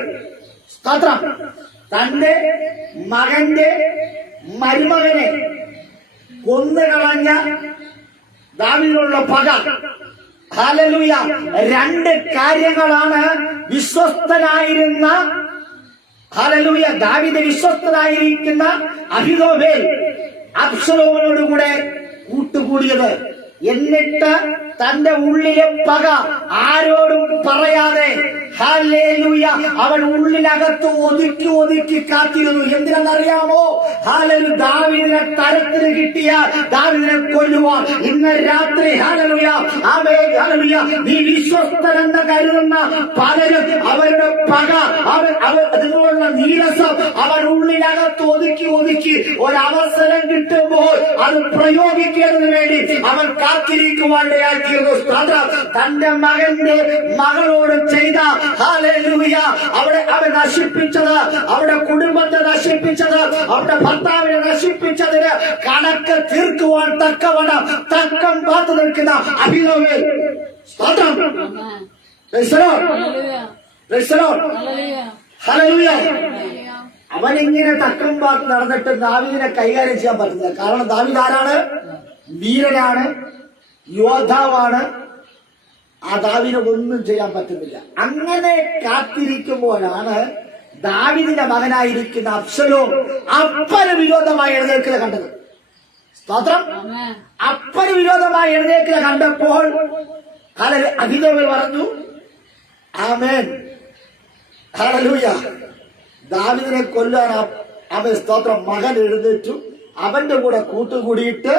സ്തോത്രം. തന്റെ മകന്റെ മരുമകനെ കൊന്നുകളഞ്ഞ ദാവീദിനുള്ള പക. ഹല്ലേലൂയ. 2 കാര്യങ്ങളാണ് വിശ്വസ്തനായിരുന്ന ഹല്ലേലൂയ ദാവീദ് വിശ്വസ്തനായിരിക്കുന്ന അഹിതോഫേൽ അബ്ശലോമിനോടുകൂടെ കൂട്ടുകൂടിയത്. എന്നിട്ട് തന്റെ ഉള്ളിലെ പക ആരോടും പറയാതെ ഹല്ലേലൂയ അവൻ ഉള്ളിനകത്ത് ഒതുക്കി കാത്തിരുന്നു. എന്തിനെന്നറിയാമോ? ഹല്ലേലൂയ ദാവീദിനെ തരത്തിന് കിട്ടിയ ദാവീദിനെ കൊല്ലുവാൻ. ഇന്ന് രാത്രി ഹല്ലേലൂയ ആമേൻ ഹല്ലേലൂയ നീ വിശ്വസ്തരെന്ന് കരുതുന്ന പലരും അവരുടെ പക അതിനുള്ള നീരസം അവൻ ഉള്ളിനകത്ത് ഒതുക്കി ഒരവസരം കിട്ടുമ്പോൾ അത് പ്രയോഗിക്കുന്നതിന് വേണ്ടി അവൻ കാത്തിരിക്കുവാനിടയായിത്തീർന്നു. തന്റെ മകന്റെ മകളോട് ചെയ്ത ഹല്ലേലൂയ അവിടെ അവൻ നശിപ്പിച്ചത്, അവിടെ കുടുംബത്തെ നശിപ്പിച്ചത്, അവിടെ ഭർത്താവിനെ നശിപ്പിച്ചതിന് കണക്ക് തീർക്കുവാൻ തക്കവണ്ണം തക്കം കാത്തു നിൽക്കുന്ന അഹിതോഫേൽ. സ്തോത്രം. ഹല്ലേലൂയ. അവനിങ്ങനെ തക്കം പാത്ത് നടന്നിട്ട് ദാവീദിനെ കൈകാര്യം ചെയ്യാൻ പറ്റുന്നില്ല. കാരണം ദാവീദ് ആരാണ്? വീരനാണ്, യോദ്ധാവാണ്. ആ ദാവീദിനെ ഒന്നും ചെയ്യാൻ പറ്റുന്നില്ല. അങ്ങനെ കാത്തിരിക്കുമ്പോഴാണ് ദാവീദിന്റെ മകനായിരിക്കുന്ന അബ്ശലോം അപ്പന് വിരോധമായി എഴുന്നേൽക്കുക കണ്ടത്. സ്തോത്രം. അപ്പന് വിരോധമായി എഴുന്നേൽക്കുക കണ്ടപ്പോൾ അഹിതോഫേൽ പറഞ്ഞു ആമേൻ ഹല്ലേലൂയ ദാവീദിനെ കൊല്ലാൻ അവൻ സ്തോത്രം മകൻ എഴുന്നേറ്റു. അവന്റെ കൂടെ കൂട്ടുകൂടിയിട്ട്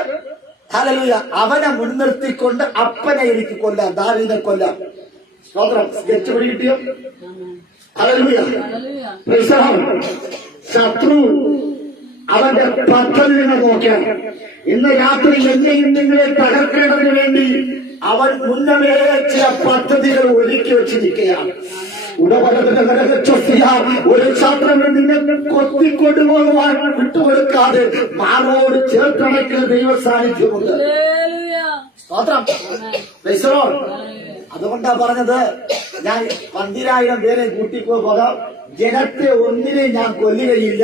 ഹല്ലേലൂയ അവനെ മുൻനിർത്തിക്കൊണ്ട് അപ്പനെ എനിക്ക് കൊല്ലാം, ദാവീദിനെ കൊല്ലാം. സ്തോത്രം. സ്കെച്ച് പിടികിട്ടിയോ? ഹല്ലേലൂയ. ശത്രു അവന്റെ പദ്ധതി നിങ്ങൾ നോക്കിയാണ്. ഇന്ന് രാത്രി എന്നെയും നിങ്ങളെ തകർക്കേണ്ടതിന് വേണ്ടി അവൻ മുന്നമേ ചില പദ്ധതികൾ ഒരുക്കി വെച്ചിരിക്കുകയാണ്. ഒരു ശത്രുവിന് നിങ്ങൾ കൊത്തിക്കൊണ്ടുപോകുവാൻ വിട്ടുകൊടുക്കാതെ മാറോട് ചേർത്തണയ്ക്കുന്ന ദൈവ സാന്നിധ്യമുണ്ട്. സ്തോത്രം. അതുകൊണ്ടാ പറഞ്ഞത്, ഞാൻ 10,000 പേരെ കൂട്ടിപ്പോകാം, ജനത്തെ ഒന്നിനെ ഞാൻ കൊല്ലുകയില്ല,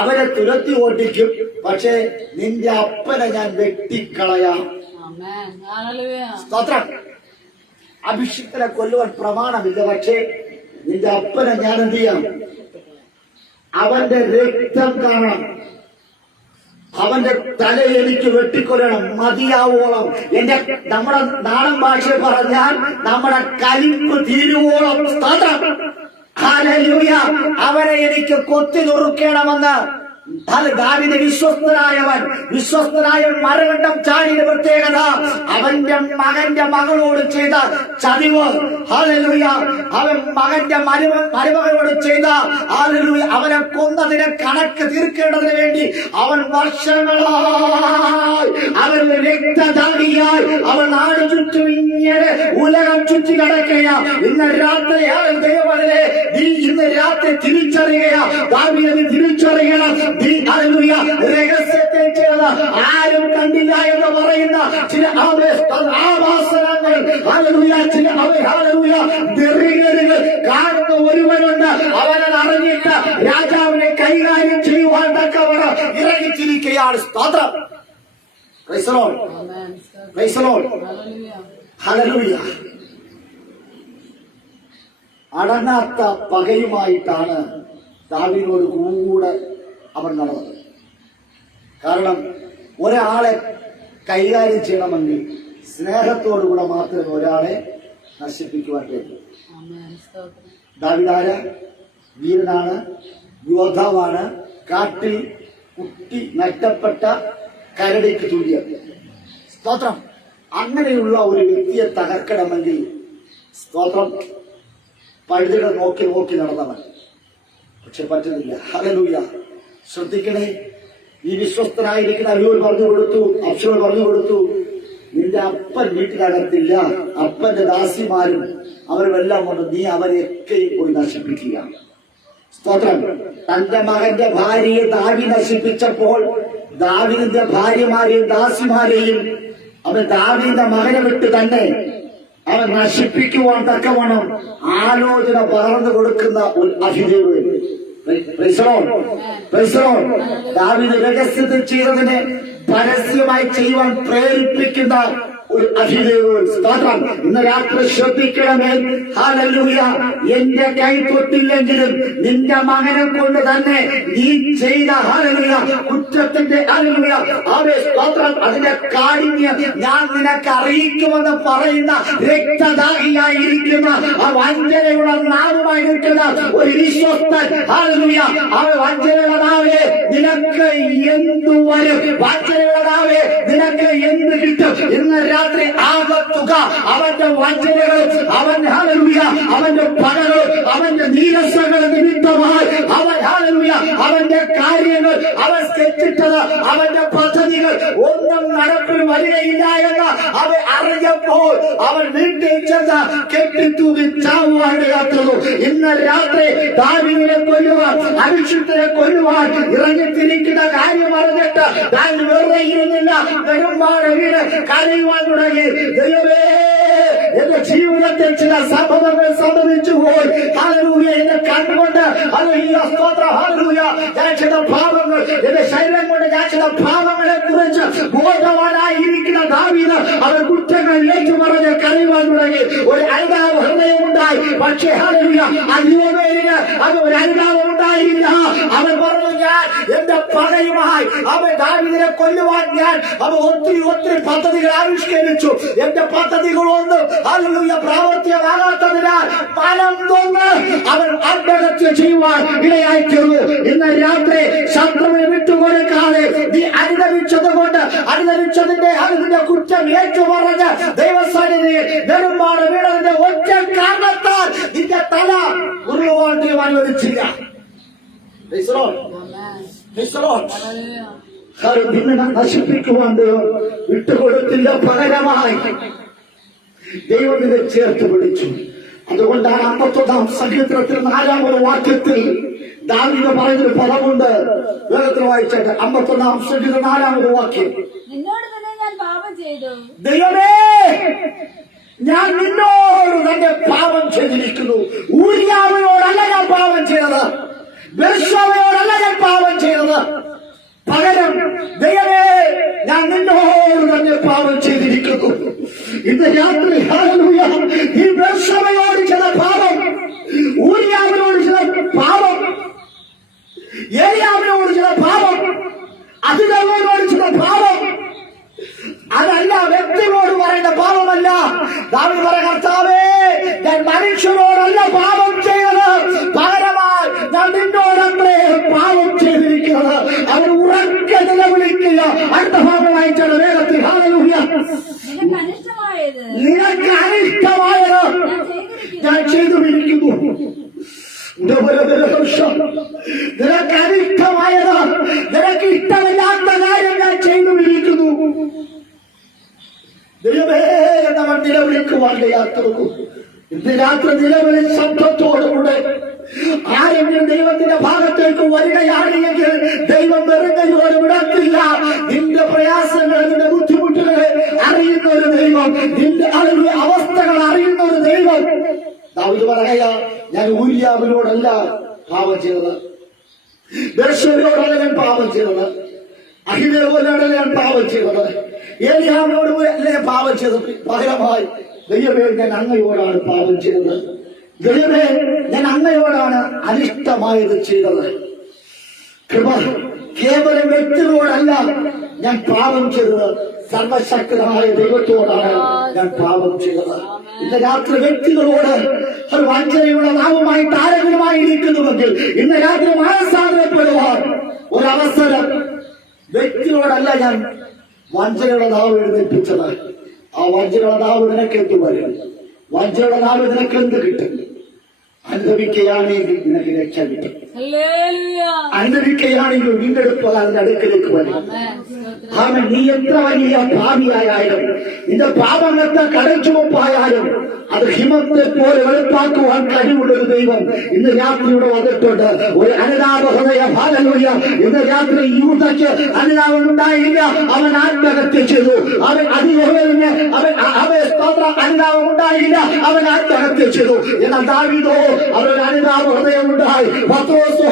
അവരെ തുരത്തി ഓട്ടിക്കും, പക്ഷേ നിന്റെ അപ്പനെ ഞാൻ വെട്ടിക്കളയാം. സ്തോത്രം. അഭിഷിക്തനെ കൊല്ലുവാൻ പ്രമാണമില്ല, പക്ഷേ നിന്റെ അപ്പനെ ഞാൻ എന്ത് ചെയ്യാം? അവന്റെ രക്തം കാണണം, അവന്റെ തല എനിക്ക് വെട്ടിക്കൊല്ലണം, മതിയാവോളം. നമ്മുടെ നാടൻ ഭാഷ പറഞ്ഞാൽ നമ്മുടെ കലിപ്പ് തീരുവോളം. സ്തോത്രം. ഹല്ലേലൂയ. അവനെ എനിക്ക് കൊത്തി നുറുക്കണമെന്ന് ദാവീദ് വിശ്വസ്തനായ മറുകണ്ഠം ചാടിയുടെ പ്രത്യേകത അവന്റെ മകന്റെ മകളോട് ചെയ്ത ചതിവ്. ഹല്ലേലൂയ. അവൻ മകന്റെ മരുമകളോട് ചെയ്ത ഹല്ലേലൂയ അവനെ കൊന്നതിനെ കണക്ക് തീർക്കേണ്ടതിന് വേണ്ടി അവൻ വർഷങ്ങളായി അവൻ രക്തദാഹിയായി അവൻ നാട് ചുറ്റും ഇങ്ങനെ ഉലകം ചുറ്റി നടക്കുക. ഇന്ന് രാത്രി ദൈവമേ നീ ഇന്ന് രാത്രി തിരിച്ചറിയുക. ദാവീദ് തിരിച്ചറിയണം. രഹസ്യത്തെ ചെയ്ത ആരും കണ്ടില്ല എന്ന് പറയുന്ന ചില ആവാസനങ്ങൾ ചില നെറികേടുകൾ കാണുന്ന ഒരുവനുണ്ട്. അവനെ അറിഞ്ഞിട്ട് രാജാവിനെ കൈകാര്യം ചെയ്യുവാൻ തക്കവണ്ണം ഇറങ്ങിച്ചിരിക്കുകയാണ്. സ്തോത്രം. Price the lord. Praise the lord. Hallelujah. അടങ്ങാത്ത പകയുമായിട്ടാണ് ദാവീദിനോട് കൂടെ അവൻ നടന്നത്. കാരണം ഒരാളെ കൈകാര്യം ചെയ്യണമെങ്കിൽ സ്നേഹത്തോടുകൂടെ മാത്രമേ ഒരാളെ നശിപ്പിക്കുവാൻ കഴിയൂ. ദാവീദ് വീരനാണ്, യോദ്ധാവാണ്, കാട്ടിൽ കുട്ടി നഷ്ടപ്പെട്ട കരടിക്ക് തുല്യം. സ്തോത്രം. അങ്ങനെയുള്ള ഒരു വ്യക്തിയെ തകർക്കണമെങ്കിൽ സ്തോത്രം പഴുതുകൾ നോക്കി നടന്നവൻ. പക്ഷെ പറ്റുന്നില്ല. ഹല്ലേലൂയ. ശ്രദ്ധിക്കണേ. ഈ വിശ്വസ്തനായിരിക്കുന്ന അയ്യോൽ പറഞ്ഞു കൊടുത്തു, അബ്ശലോം പറഞ്ഞു കൊടുത്തു, നിന്റെ അപ്പൻ വീട്ടിനകത്തില്ല, അപ്പന്റെ ദാസിമാരും അവരുമെല്ലാം കൊണ്ട് നീ അവരെയൊക്കെയും പോയി നശിപ്പിക്കുക. സ്തോത്രം. തന്റെ മകന്റെ ഭാര്യയെ ദാവീദ് നശിപ്പിച്ചപ്പോൾ ദാവീദിന്റെ ഭാര്യമാരെയും ദാസിമാരെയും അവൻ ദാവീദിന്റെ മകനെ വിട്ട് തന്നെ അവൻ നശിപ്പിക്കുവാൻ തക്കവണ്ണം ആലോചന പകർന്നു കൊടുക്കുന്ന ഒരു അഭിദേവ്. ദാവീദ് രഹസ്യത്തിൽ ചെയ്തതിനെ പരസ്യമായി ചെയ്യുവാൻ പ്രേരിപ്പിക്കുന്ന ഒരു അഭിദേവ്. സ്തോത്രം. ഇന്ന് രാത്രി ശ്രദ്ധിക്കണമേ. ഹല്ലേലൂയ. എന്റെ കൈ തൊട്ടില്ലെങ്കിലും നിന്റെ മകനെ കൊണ്ട് തന്നെ നീ ചെയ്ത ഹല്ലേലൂയ കുറ്റത്തിന്റെ ഹല്ലേലൂയ സ്തോത്രം അതിന്റെ കാഠിന്യം ഞാൻ നിനക്ക് അറിയിക്കുമെന്ന് പറയുന്ന രക്തദാഹിയായിരിക്കുന്ന ആ വഞ്ചനയുള്ള നാവുമായി നിൽക്കുന്ന ഒരു വിശ്വസ്തൻ ഹല്ലേലൂയ. അവ വഞ്ചനയുള്ള നാവേ നിനക്ക് എന്തു വരും? വഞ്ചനയുള്ള നാവേ നിനക്ക് എന്ത് കിട്ടും? ഇന്ന് രാത്രി ആകത്തുക അവന്റെ വഞ്ചനകൾ, അവൻ ഹല്ലേലൂയ അവന്റെ പകകൾ, അവന്റെ നീരസങ്ങൾ നിമിത്തമായി അവൻ ഹല്ലേലൂയ അവന്റെ കാര്യങ്ങൾ, അവൻ സ്കെച്ചിട്ടത്, അവന്റെ പദ്ധതികൾ ഒന്നും നടപ്പിൽ വരികയില്ല എന്ന് അവൻ അറിഞ്ഞപ്പോൾ അവൻ വീട്ടിൽ ചെന്ന് കെട്ടിത്തൂങ്ങി ചാവുവാൻ കാത്തുന്നു. ഇന്ന് രാത്രി ദാവീദിനെ കൊല്ലുവാൻ, അഭിഷിക്തനെ കൊല്ലുവാൻ ഇറങ്ങിത്തിരിക്കുന്ന കാര്യം അറിഞ്ഞിട്ട് താൻ വെറുതെ ഇരുന്നില്ല. നെടുമ്പാട് വീട് കരയുവാൻ തുടങ്ങി. ദൈവമേ, എന്റെ ജീവിതത്തിൽ ചില സംഭവങ്ങൾ സംഭവിച്ചു പോയി. ഹല്ലേലൂയ. എന്റെ കണ്ണുകൊണ്ട് ഹല്ലേലൂയ സ്തോത്രം. ഹല്ലേലൂയ. ഞാൻ ചില ഭാവങ്ങൾ എന്റെ ശരീരം കൊണ്ട് ഞാൻ ചില ഭാവങ്ങളെ കുറിച്ച് ബോധവാനായിരിക്കുന്ന ദാവീദ് അവൻ കുറ്റങ്ങൾ ഏറ്റുപറഞ്ഞ് കരയുവാൻ തുടങ്ങി. ഒരു അനുതാപ ഹൃദയമുണ്ടായി. പക്ഷേ ഹല്ലേലൂയ അയ്യോബേലിന് അത് ഒരു അനുതാപം ഉണ്ടായില്ല. അവൻ പറഞ്ഞു, ഞാൻ എന്റെ പകയുമായി അവൻ ദാവീദിനെ കൊല്ലുവാൻ ഞാൻ അവൻ ഒത്തിരി പദ്ധതികൾ ആവിഷ്കരിച്ചു. എന്റെ പദ്ധതികളൊന്നും ഹല്ലേലൂയ പ്രാവർത്തികമാകാത്തതിനാൽ പണം തൊന്ന് അവൻ ആത്മഹത്യ ചെയ്യുവാൻ ഇടയായി തീർന്നു. ഇന്ന് രാത്രി ശത്രുവിനെ വിട്ടുകൊടുക്കാതെ നീ അനുദവിച്ചതിന്റെ അതിന്റെ കുറ്റം ഏറ്റുപറഞ്ഞ് ദൈവസന്നിധിയിൽ നെടുമ്പാട് വീണതിന്റെ ഒറ്റ കാരണത്താൽ നിന്റെ തല ഉരുളുവാൻ ദൈവം അനുവദിച്ചില്ല. നശിപ്പിക്കുവാൻ ദൈവം വിട്ടുകൊടുത്തില്ല. പകരമായി ദൈവത്തിനെ ചേർത്ത് പിടിച്ചു. അതുകൊണ്ടാണ് 51-ാം സങ്കീർത്തനത്തിൽ 4-ാമത് വാക്യത്തിൽ ദാവീദ് പറയുന്നൊരു പദമുണ്ട്. വേഗത്തിൽ വായിച്ചേട്ടെ. 51-ാം സങ്കീർത്തനം 4-ാമത് വാക്യം. നിന്നോട് തന്നെ ഞാൻ പാപം ചെയ്തു. ദൈവമേ, ഞാൻ നിന്നോട് തന്നെ പാപം ചെയ്തിരിക്കുന്നു. ഊരിയാവിനോടല്ല ഞാൻ പാപം ചെയ്തത്, ബെർശാവയോടല്ല ഞാൻ പാപം ചെയ്തത്. പകരം ദൈവമേ, ഞാൻ നിന്നോട് തന്നെ പാപം ചെയ്തിരിക്കുന്നു. ഇന്ന് രാത്രി ഹല്ലേലൂയ ഈ ബെർശാവയോട് ചില പാപം, ഊരിയാവിനോട് ചില പാപം, ഏലിയാവിനോട് ചില പാപം, അതിനോട് ചില പാപം, അതല്ല വ്യക്തിയോട് പറയുന്ന പാപമല്ല. ദാവീദ് പറയുന്ന, കർത്താവേ, ഞാൻ മനുഷ്യരോടല്ല പാപം ചെയ്തത്, പകരമായി ഞാൻ നിന്നോടത്രേ പാപം ചെയ്തിരിക്കുന്നത്. ദൈവമേ എന്നവൻ നിലവിളിക്കുവാൻ യാത്രൂ. ഇന്ന് രാത്രി നിലവിളി ശബ്ദത്തോടുകൂടെ ആരെങ്കിലും ദൈവത്തിന്റെ ഭാഗത്തേക്ക് വരികയാണെങ്കിൽ ദൈവം വെറുതെയോട് വിടത്തില്ല. നിന്റെ പ്രയാസങ്ങൾ, നിന്റെ ബുദ്ധിമുട്ടുകളെ അറിയുന്ന ഒരു ദൈവം, നിന്റെ അവസ്ഥകൾ അറിയുന്ന ഒരു ദൈവം. ദാവീദ് പറയാ, ഞാൻ ഊരിയാവിനോടല്ല പാപം ചെയ്തത്, ബേർശേബയോടല്ല ഞാൻ പാപം ചെയ്തത്, അഹിമേലെയോടല്ല ഞാൻ പാപം ചെയ്തത്, ഏലിയാവിനോട് അല്ല ഞാൻ പാപം ചെയ്തത്. പകരമായി ദൈവമേ ഞാൻ അങ്ങയോടാണ് പാപം ചെയ്തത്. ദൈവമേ ഞാൻ അങ്ങയോടാണ് അനിഷ്ടമായത് ചെയ്തത്. കൃപ കേവലം വ്യക്തികളോടല്ല ഞാൻ പാപം ചെയ്തത്, സർവശക്തനായ ദൈവത്തോടാണ് ഞാൻ പാപം ചെയ്തത്. ഇന്ന് രാത്രി വ്യക്തികളോട് ഒരു വഞ്ചനയുള്ള നാവുമായിട്ട് ആരെങ്കിലുമായി ഇരിക്കുന്നുവെങ്കിൽ ഇന്ന് രാത്രി മനസ്സാന്തരപ്പെടുവാൻ ഒരവസരം. വ്യക്തികളോടല്ല ഞാൻ വഞ്ചനയുടെ നാവ് എഴുന്നേൽപ്പിച്ചത്. ആ വഞ്ചനയുടെ നാവ് നിനക്ക് എന്ത് വരും? വഞ്ചനയുടെ നാവ് നിനക്ക് എന്ത് കിട്ടും? അനുഭവിക്കുകയാണെങ്കിൽ നിനക്ക് രക്ഷ കിട്ടും. അനുഭവിക്കുകയാണെങ്കിൽ വീണ്ടെടുപ്പ് അതിന്റെ അടുക്കലേക്ക് വരും. കാരണം നീ എത്ര വലിയ പാപിയായാലും, നിന്റെ പാപം എത്ര കടച്ചുവപ്പായാലും അത് ഹിമത്തെ പോലെ വെളുപ്പാക്കുവാൻ കഴിവുള്ള ഒരു ദൈവം ഇന്ന് രാത്രിയുടെ വന്നിട്ടുണ്ട്. ഒരു അനുതാപഹൃദയ ഹല്ലേലൂയ. ഇന്ന് രാത്രി യൂദയ്ക്ക് അനുതാപം ഉണ്ടായില്ല, അവൻ ആത്മഹത്യ ചെയ്തു. അവൻ അതിയോഹരിന് അവൻ അനുതാപം ഉണ്ടായില്ല, അവൻ ആത്മഹത്യ ചെയ്തു. എന്നാൽ ദാവീദോ അവരുടെ അനുതാപ ഹൃദയമുണ്ടായി. പത്രോസോ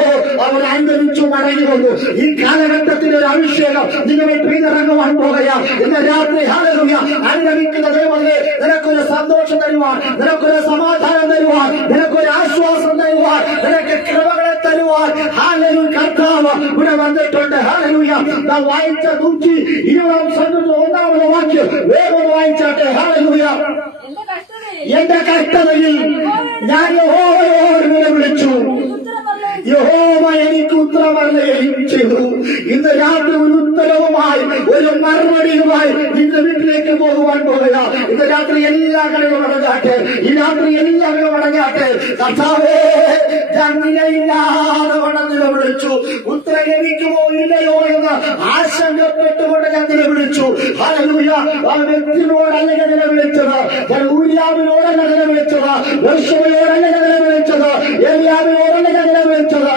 അവൻ അനുദമിച്ചു മടങ്ങി വന്നു. ഈ കാലഘട്ടത്തിലെ ഒരു അഭിഷേകം നിങ്ങളെ പിന്തിറങ്ങുവാൻ പോകുകയാ. ഇന്ന് രാത്രി ഹല്ലേലൂയ. അനുദമിക്കുന്ന ദൈവമേ, നിനക്കൊരു സന്തോഷം തരുവാൻ, നിനക്കൊരു സമാധാനം തരുവാൻ, നിനക്കൊരു ആശ്വാസം തരുവാൻ, നിനക്ക് കൃപകളെ തരുവാൻ ഹല്ലേലൂയ കർത്താവ് ഇവിടെ വന്നിട്ടുണ്ട്. ഹല്ലേലൂയ. നാം വായിച്ച 120 വാക്യം വേഗം വായിച്ചാട്ടെ. ഹല്ലേലൂയ. എന്റെ കഷ്ടതയിൽ ഞാൻ യഹോവയോട് വിളിച്ചു, യഹോവ എനിക്ക് ഉത്തരമരുളുകയും ചെയ്തു. ഇന്ന് രാത്രി ഒരു ഉത്തരവുമായി, ഒരു മറുപടിയുമായി നിന്റെ വീട്ടിലേക്ക് പോകുവാൻ പോകുക. ഇന്ന് രാത്രി എല്ലാ കളികളും അടങ്ങാട്ടെ. ഈ രാത്രി എല്ലാവരും അടങ്ങാട്ടെ. കർത്താവേ, ഞാൻ നിലയില്ലാതെ വണ്ണം നിലവിളിച്ചു. ഉത്തരം ലഭിക്കുമോ ഇല്ലയോ എന്ന് ആശങ്കപ്പെട്ടുകൊണ്ട് ഞാൻ നിലവിളിച്ചു. ഹല്ലേലൂയ. ആ വ്യക്തിയോടല്ല ഞാൻ നിലവിളിച്ചത്, ഞാൻ ഊരിയാവിനോടല്ല നിലവിളിച്ചത്, ബേർശേബയോടല്ല ഞാൻ നിലവിളിച്ചത്, ഏലിയാവിനോടല്ല ഞാൻ നിലവിളിച്ചത്,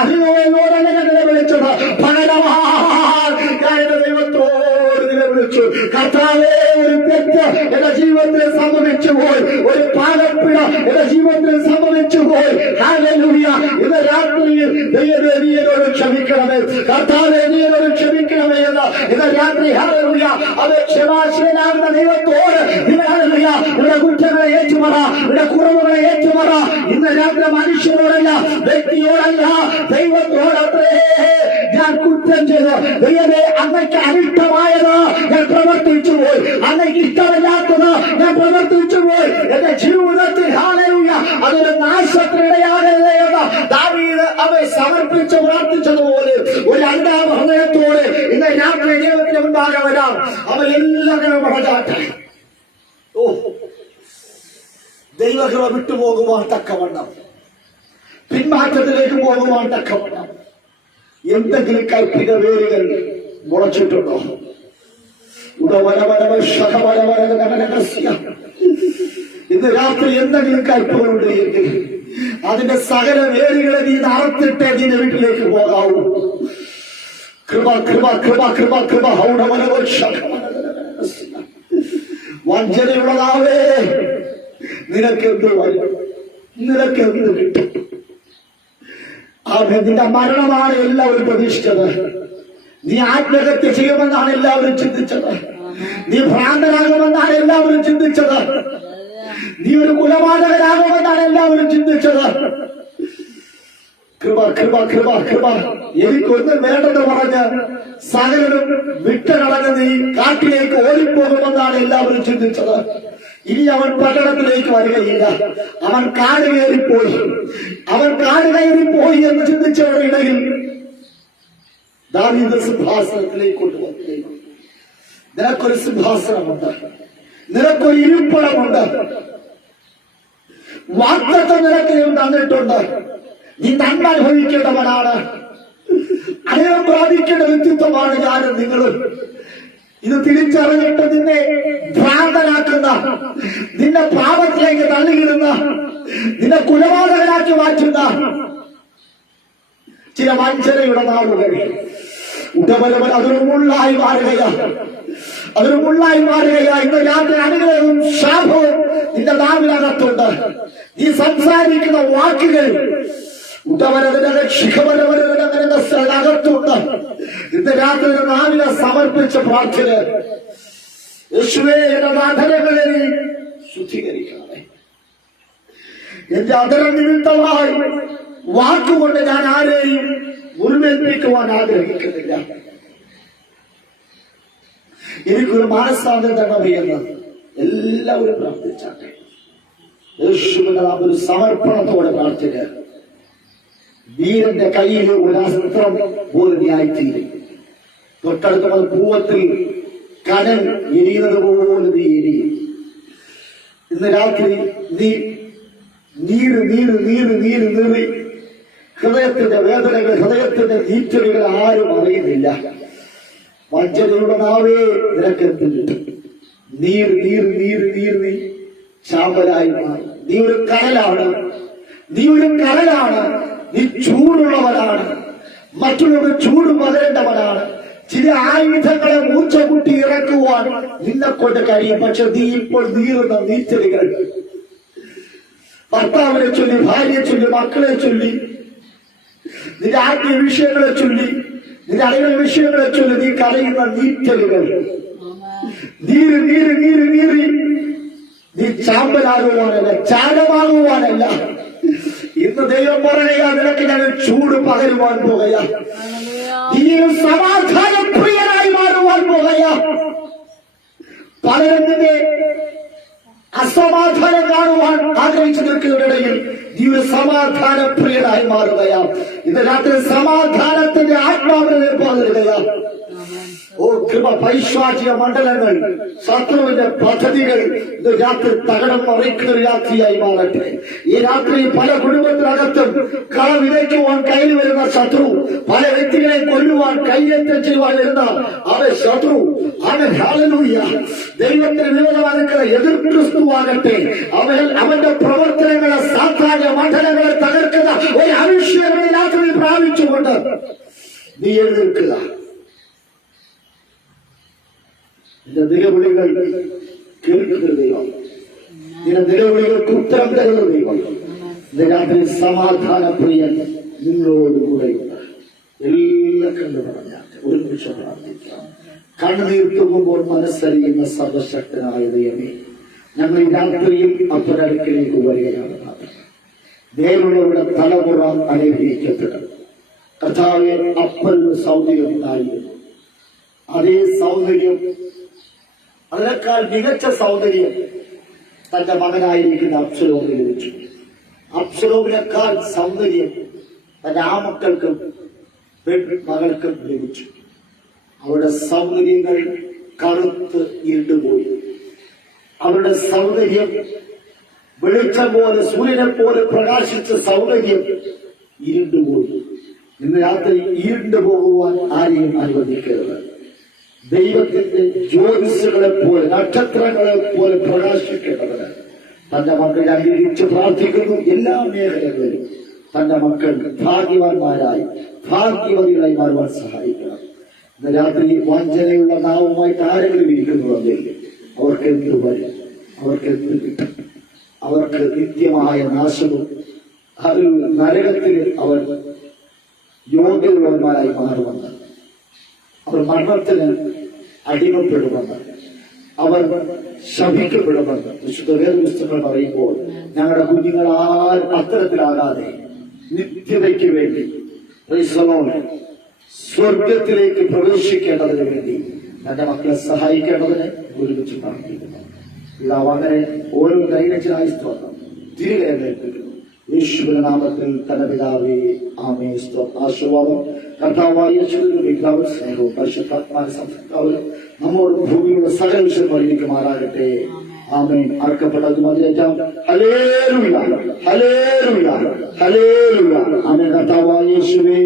അഹിയോയോടല്ല ഞാൻ നിലവിളിച്ചത്. പകരമായി ഞാൻ ദൈവത്തോട് നിലവിളിച്ചു. കർത്താവേ, ഒരു തെറ്റ് എന്റെ ജീവിതത്തിൽ സംഭവിച്ചു പോയി, ഒരു പാലപ്പിഴ എന്റെ ജീവിതത്തിൽ സംഭവിച്ചു പോയി. ഹല്ലേലൂയ. ഇന്ന് രാത്രിയിൽ ദൈവമേ നീ എന്നോട് ക്ഷമിക്കണമേ, കർത്താവേ നീ എന്നോട് ക്ഷമിക്കണമേ എന്ന് ഇന്ന് രാത്രി ഹല്ലേലൂയ അത് ക്ഷമാശീലനാകുന്ന ദൈവത്തോട് ഹല്ലേലൂയ ഇവിടെ കുറ്റങ്ങളെ ഏറ്റുപറ, ഇവിടെ കുറവുകളെ ഏറ്റുപറ. ഇന്ന് രാത്രി മനുഷ്യരോടല്ല, വ്യക്തിയോടല്ല, ദൈവത്തോടത്രേ ഞാൻ കുറ്റം ചെയ്ത്. ദൈവമേ, അങ്ങക്ക് അനിഷ്ടമായത് ഞാൻ പ്രവർത്തിച്ചു പോയി, അങ്ങക്ക് ഇഷ്ടമില്ലാത്തത് ഞാൻ പ്രവർത്തിച്ചു പോയി. എന്റെ ജീവിതത്തിൽ ഹല്ലേലൂയ അതൊരു നാശത്തിനിടയാകരുതേ എന്ന് ദാവീദ് അവൻ സമർപ്പിച്ച് പ്രാർത്ഥിച്ചതുപോലെ ഒരു അനുതാപ ഹൃദയത്തോടെ ഇന്ന് രാത്രി ദൈവത്തിന് മുൻപാകെ വരാം. അവൻ എല്ലാവരും മടങ്ങാട്ടെ. ഓ, ദൈവകൃപ വിട്ടുപോകുവാൻ തക്കവണ്ണം, പിന്മാറ്റത്തിലേക്ക് പോകുവാൻ തക്കവണ്ണം എന്തെങ്കിലും കൽപ്പിത വേരുകൾ മുളച്ചിട്ടുണ്ടോ? ഇന്ന് രാത്രി എന്തെങ്കിലും കൽപ്പുകളുണ്ട് എങ്കിൽ അതിന്റെ സകല വേരുകളെ നീ അറുത്തിട്ടേ നിന്റെ വീട്ടിലേക്ക് പോകാവൂ. കൃപ കൃപ കൃപ കൃപ കൃപ. വഞ്ചനയുള്ളതാവേ, നിനക്കെന്ത് വരും? നിനക്കെന്ത് കിട്ടും? നിന്റെ മരണമാണ് എല്ലാവരും പ്രതീക്ഷിച്ചത്. നീ ആത്മഹത്യ ചെയ്യുമെന്നാണ് എല്ലാവരും ചിന്തിച്ചത്. നീ ഭ്രാന്തനാകുമെന്നാണ് എല്ലാവരും ചിന്തിച്ചത്. നീ ഒരു കുലപാതകനാകുമെന്നാണ് എല്ലാവരും ചിന്തിച്ചത്. കൃപ കൃപ കൃപ കൃപ. എനിക്കൊന്നും വേണ്ടെന്ന് പറഞ്ഞ് സകലരും വിട്ടുകളഞ്ഞ് നീ കാട്ടിലേക്ക് ഓടിപ്പോകുമെന്നാണ് എല്ലാവരും ചിന്തിച്ചത്. ഇനി അവൻ പട്ടണത്തിലേക്ക് വരികയില്ല, അവൻ കാട് കയറിപ്പോയി, അവൻ കാട് കയറിപ്പോയി എന്ന് ചിന്തിച്ചവരുടെ ഇടയിൽ ദാവീദ് സിംഹാസനത്തിലേക്ക് കൊണ്ടുവന്നു. നിനക്കൊരു സിംഹാസനമുണ്ട്, നിനക്കൊരു ഇരിപ്പിടമുണ്ട്, വാഗ്ദത്തം നിനക്ക് തന്നിട്ടുണ്ട്. നീ നന്മ അനുഭവിക്കേണ്ടവനാണ്, അനുഭവം പ്രാപിക്കേണ്ട വ്യക്തിത്വമാണ് ഞാനും നിങ്ങളും. ഇത് തിരിച്ചറിഞ്ഞിട്ട് നിന്നെ ഭ്രാന്തനാക്കുന്ന, നിന്നെ പാപത്തിലേക്ക് തള്ളിയിടുന്ന, നിന്നെ കുലപാതകനാക്കി മാറ്റുന്ന ചില വഞ്ചനയുടെ നാളുകൾ ഉടമലവൻ അതൊരു മുള്ളായി മാറുകയാണ്. അതൊരു മുള്ളായി മാറുകയാണ്. ഇന്ന് രാത്രി അനുഗ്രഹവും ശാപവും നിന്റെ നാവിനകത്തുണ്ട്. നീ സംസാരിക്കുന്ന വാക്കുകൾ അകത്തുണ്ട്. ഇന്ന് രാത്രി നാവിനെ സമർപ്പിച്ച പ്രാർത്ഥന, യേശുവേ എന്റെ അധരങ്ങളെ ശുദ്ധീകരിക്കണമേ. എന്റെ അധര നിമിത്തമായി വാക്കുകൊണ്ട് ഞാൻ ആരെയും മുറിവേൽപ്പിക്കുവാൻ ആഗ്രഹിക്കുന്നില്ല. എനിക്കൊരു മാനസാന്തരം തരണമെന്ന് എല്ലാവരും പ്രാർത്ഥിച്ചാട്ടെ. യേശുവിന്റെ ഒരു സമർപ്പണത്തോടെ പ്രാർത്ഥിക്കുക. വീരന്റെ കയ്യിൽ ഒരു അസ്ത്രം പോലെ നീയായിത്തീരും. തൊട്ടടുത്ത പൂവത്തിൽ കനൽ എരിയുന്നത് പോലെ നീ എരിയും. ഇന്ന് രാത്രി നീ നീര് നീര് നീര് നീര് നീറി ഹൃദയത്തിന്റെ വേദനകൾ, ഹൃദയത്തിന്റെ നീറ്റലുകൾ ആരും അറിയുന്നില്ല. വഞ്ചനയുടെ നാവേ നിനക്കെത്തില്ല. നീര് നീര് നീര് നീര് നീ ചാമ്പലായി മാറി. നീ ഒരു കനലാണ്, നീ ഒരു കനലാണ്. നീ ചൂടുള്ളവനാണ്, മറ്റുള്ളവർ ചൂട് പകരേണ്ടവനാണ്. ചില ആയുധങ്ങളെ മൂർച്ച കൂട്ടി ഇറക്കുവാൻ നിന്നെ കൊണ്ട് കഴിയും. പക്ഷെ നീ ഇപ്പോൾ നീറുന്ന നീറ്റലുകൾ, ഭർത്താവിനെ ചൊല്ലി, ഭാര്യയെ ചൊല്ലി, മക്കളെ ചൊല്ലി, നിന്റെ ആത്മീയ വിഷയങ്ങളെ ചൊല്ലി, നിന്റെ അറിവുള്ള വിഷയങ്ങളെ ചൊല്ലി നീ കരയുന്ന നീറ്റലുകൾ, നീര് നീര് നീര് നീറി നീ ചാമ്പലാകുവാനല്ല, ചാരമാകുവാനല്ല. ഇന്ന് ദൈവം പറയുക, നിനക്ക് ഞങ്ങൾ ചൂട് പകരുവാൻ പോകുക. നീയും സമാധാന പ്രിയനായി മാറുവാൻ പോകുക. പലരും നിന്നെ അസമാധാനം കാണുവാൻ ആഗ്രഹിച്ചു നിൽക്കുന്നതിനിടയിൽ നീ ഒരു സമാധാന പ്രിയനായി മാറുകയാ. ഇന്ന് രാത്രി സമാധാനത്തിന്റെ ആത്മാവിനെ പകരുകയാ. ഓ കൃപ, പൈശാചിക മണ്ഡലങ്ങൾ, ശത്രുവിന്റെ പദ്ധതികൾ ഇന്ന് രാത്രി തകടം മറിക്കുന്ന ഒരു രാത്രിയായി മാറട്ടെ. ഈ രാത്രി പല കുടുംബത്തിനകത്തും കള വിതയ്ക്കുവാൻ കയ്യിൽ വരുന്ന ശത്രു, പല വ്യക്തികളെ കൊല്ലുവാൻ കയ്യേറ്റം ചെയ്യുവാൻ വരുന്ന അവൻ ശത്രു, അവൻ ഹല്ലേലൂയ ദൈവത്തിന് വിരോധമാകുന്ന എതിർ ക്രിസ്തുവാകട്ടെ. അവന്റെ പ്രവർത്തനങ്ങളെ, സാധാരണ മണ്ഡലങ്ങളെ തകർക്കുന്ന ഒരു അഭിഷേകം രാത്രി പ്രാപിച്ചുകൊണ്ട് നീ എഴുന്നേൽക്കുക. നിന്റെ നിലവിളികൾ കേൾക്കുന്ന ദൈവം, നിന്റെ നിലവിളികൾക്ക് ഉത്തരം തരുന്ന ദൈവം. ഇന്ന് രാത്രി സമാധാന പ്രിയൻ നിങ്ങളോടുകൂടെയുണ്ട്. എല്ലാം കണ്ടു പറഞ്ഞ ഒരു നിമിഷം പ്രാർത്ഥിക്കാം. കണ്ണുനീർ തൂങ്ങുമ്പോൾ മനസ്സറിയുന്ന സർവശക്തനായ ദൈവമേ, ഞങ്ങൾ ഈ രാത്രിയിൽ അപ്പനടുക്കിലേക്ക് വരികയാണ്. നേരുള്ളവരുടെ തലമുറ അനുഗ്രഹിക്കപ്പെടും. കർത്താവേ, അപ്പന് സൗന്ദര്യം ഉണ്ടായിരുന്നു. അതേ സൗന്ദര്യം, അതിനേക്കാൾ മികച്ച സൗന്ദര്യം തന്റെ മകനായിരിക്കുന്ന അബ്സലോമിന് ലഭിച്ചു. അബ്സലോമിനേക്കാൾ സൗന്ദര്യം തന്റെ ആമക്കൾക്കും മകൾക്കും ലഭിച്ചു. അവരുടെ സൗന്ദര്യങ്ങൾ കറുത്ത് ഇരുണ്ടുപോയി. അവരുടെ സൗന്ദര്യം വെളിച്ചം പോലെ, സൂര്യനെ പോലെ പ്രകാശിച്ച സൗന്ദര്യം ഇരുണ്ടുപോയി. ഇന്ന് രാത്രി ഇരുണ്ടു പോകുവാൻ ആരെയും അനുവദിക്കരുത്. ദൈവത്തിന്റെ ജ്യോതിസുകളെ പോലെ, നക്ഷത്രങ്ങളെ പോലെ പ്രകാശിക്കേണ്ടവര് തന്റെ മക്കളെ അംഗീകരിച്ച് പ്രാർത്ഥിക്കുന്നു. എല്ലാ മേഖലകളിലും തന്റെ മക്കൾ ഭാഗ്യവാന്മാരായി, ഭാഗ്യവതികളായി മാറുവാൻ സഹായിക്കണം. ഇന്ന് രാത്രി വഞ്ചനയുള്ള നാവുമായിട്ട് ആരെങ്കിലും ഇരിക്കുന്നുവെങ്കിൽ അവർക്ക് എന്ത് വരും? അവർക്ക് എന്ത് കിട്ടും? അവർക്ക് നിത്യമായ നാശവും അത് നരകത്തിൽ അവർ യോഗ്യതയുള്ളവന്മാരായി മാറുമെന്ന്, അവർ മരണത്തിന് അടിമപ്പെടുമെന്ന്, അവർ ശപിക്കപ്പെടുമെന്ന് വിശുദ്ധ വേദപുസ്തകങ്ങൾ പറയുമ്പോൾ ഞങ്ങളുടെ കുഞ്ഞുങ്ങൾ ആരും അത്തരത്തിലാകാതെ നിത്യതയ്ക്ക് വേണ്ടി സ്വർഗത്തിലേക്ക് പ്രവേശിക്കേണ്ടതിന് വേണ്ടി തന്റെ മക്കളെ സഹായിക്കേണ്ടതിന് ഒരുമിച്ച് പ്രാർത്ഥിക്കുന്നു. ഇതാവ് അങ്ങനെ ഓരോ ദൈനജനായി സ്തോത്രം തിരികെ ഏൽപ്പിക്കുന്നു. യേശുവിന്റെ നാമത്തിൽ തന്റെ പിതാവേ, ആമേൻ. ആശീർവാദം കർത്താവായ യേശുവിന്റെ പിതാവ് സ്നേഹവും പരിശുദ്ധാത്മാവിന്റെ സംസർഗവും നമ്മോടും ഭൂമിയുടെ സകല വിഷയമായിരിക്കുമാറാകട്ടെ. ആമേൻ. അർക്കപ്പെട്ടത് മതിലേറ്റാം. ഹല്ലേലൂയ, ഹല്ലേലൂയ, ഹല്ലേലൂയ. ആമേൻ. കർത്താവായ യേശുവേ,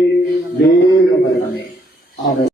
വേഗം വരണമേ. ആമേൻ.